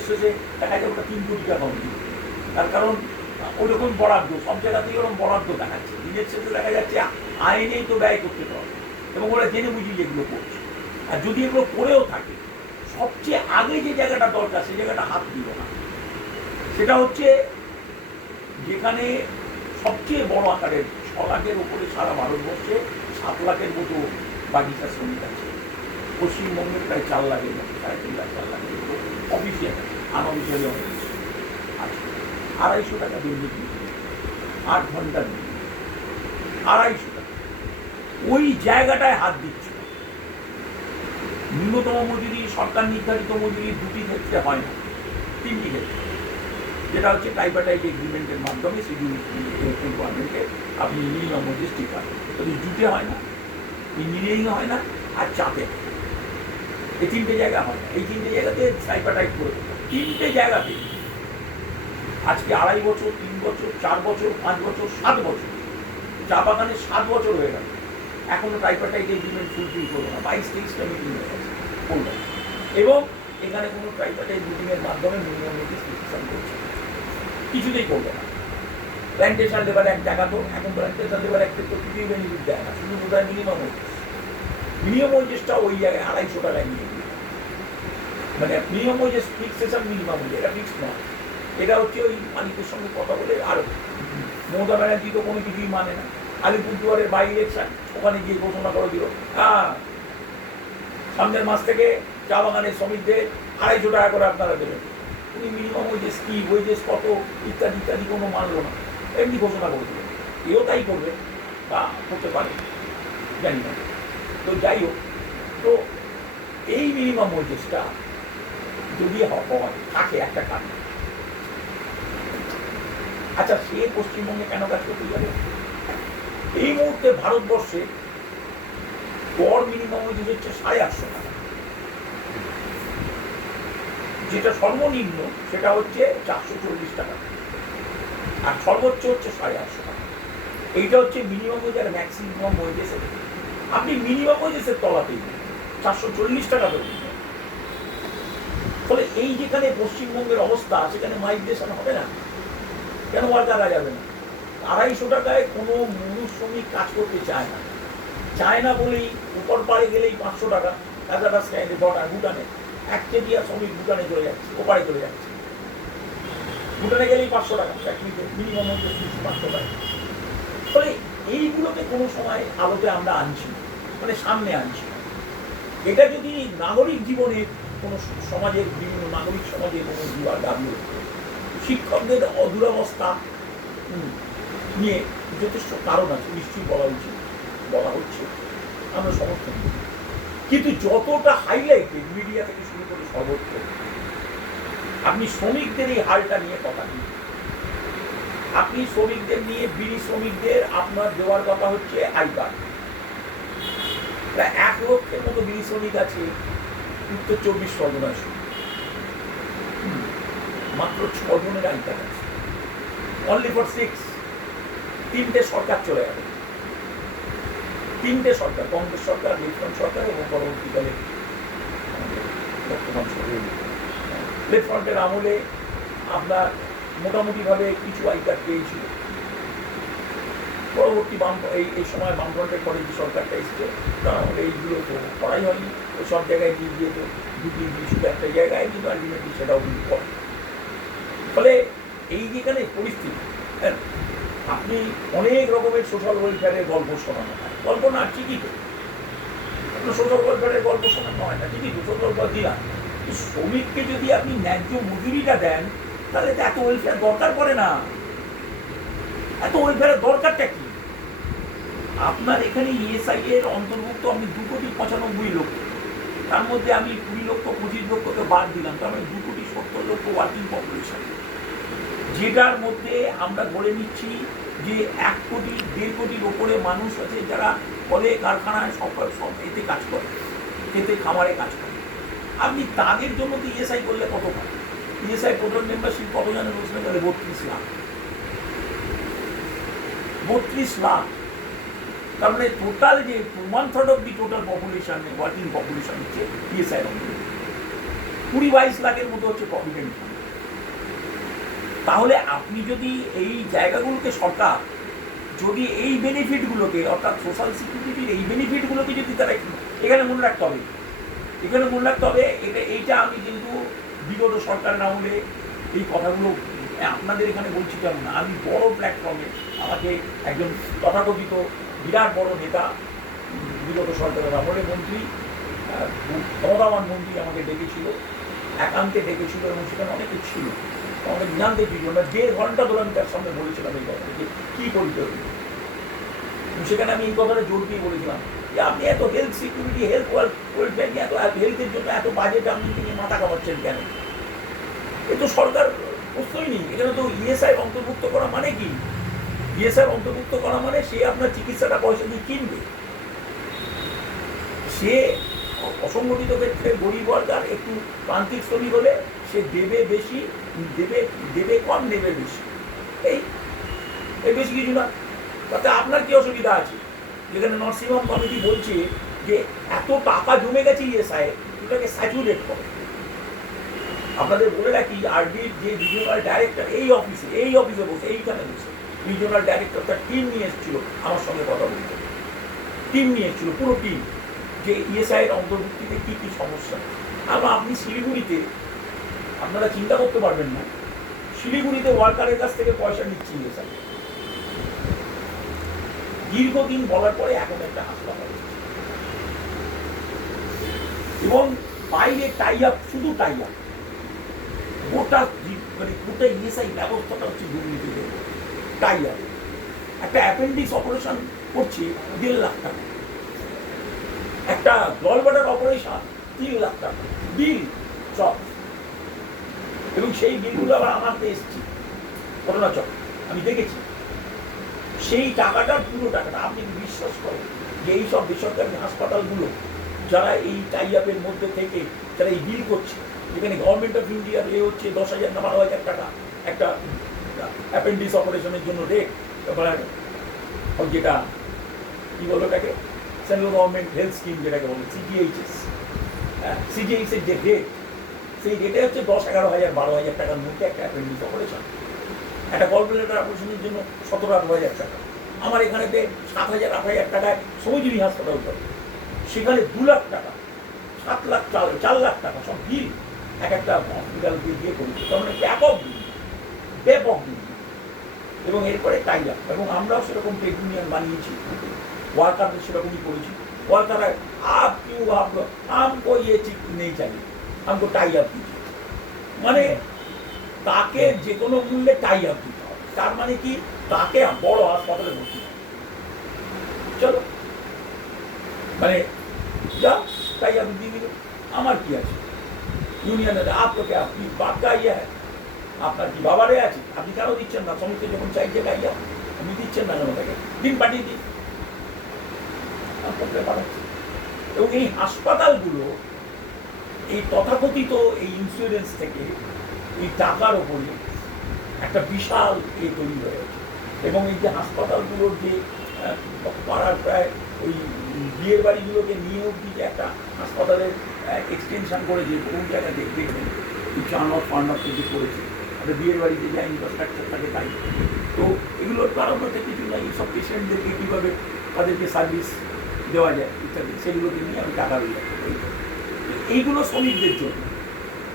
শেষে দেখা যায় ওটা 3 কোটি টাকা হয়ে দিল। তার কারণ ওরকম বরাদ্দ সব জায়গাতেই ওরকম বরাদ্দ দেখাচ্ছে, দিনের শেষে দেখা যাচ্ছে আইনেই তো ব্যয় করতে হবে, এবং ওরা জেনে বুঝি যেগুলো করছে। আর যদি এগুলো করেও থাকে, সবচেয়ে আগে যে জায়গাটা দরকার সেই জায়গাটা হাত দিল না। সেটা হচ্ছে যেখানে সবচেয়ে বড় আকারের 6 লাখের উপরে সারা ভারতবর্ষে 7 লাখের মতো বাগিচা শ্রমিক আছে, পশ্চিমবঙ্গের প্রায় 4 লাখের মতো, 3.5 লাখ 4 লাখের মতো অফিসিয়াল, আনঅফিসিয়ালি অফিস আছে। 250 টাকা দিন, 8 ঘন্টা দিন, 250 টাকা, ওই জায়গাটায় হাত দিচ্ছ। ন্যূনতম মজুরি, সরকার নির্ধারিত মজুরি 2টি ক্ষেত্রে হয় না, 3টি ক্ষেত্রে, যেটা হচ্ছে ট্রাইপার্টাইট এগ্রিমেন্টের মাধ্যমে শিডিউল গভর্নমেন্টে আপনি মিনিমাম মজুরি ঠিক হয়, তবে জুটে হয় না, ইঞ্জিনিয়ারিং হয় না, আর চাপে এই 3টে জায়গা হয় না। এই 3টে জায়গাতে ট্রাইপার্টাইট করে 3টে জায়গাতে আজকে 2.5 বছর, 3 বছর, 4 বছর, 5 বছর, 7 বছর, চা বাগানে 7 বছর হয়ে গেল, এখনো ট্রাইপার্টাইট এগ্রিমেন্ট ফুলফিল করলো না। 22-23টা মিটিং হয়ে গেছে কলকাতা, এবং এখানে কোনো ট্রাইপার্টাইট মিটিংয়ের মাধ্যমে মিনিমাম নোটিস ফিক্সেশন করছে, কিছুতেই করবে না। প্ল্যান্টেশন লেবার অ্যাক্ট দেখাতো, এখন প্ল্যান্টেশন লেবার অ্যাক্টের তো কিছুই বেনিফিট দেয় না, শুধু বোধহয় মিনিমাম ওয়েজেসটা ওই জায়গায় 250 টাকায় নিয়ে দিল। মানে minimum wages fixation, minimum wage এটা ফিক্সড নয়, এটা হচ্ছে ওই মালিকের সঙ্গে কথা বলে। আর মমতা ব্যানার্জি তো কোনো কিছুই মানে না, আলিপুরদুয়ারের বাই ইলেকশন, ওখানে গিয়ে ঘোষণা করে দিল সামনের মাস থেকে চা বাগানের শ্রমিকদের 250 টাকা করে আপনারা দেবেন। উনি মিনিমাম ওয়েজেস কি, ওয়েজেস কত, ইত্যাদি ইত্যাদি কোনো মানলো না, এমনি ঘোষণা করে দিল। এও তাই করবে বা করতে পারে, জানি না। তো যাই হোক, তো এই মিনিমাম ওয়েজেসটা যদি হয় থাকে একটা কাজ, আচ্ছা সে পশ্চিমবঙ্গে কেন কাজ করতে যাবে? এই মুহূর্তে ভারতবর্ষে গড় মিনিমাম ওয়েজেস হচ্ছে 850 টাকা, যেটা সর্বনিম্ন সেটা হচ্ছে 440 টাকা, আর সর্বোচ্চ হচ্ছে 850 টাকা। এইটা হচ্ছে মিনিমাম ওয়েজ আর ম্যাক্সিমাম ওয়েজেস। আপনি মিনিমাম ওয়েজেসের তলাতেই 440 টাকা বেতন। ফলে এই যেখানে পশ্চিমবঙ্গের অবস্থা, সেখানে মাইগ্রেশন হবে না কেন? ওয়ার্কাররা যাবে না। 250 টাকায় কোনো মজুর শ্রমিক কাজ করতে চায় না বলেই উপর পাড়ে গেলেই 500 টাকা। কাজাটা স্ট্যান্ডে ভুটানে একচেটিয়া শ্রমিক ভুটানে চলে যাচ্ছে, ওপারে চলে যাচ্ছে। ভুটানে গেলেই 500 টাকা, চাকরিতে মিনিমাম 500 টাকা। ফলে এইগুলোকে কোনো সময় আলোতে আমরা আনছি, মানে সামনে আনছি। এটা যদি নাগরিক জীবনে কোনো সমাজের, বিভিন্ন নাগরিক সমাজে কোনো দাবি হচ্ছে, শিক্ষকদের অদূরাবস্থা নিয়ে যথেষ্ট কারণ আছে, নিশ্চয়ই বলা উচিত, বলা হচ্ছে, আমরা সমর্থন করি। কিন্তু যতটা হাইলাইটেড মিডিয়া থেকে শুরু করে সর্বত্র, আপনি শ্রমিকদের এই হালটা নিয়ে কথা নেই। আপনি শ্রমিকদের নিয়ে, বিড়ি শ্রমিকদের আপনার দেওয়ার কথা হচ্ছে আই কার্ড। প্রায় 1 লক্ষের মতো বিড়ি শ্রমিক আছে উত্তর 24 পরগনায়, মাত্র 6 জনের আই কার্ড আছে, অনলি ফর 6। 3টে সরকার চলে গেল, 3টে সরকার, কংগ্রেস সরকার, লেফট সরকার এবং পরবর্তীকালে বর্তমান সরকার। লেফট ফ্রন্টের আমলে আপনার মোটামুটিভাবে কিছু আই কার্ড পেয়েছিল। পরবর্তী এই সময় বামফ্রন্টের পরে যে সরকারটা এসছে, তার আমলে এইগুলো তো করাই হয়নি। ওই সব জায়গায় দিয়ে দিয়ে তো দুটি শুধু একটা জায়গায়, কিন্তু আলটিমেটলি সেটাও কিন্তু করে। ফলে এই যেখানে পরিস্থিতি, হ্যাঁ, আপনি অনেক রকমের সোশ্যাল ওয়েলফেয়ারের গল্প শোনানো হয়, গল্প না ঠিকই তো, আপনার সোশ্যাল ওয়েলফেয়ারের গল্প শোনানো হয় না ঠিকই তো, সোশ্যাল ওয়েলফেয়ার দিলাম। শ্রমিককে যদি আপনি ন্যায্য মজুরিটা দেন, তাহলে তো এত ওয়েলফেয়ার দরকার পড়ে না। এত ওয়েলফেয়ারের দরকারটা কি? আপনার এখানে ইএসআই এর অন্তর্ভুক্ত আপনি 2,95,00,000 তার মধ্যে আমি 20,25,00,000কে বাদ দিলাম, তার মানে 2,70,00,000 ওয়ার্কিং পপুলেশন, যেটার মধ্যে আমরা ধরে নিচ্ছি যে 1 কোটি 1.5 কোটির ওপরে মানুষ আছে যারা কলে, কারখানায়, সব এতে কাজ করে, খেতে খামারে কাজ করে। আপনি তাদের জন্য তো ইএসআই করলে কত পান? ইএসআই টোটাল মেম্বারশিপ কত জানেন? ওয়েস্ট বেঙ্গলে 32 লাখ। 32 লাখ, তার মানে টোটাল যে 1/3 of the total population, working population হচ্ছে ইএসআই অন্তর্ভুক্ত। 20-22 লাখের মতো হচ্ছে প্রভিডেন্ট ফান্ড। তাহলে আপনি যদি এই জায়গাগুলোকে, সরকার যদি এই বেনিফিটগুলোকে, অর্থাৎ সোশ্যাল সিকিউরিটির এই বেনিফিটগুলোকে যদি তারা, এখানে মনে রাখতে হবে, এইটা আমি কিন্তু বিগত সরকারের আমলে এই কথাগুলো আপনাদের এখানে বলছি কেন না, আমি বড় প্ল্যাটফর্মে আমাকে একজন তথাকথিত বিরাট বড় নেতা, বিগত সরকারের আমলে মন্ত্রী, ক্ষমতাবান মন্ত্রী আমাকে ডেকেছিল, একান্তে ডেকেছিল, এবং সেখানে অনেকে ছিল, আমাকে জানতে দিল না। 1.5 ঘন্টা ধরে আমি তার সামনে বলেছিলাম এই কথাটা, যে কী করতে হবে। সেখানে আমি এই কথাটা জোর দিয়ে বলেছিলাম যে আপনি এত হেলথ সিকিউরিটি, হেলথ ওয়েলফেয়ার নিয়ে, এত হেলথের জন্য এত বাজেট আপনি নিয়ে মাথা কামাচ্ছেন কেন? এ তো সরকার প্রশ্নই নেই। এখানে তো ইএসআই অন্তর্ভুক্ত করা মানে কি? ইএসআই অন্তর্ভুক্ত করা মানে সে আপনার চিকিৎসাটা পয়সা দিয়ে কিনবে। সে অসংগঠিত ক্ষেত্রে গরিব ওয়ার্কার, একটু প্রান্তিক শ্রমিক হলে সে দেবে বেশি, দেবে কম, নেবে বেশি, এই বেশি কিছু না। তাতে আপনার কি অসুবিধা আছে? যেখানে নার্সিংহোম কমিটি বলছে যে এত টাকা জমে গেছে ইএসআই, এটাকে স্যাচুরেট করে। আপনাদের বলে রাখি, আরডির যে রিজিওনাল ডাইরেক্টর এই অফিসে বসে, এইখানে বসে রিজিওনাল ডাইরেক্টর তার টিম নিয়ে এসেছিল আমার সঙ্গে কথা বলতে, টিম নিয়ে এসেছিল, পুরো টিম, যে ইএসআই এর অন্তর্ভুক্তিতে কী কী সমস্যা। আপনি শিলিগুড়িতে, আপনারা চিন্তা করতে পারবেন না, শিলিগুড়িতে ওয়ার্কারের কাছ থেকে পয়সা নিচ্ছি ইএসআই, দীর্ঘদিন বলার পরে এখন একটা হাসপাতাল, এবং বাইরে টাই আপ, শুধু টাই আপ, গোটা ইএসআই ব্যবস্থাটা হচ্ছে দুর্নীতিতে টাই আপ। একটা অ্যাপেন্ডিক্স অপারেশন করছে 1.5 লাখ টাকা, একটা গলব্লাডার অপারেশন 3 লাখ টাকা বিল সব, এবং সেই বিলগুলো আবার আমার এসেছি ঘটনা চক্র, আমি দেখেছি। সেই টাকাটা, পুরো টাকাটা আপনি বিশ্বাস করেন যে এই সব বেসরকারি হাসপাতালগুলো যারা এই টাই আপের মধ্যে থেকে যারা এই বিল করছে, যেখানে গভর্নমেন্ট অফ ইন্ডিয়ার হচ্ছে 10,000 না 12,000 টাকা একটা অ্যাপেন্ডিক্স অপারেশনের জন্য রেট, যেটা কি বলো এটাকে সেন্ট্রাল গভর্নমেন্ট হেলথ স্কিম যেটাকে বলে সিজিএইচএস, সিজিএইচ এর যে রেট, সেই রেটে হচ্ছে 10-11,000 12,000 টাকার মধ্যে একটা অ্যাপেন্ডিক্স অপারেশন। একটা গলব্লাডার অপারেশনের জন্য 17-18,000 টাকা। আমার এখানেতে 7,000-8,000 টাকায় শ্রমজীবী হাসপাতাল করে, সেখানে 2 লাখ টাকা, 7 লাখ 4 লাখ টাকা সব বিল এক একটা হসপিটাল দিয়ে করেছে। তার মানে ব্যাপক বিল, ব্যাপক বিল। এবং এরপরে টাই আপ, এবং আমরাও সেরকম ট্রেড ইউনিয়ন বানিয়েছি, ওয়ার্কারদের সেরকমই করেছি। ওয়ার্কাররা आप क्यों आप हमको ये चीज नहीं चाहिए, हमको टाई अप दीजिए, মানে তাকে যে কোনো মূল্যে টাই আপ দিতে হবে। তার মানে কি, তাকে বড় হাসপাতালে ভর্তি হবে, চলো মানে যা টাই আপ দিয়ে দিল, আমার কি আছে ইউনিয়নের আপনাকে, আপনি বাপকা ইয়ে হয়, আপনার কি বাবারে আছে, আপনি কেন দিচ্ছেন না? শ্রমিককে যখন চাইছে টাই আপ, আপনি দিচ্ছেন না কেন? তাকে দিন, পাঠিয়ে দিন, পাঠাচ্ছে। এবং এই হাসপাতালগুলো এই তথাকথিত এই ইন্স্যুরেন্স থেকে এই টাকার ওপরে একটা বিশাল তৈরি হয়ে গেছে। এবং এই যে হাসপাতালগুলোর যে পাড়ার প্রায় ওই বিয়ের বাড়িগুলোকে নিয়ে অব্দি যে একটা হাসপাতালের এক্সটেনশন করে, যে কোন জায়গায় দেখবেন চানক ফান্ডার থেকে করেছে, একটা বিয়ের বাড়িতে যা ইনফ্রাস্ট্রাকচার থাকে তাই। তো এগুলোর কারণ হচ্ছে কিছু না, এইসব পেশেন্টদেরকে কীভাবে তাদেরকে সার্ভিস দেওয়া যায় ইত্যাদি, সেগুলোকে নিয়ে আমি টাকা দিয়ে রাখি। এইগুলো শ্রমিকদের জন্য।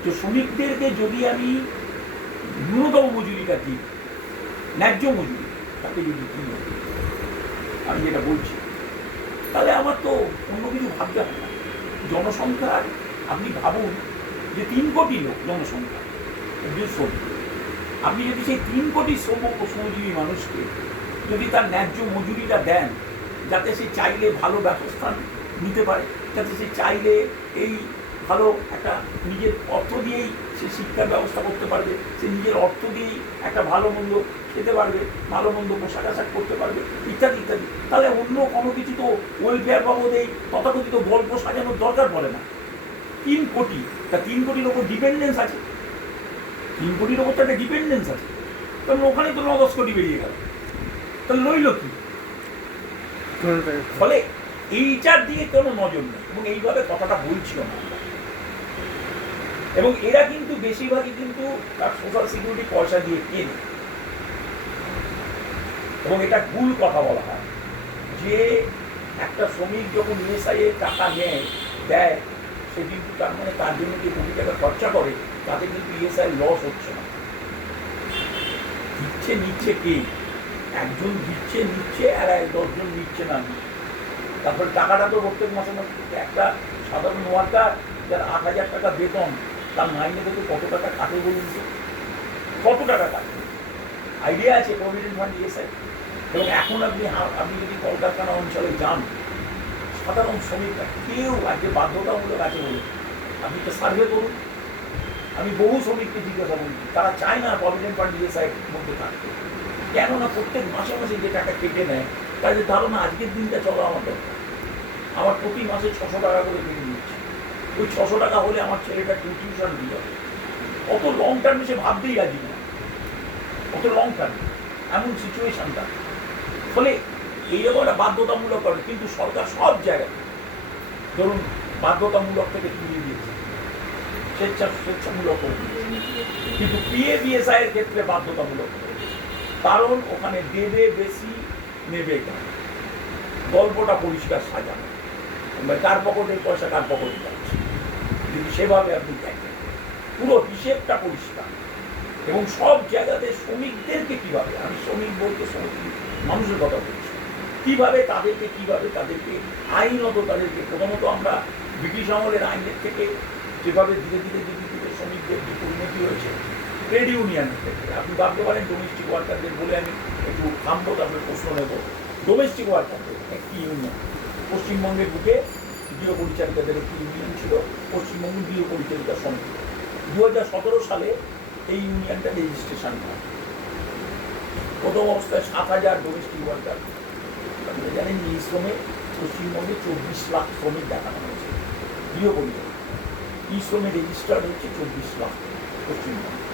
তো শ্রমিকদেরকে যদি আমি ন্যূনতম মজুরিটা দিই, ন্যায্য মজুরি তাকে যদি দিই, আমি যেটা বলছি, তাহলে আমার তো অন্য কিছু ভাবতে হবে না। জনসংখ্যার আপনি ভাবুন যে 3 কোটি লোক জনসংখ্যা, শ্রমিক, আপনি যদি সেই 3 কোটি শ্রমজীবী মানুষকে যদি তার ন্যায্য মজুরিটা দেন, যাতে সে চাইলে ভালো ব্যবস্থান নিতে পারে, যাতে সে চাইলে এই ভালো একটা নিজের অর্থ দিয়েই সে শিক্ষার ব্যবস্থা করতে পারবে, সে নিজের অর্থ দিয়েই একটা ভালো মন্দ খেতে পারবে, ভালো মন্দ পোশাক আশাক করতে পারবে ইত্যাদি ইত্যাদি, তাহলে অন্য কোনো কিছু তো ওয়েলফেয়ার বাবদ এই তথাকথিত গল্প সাজানোর দরকার পড়ে না। 3 কোটি, তা 3 কোটির ওপর ডিপেন্ডেন্স আছে, 3 কোটির ওপর তো একটা ডিপেন্ডেন্স আছে, কারণ ওখানে তো 9-10 কোটি বেরিয়ে গেল, তাহলে রইল কি? ফলে এইটার দিকে কোনো নজর নেই, এবং এইভাবে কথাটা বলছিও না। এবং এরা কিন্তু বেশিরভাগই কিন্তু তার সোশ্যাল সিকিউরিটি পয়সা দিয়ে কেনে, এবং এটা ভুল কথা বলা হয় যে একটা শ্রমিক যখন ইএসআই এর টাকা নেয় দেয়, সে কিন্তু তার মানে তার জন্য যে কোটি টাকা খরচা করে তাতে কিন্তু ইএসআই লস হচ্ছে না। দিচ্ছে নিচ্ছে কে? একজন দিচ্ছে নিচ্ছে, আর 10 জন নিচ্ছে না। তারপরে টাকাটা তো প্রত্যেক মাসে মাসে একটা সাধারণ ওয়ার্কার যার 8,000 টাকা বেতন, তার মাইনে থেকে কত টাকা কাটে বলুন তো? কত টাকা কাটে? আইডিয়া আছে প্রভিডেন্ট ফান্ড ইএসআই? এবং এখন আপনি যদি কলকারখানা অঞ্চলে যান, সাধারণ শ্রমিকরা কেউ আজকে বাধ্যতামূলক আছে বলে আপনি তো সার্ভে করুন। আমি বহু শ্রমিককে জিজ্ঞাসা করছি, তারা চায় না প্রভিডেন্ট ফান্ড ইএসআই মধ্যে থাকতে। কেননা প্রত্যেক মাসে মাসে যে টাকা কেটে নেয়, তাদের ধারণা আজকের দিনটা চলো আমার দরকার, আমার প্রতি মাসে 600 টাকা করে কেটে দিচ্ছে, ওই 600 টাকা হলে আমার ছেলেটা টিউশন দিয়ে যাবে। অত লং টার্মে সে ভাবতেই রাজি না, অত লং টার্মে এমন সিচুয়েশনটা। ফলে এইরকম একটা বাধ্যতামূলক করে, কিন্তু সরকার সব জায়গায় ধরুন বাধ্যতামূলক থেকে তুলিয়ে দিয়েছে, স্বেচ্ছামূলক করে দিয়েছে, কিন্তু পিএফইএসআই এর ক্ষেত্রে বাধ্যতামূলক, কারণ ওখানে দেবে বেশি নেবে কম, গল্পটা পরিষ্কার সাজানো, কার পকেটের পয়সা কার পকেটে যাচ্ছে যদি সেভাবে আপনি দেখেন, পুরো হিসেবটা পরিষ্কার। এবং সব জায়গাতে শ্রমিকদেরকে কিভাবে, আমি শ্রমিক বলতে শ্রমিক মানুষের কথা বলছি, কিভাবে তাদেরকে আইনত তাদেরকে, প্রথমত আমরা ব্রিটিশ আমলের আইনের থেকে যেভাবে ধীরে ধীরে শ্রমিকদের যে পরিণতি হয়েছে ট্রেড ইউনিয়নের ক্ষেত্রে, আপনি ভাবতে পারেন ডোমেস্টিক ওয়ার্কারদের বলে আমি একটু থামবো, তারপরে প্রশ্ন নেব। ডোমেস্টিক ওয়ার্কারদের একটি ইউনিয়ন, পশ্চিমবঙ্গের বুকে গৃহ পরিচারিকাদের একটি ইউনিয়ন ছিল, পশ্চিমবঙ্গ গৃহ পরিচারিকা সমিতি। 2017 সালে এই ইউনিয়নটা রেজিস্ট্রেশন হয়। প্রথম অবস্থায় 7,000 ডোমেস্টিক ওয়ার্কার, আপনারা জানেন এই শ্রমে পশ্চিমবঙ্গে 24 লাখ শ্রমিক দেখানো হয়েছে গৃহ পরিচারিকা। এই শ্রমে রেজিস্টার্ড হচ্ছে 24 লাখ পশ্চিমবঙ্গে।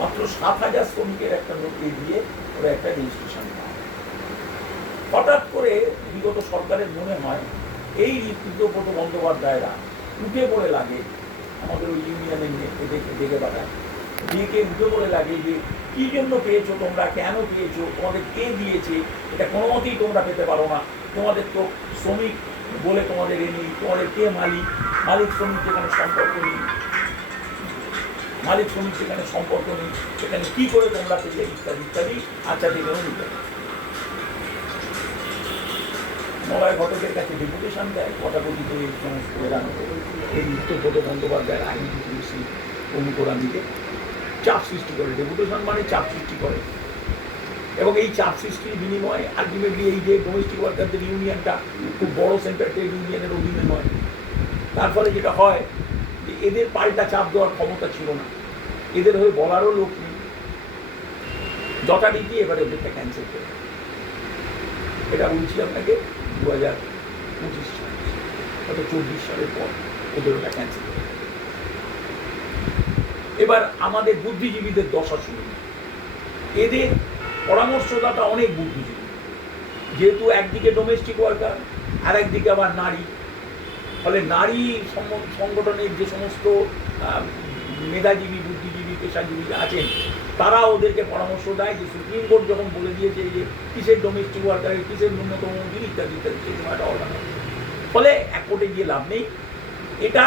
মাত্র 7,000 শ্রমিকের একটা নোট দিয়ে ওরা একটা রেজিস্ট্রেশন পায়। হঠাৎ করে বিগত সরকারের মনে হয় এই ঋতুব্রত বন্দ্যোপাধ্যায়রা উঠে পড়ে লাগে আমাদের ওই ইউনিয়নের এদেরকে ডেকে পাঠায়, ডেকে উঠে পড়ে লাগে যে কী জন্য পেয়েছো তোমরা, কেন পেয়েছো, তোমাদের কে দিয়েছে, এটা কোনো মতেই তোমরা পেতে পারো না, তোমাদের তো শ্রমিক বলে তোমাদের এ নেই, তোমাদের কে মালিক, মালিক শ্রমিক যেখানে সম্পর্ক নেই, মালিক শ্রমিক যেখানে সম্পর্ক নেই সেখানে কী করে তোমরা পেলে, ইত্যাদি ইত্যাদি। আচ্ছা দেখে নিতে মলয় ঘটকের কাছে ডেপুটেশন দেয়, কথাকথিত এই সমস্ত এই ঋতুব্রত বন্দ্যোপাধ্যায়ের আইনজীবী পুলিশি অনুকরণীকে চাপ সৃষ্টি করে, ডেপুটেশন মানে চাপ সৃষ্টি করে, এবং এই চাপ সৃষ্টির বিনিময়ে আলটিমেটলি এই যে ডোমেস্টিক ওয়ার্কারদের ইউনিয়নটা খুব বড় সেন্টার ট্রেড ইউনিয়নের অধীনে নয়, তার ফলে যেটা হয় যে এদের পাল্টা চাপ দেওয়ার ক্ষমতা ছিল না, এদের হয়ে বলারও লোক নেই, যথারীতি এবারে ওদেরটা ক্যান্সেল করে। এটা বলছি আপনাকে 2025 সাল অর্থাৎ 24 সালের পর ওদের ওটা ক্যান্সেল করে। এবার আমাদের বুদ্ধিজীবীদের দশা শুনুন, এদের পরামর্শদাতা অনেক বুদ্ধিজীবী, যেহেতু একদিকে ডোমেস্টিক ওয়ার্কার আর একদিকে আবার নারী, ফলে নারী সংগঠনের যে সমস্ত মেধাজীবী বুদ্ধিজীবী পেশাজীবী আছেন তারা ওদেরকে পরামর্শ দেয় যে সুপ্রিম কোর্ট যখন বলে দিয়েছে যে কিসের ডোমেস্টিক ওয়ার্কারের কিসের ন্যূনতম মজুরি ইত্যাদি ইত্যাদি, সেই সময়টা অর্ডার হয়, ফলে এক কোর্টে গিয়ে লাভ নেই, এটা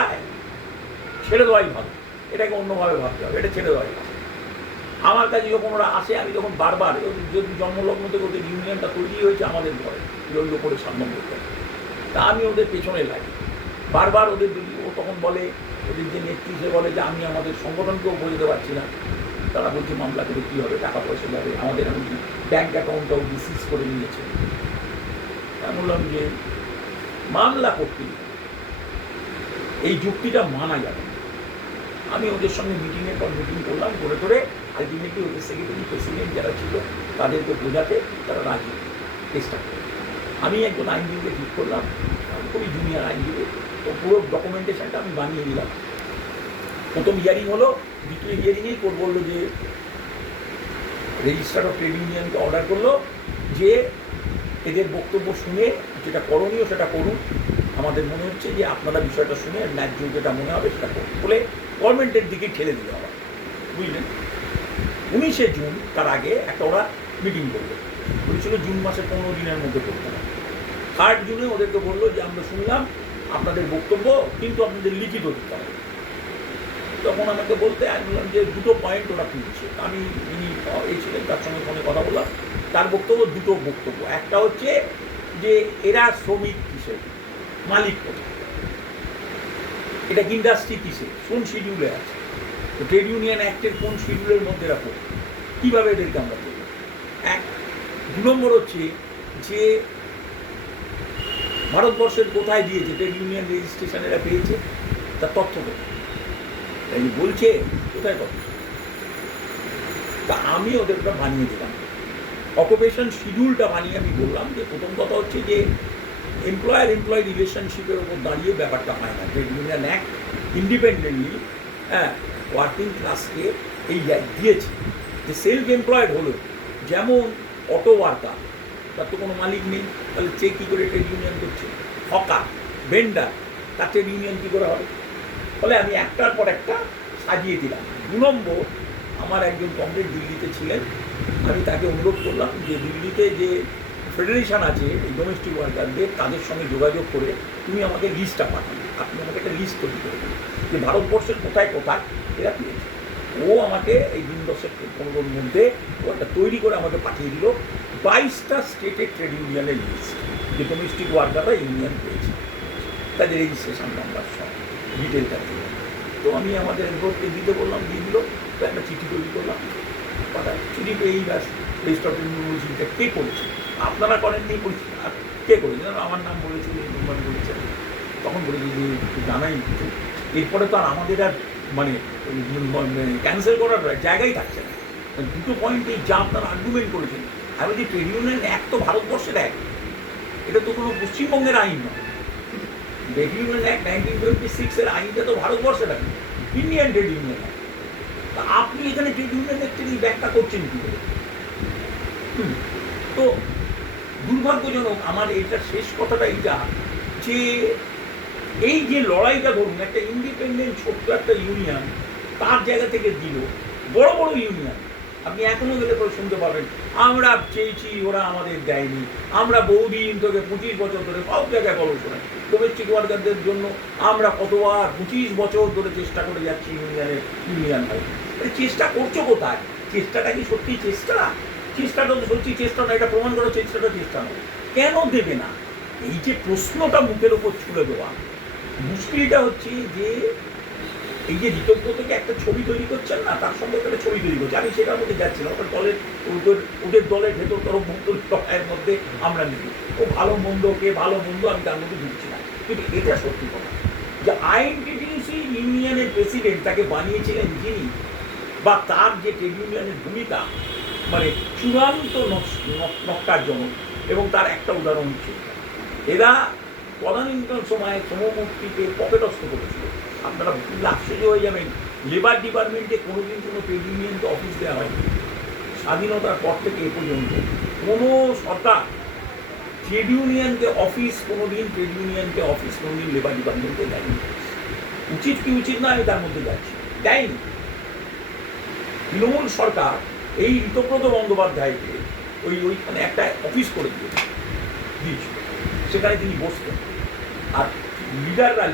ছেড়ে দেওয়াই ভালো, এটাকে অন্যভাবে ভাবতে হবে, এটা ছেড়ে দেওয়াই ভালো। আমার কাছে যখন ওরা আসে আমি তখন বারবার, যদি জন্মলগ্ন থেকে ওদের ইউনিয়নটা তৈরি হয়েছে আমাদের ঘরে জৈব করে সামনে করতে, তা আমি ওদের পেছনে লাগি বারবার, ওদের ও তখন বলে, ওদের যে নেতৃত্বে বলে যে আমি আমাদের সংগঠনকেও বোঝাতে পারছি না, তারা বলছে মামলা করে কী হবে, টাকা পয়সা যাবে, আমাদের এমনকি ব্যাঙ্ক অ্যাকাউন্টটাও সিজ করে নিয়েছে। আমি বললাম যে মামলা করতে এই যুক্তিটা মানা যাবে না। আমি ওদের সঙ্গে মিটিংয়ের পর মিটিং করলাম, করে আলটিমেটলি ওদের সেক্রেটারি প্রেসিডেন্ট যারা ছিল তাদেরকে বোঝাতে তারা রাজি চেষ্টা করে। আমি একজন আইনজীবীকে ঠিক করলাম, খুবই জুনিয়র আইনজীবী, তো পুরো ডকুমেন্টেশনটা আমি বানিয়ে দিলাম। প্রথম হিয়ারিং হলো, দ্বিতীয় হিয়ারিংয়েই কোর্ট বললো যে রেজিস্ট্রার অফ ট্রেড ইউনিয়নকে অর্ডার করলো যে এদের বক্তব্য শুনে যেটা করণীয় সেটা করুন, আমাদের মনে হচ্ছে যে আপনারা বিষয়টা শুনে ন্যায্য যেটা মনে হবে সেটা করুন বলে গভর্নমেন্টের দিকে ঠেলে দিল আবার, বুঝলেন। 19শে জুন তার আগে একটা ওরা মিটিং করলো, বলেছিল জুন মাসের 15 দিনের মধ্যে করতে হবে। 3 জুনে ওদেরকে বললো যে আমরা শুনলাম আপনাদের বক্তব্য, কিন্তু আপনাদের লিখিত দিতে হবে। তখন আমাকে বলতে আমি বললাম যে 2টো পয়েন্ট ওরা তুলছে, আমি যিনি এই ছিলেন তার সঙ্গে ফোনে কথা বললাম, তার বক্তব্য 2টো বক্তব্য। একটা হচ্ছে যে এরা শ্রমিক কিসের, মালিক কোথায়, এটা ইন্ডাস্ট্রি কিসে, কোন শিডিউলে আছে, ট্রেড ইউনিয়ন অ্যাক্টের কোন শিডিউলের মধ্যে রাখো, কীভাবে এদেরকে আমরা করব। 2 নম্বর হচ্ছে যে ভারতবর্ষের কোথায় দিয়েছে ট্রেড ইউনিয়ন রেজিস্ট্রেশন এরা পেয়েছে, তার তথ্য কোথায়, তাই বলছে কোথায় কথা। তা আমি ওদেরটা বানিয়ে দিলাম, অকুপেশন শিডিউলটা বানিয়ে আমি বললাম যে প্রথম কথা হচ্ছে যে এমপ্লয়ার এমপ্লয়ি রিলেশনশিপের ওপর দাঁড়িয়ে ব্যাপারটা হয় না, trade union act independently working ক্লাসকে এই দিয়েছে যে সেলফ এমপ্লয়েড হলো, যেমন অটো ওয়ার্কার তার তো কোনো মালিক নেই, তাহলে সে কী করে ট্রেড ইউনিয়ন করছে, হকার ভেন্ডার তার ট্রেড ইউনিয়ন কী করে হবে। ফলে আমি একটার পর একটা সাজিয়ে দিলাম। 2 নম্বর, আমার একজন কমরেড দিল্লিতে ছিলেন, আমি তাকে অনুরোধ করলাম যে দিল্লিতে যে ফেডারেশন আছে এই ডোমেস্টিক ওয়ার্কারদের, তাদের সঙ্গে যোগাযোগ করে তুমি আমাকে লিস্টটা পাঠান, আপনি আমাকে একটা লিস্ট তৈরি করে দিন যে ভারতবর্ষের কোথায় কোথায় এরা পেয়েছে। ও আমাকে এই 15 মধ্যে ও একটা তৈরি করে আমাকে পাঠিয়ে দিল 22টা স্টেটের ট্রেড ইউনিয়নের লিস্ট, যে ডোমেস্টিক ওয়ার্কাররা ইউনিয়ন পেয়েছে, তাদের রেজিস্ট্রেশন নাম্বার সব ডিটেলটা দিল। তো আমি আমাদের এনভোটকে দিতে বললাম, দিয়ে দিল, তো একটা চিঠি তৈরি করলাম, পাঠায় চিঠি পেয়েই ব্যাস রেজিস্টার অফ ইউনিভার্সিটিটা কে করেছে, আপনারা করেননি বলছি, আর কে করেছে, আমার নাম বলেছিল, এই নম্বর বলেছে, তখন বলেছি যে জানাই কিছু। এরপরে তো আর আমাদের আর মানে ক্যান্সেল করার জায়গাই থাকছে না। 2টো পয়েন্টেই যা আপনারা আর্গুমেন্ট করেছেন, আমি বলছি ট্রেড ইউনিয়ন অ্যাক্ট তো ভারতবর্ষের অ্যাক্ট, এটা তো কোনো পশ্চিমবঙ্গের আইন নয়। ট্রেড ইউনিয়ন অ্যাক্ট 1926 আইনটা তো ভারতবর্ষের আইন, ইন্ডিয়ান ট্রেড ইউনিয়ন অ্যাক্ট। তা আপনি এখানে ট্রেড ইউনিয়ন অ্যাক্টের ব্যাখ্যা করছেন কী করে? তো দুর্ভাগ্যজনক আমার এটা শেষ কথাটা এইটা যে এই যে লড়াইটা ধরুন একটা ইন্ডিপেন্ডেন্ট ছোট্ট একটা ইউনিয়ন তার জায়গা থেকে দিল, বড় বড় ইউনিয়ন আপনি এখনো গেলে পরে শুনতে পাবেন আমরা চেয়েছি ওরা আমাদের দেয়নি, আমরা বহুদিন থেকে 25 বছর ধরে সব জায়গায় বলো শোনেন ডোমেস্টিক ওয়ার্কারদের জন্য আমরা কতবার 25 বছর ধরে চেষ্টা করে যাচ্ছি ইউনিয়ন হয়। চেষ্টা করছো কোথায়? চেষ্টাটা কি সত্যি চেষ্টা? চেষ্টাটা তো সত্যি চেষ্টা না, এটা প্রমাণ করার চেষ্টাটা চেষ্টা নয়। কেন দেবে না? এই যে প্রশ্নটা মুখের ওপর ছুড়ে দেওয়া, মুশকিলটা হচ্ছে যে এই যে ঋতজ্ঞ থেকে একটা ছবি তৈরি করছেন না, তার সঙ্গে একটা ছবি তৈরি করছে। আমি সেটার মধ্যে যাচ্ছিলাম, ওটা দলের ওদের দলের ভেতরতর মন্দ লড়াইয়ের মধ্যে আমরা নিবি ও ভালো মন্দকে ভালো মন্দ আমি তার মধ্যে ঢুকছি না। কিন্তু এটা সত্যি কথা যে আইএনটিটিউসি ইউনিয়নের প্রেসিডেন্ট তাকে বানিয়েছিলেন যিনি, বা তার যে ট্রেড ইউনিয়নের ভূমিকা মানে চূড়ান্ত নক্কারজনক, এবং তার একটা উদাহরণ হচ্ছে এরা তদানীন্তন সময়ে শ্রমমূর্তিকে পকেটস্থ করেছিল। আপনারা আশ্চর্য হয়ে যাবেন, লেবার ডিপার্টমেন্টে কোনোদিন কোনো ট্রেড ইউনিয়নকে অফিস দেওয়া হয়নি। স্বাধীনতার পর থেকে এ পর্যন্ত কোনো সরকার ট্রেড ইউনিয়নকে অফিস কোনোদিন লেবার ডিপার্টমেন্টে দেয়নি। উচিত কি উচিত না আমি তার মধ্যে যাচ্ছি, দেয়নি। তৃণমূল সরকার এই ঋতব্রত বন্দ্যোপাধ্যায়কে ওইখানে একটা অফিস করে দিয়েছিল, সেখানে তিনি বসতেন। আর লিডাররা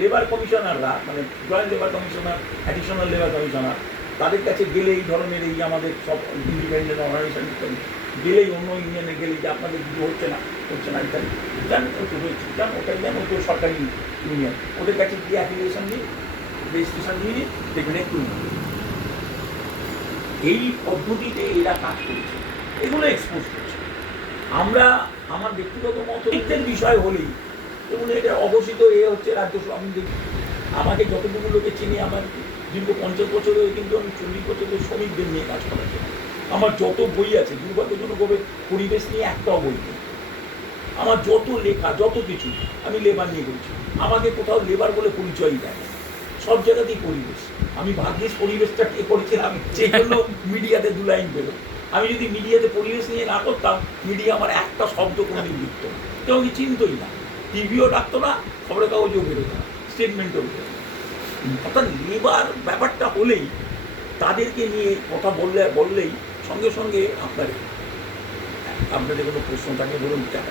লেবার কমিশনাররা মানে joint labour commissioner, additional labour commissioner, তাদের কাছে গেলে এই ধরনের এই আমাদের সব ইন্ডিপেন্ডেন্ট অর্গানাইজেশন গেলেই অন্য ইউনিয়নে গেলে যে আপনাদের কিছু হচ্ছে না ইত্যাদি জান তো হয়েছে জান ওটাই জান ও তো সরকারি ইউনিয়ন, ওদের কাছে গিয়ে অ্যাপ্লিকেশন নিয়ে রেজিস্ট্রেশন নিয়ে দেখবেন একটু এই পদ্ধতিতে এরা কাজ করেছে, এগুলো এক্সপোজ করছে। আমরা আমার ব্যক্তিগত মতের বিষয় হলেই এবং এটা অবস্থিত এ হচ্ছে রাজ্য আমি দেখি আমাকে যতটুকু লোকে চিনি, আমার দীর্ঘ 50 বছরে কিন্তু আমি 40 বছর ধরে শ্রমিকদের নিয়ে কাজ করার জন্য আমার যত বই আছে দুর্ভাগ্যজনকভাবে পরিবেশ নিয়ে একটাও বই নেই। আমার যত লেখা যত কিছু আমি লেবার নিয়ে করেছি, আমাকে কোথাও লেবার বলে পরিচয়ই দেয় না, সব জায়গাতেই পরিবেশ। আমি ভাগ্যিস পরিবেশটা কে করেছিলাম সেই জন্য মিডিয়াতে 2 লাইন পেলো। আমি যদি মিডিয়াতে পরিবেশ নিয়ে না করতাম, মিডিয়া আমার একটা শব্দ কোনোদিন লিখত না, কেউ আমি চিনতই না, টিভিও ডাকতো না, খবরের কাগজেও বেরোতো না, স্টেটমেন্টও বেরোতো না। অর্থাৎ লেবার ব্যাপারটা হলেই তাদেরকে নিয়ে কথা বললেই সঙ্গে সঙ্গে আপনাদের কোনো প্রশ্ন থাকে বলুন টাকা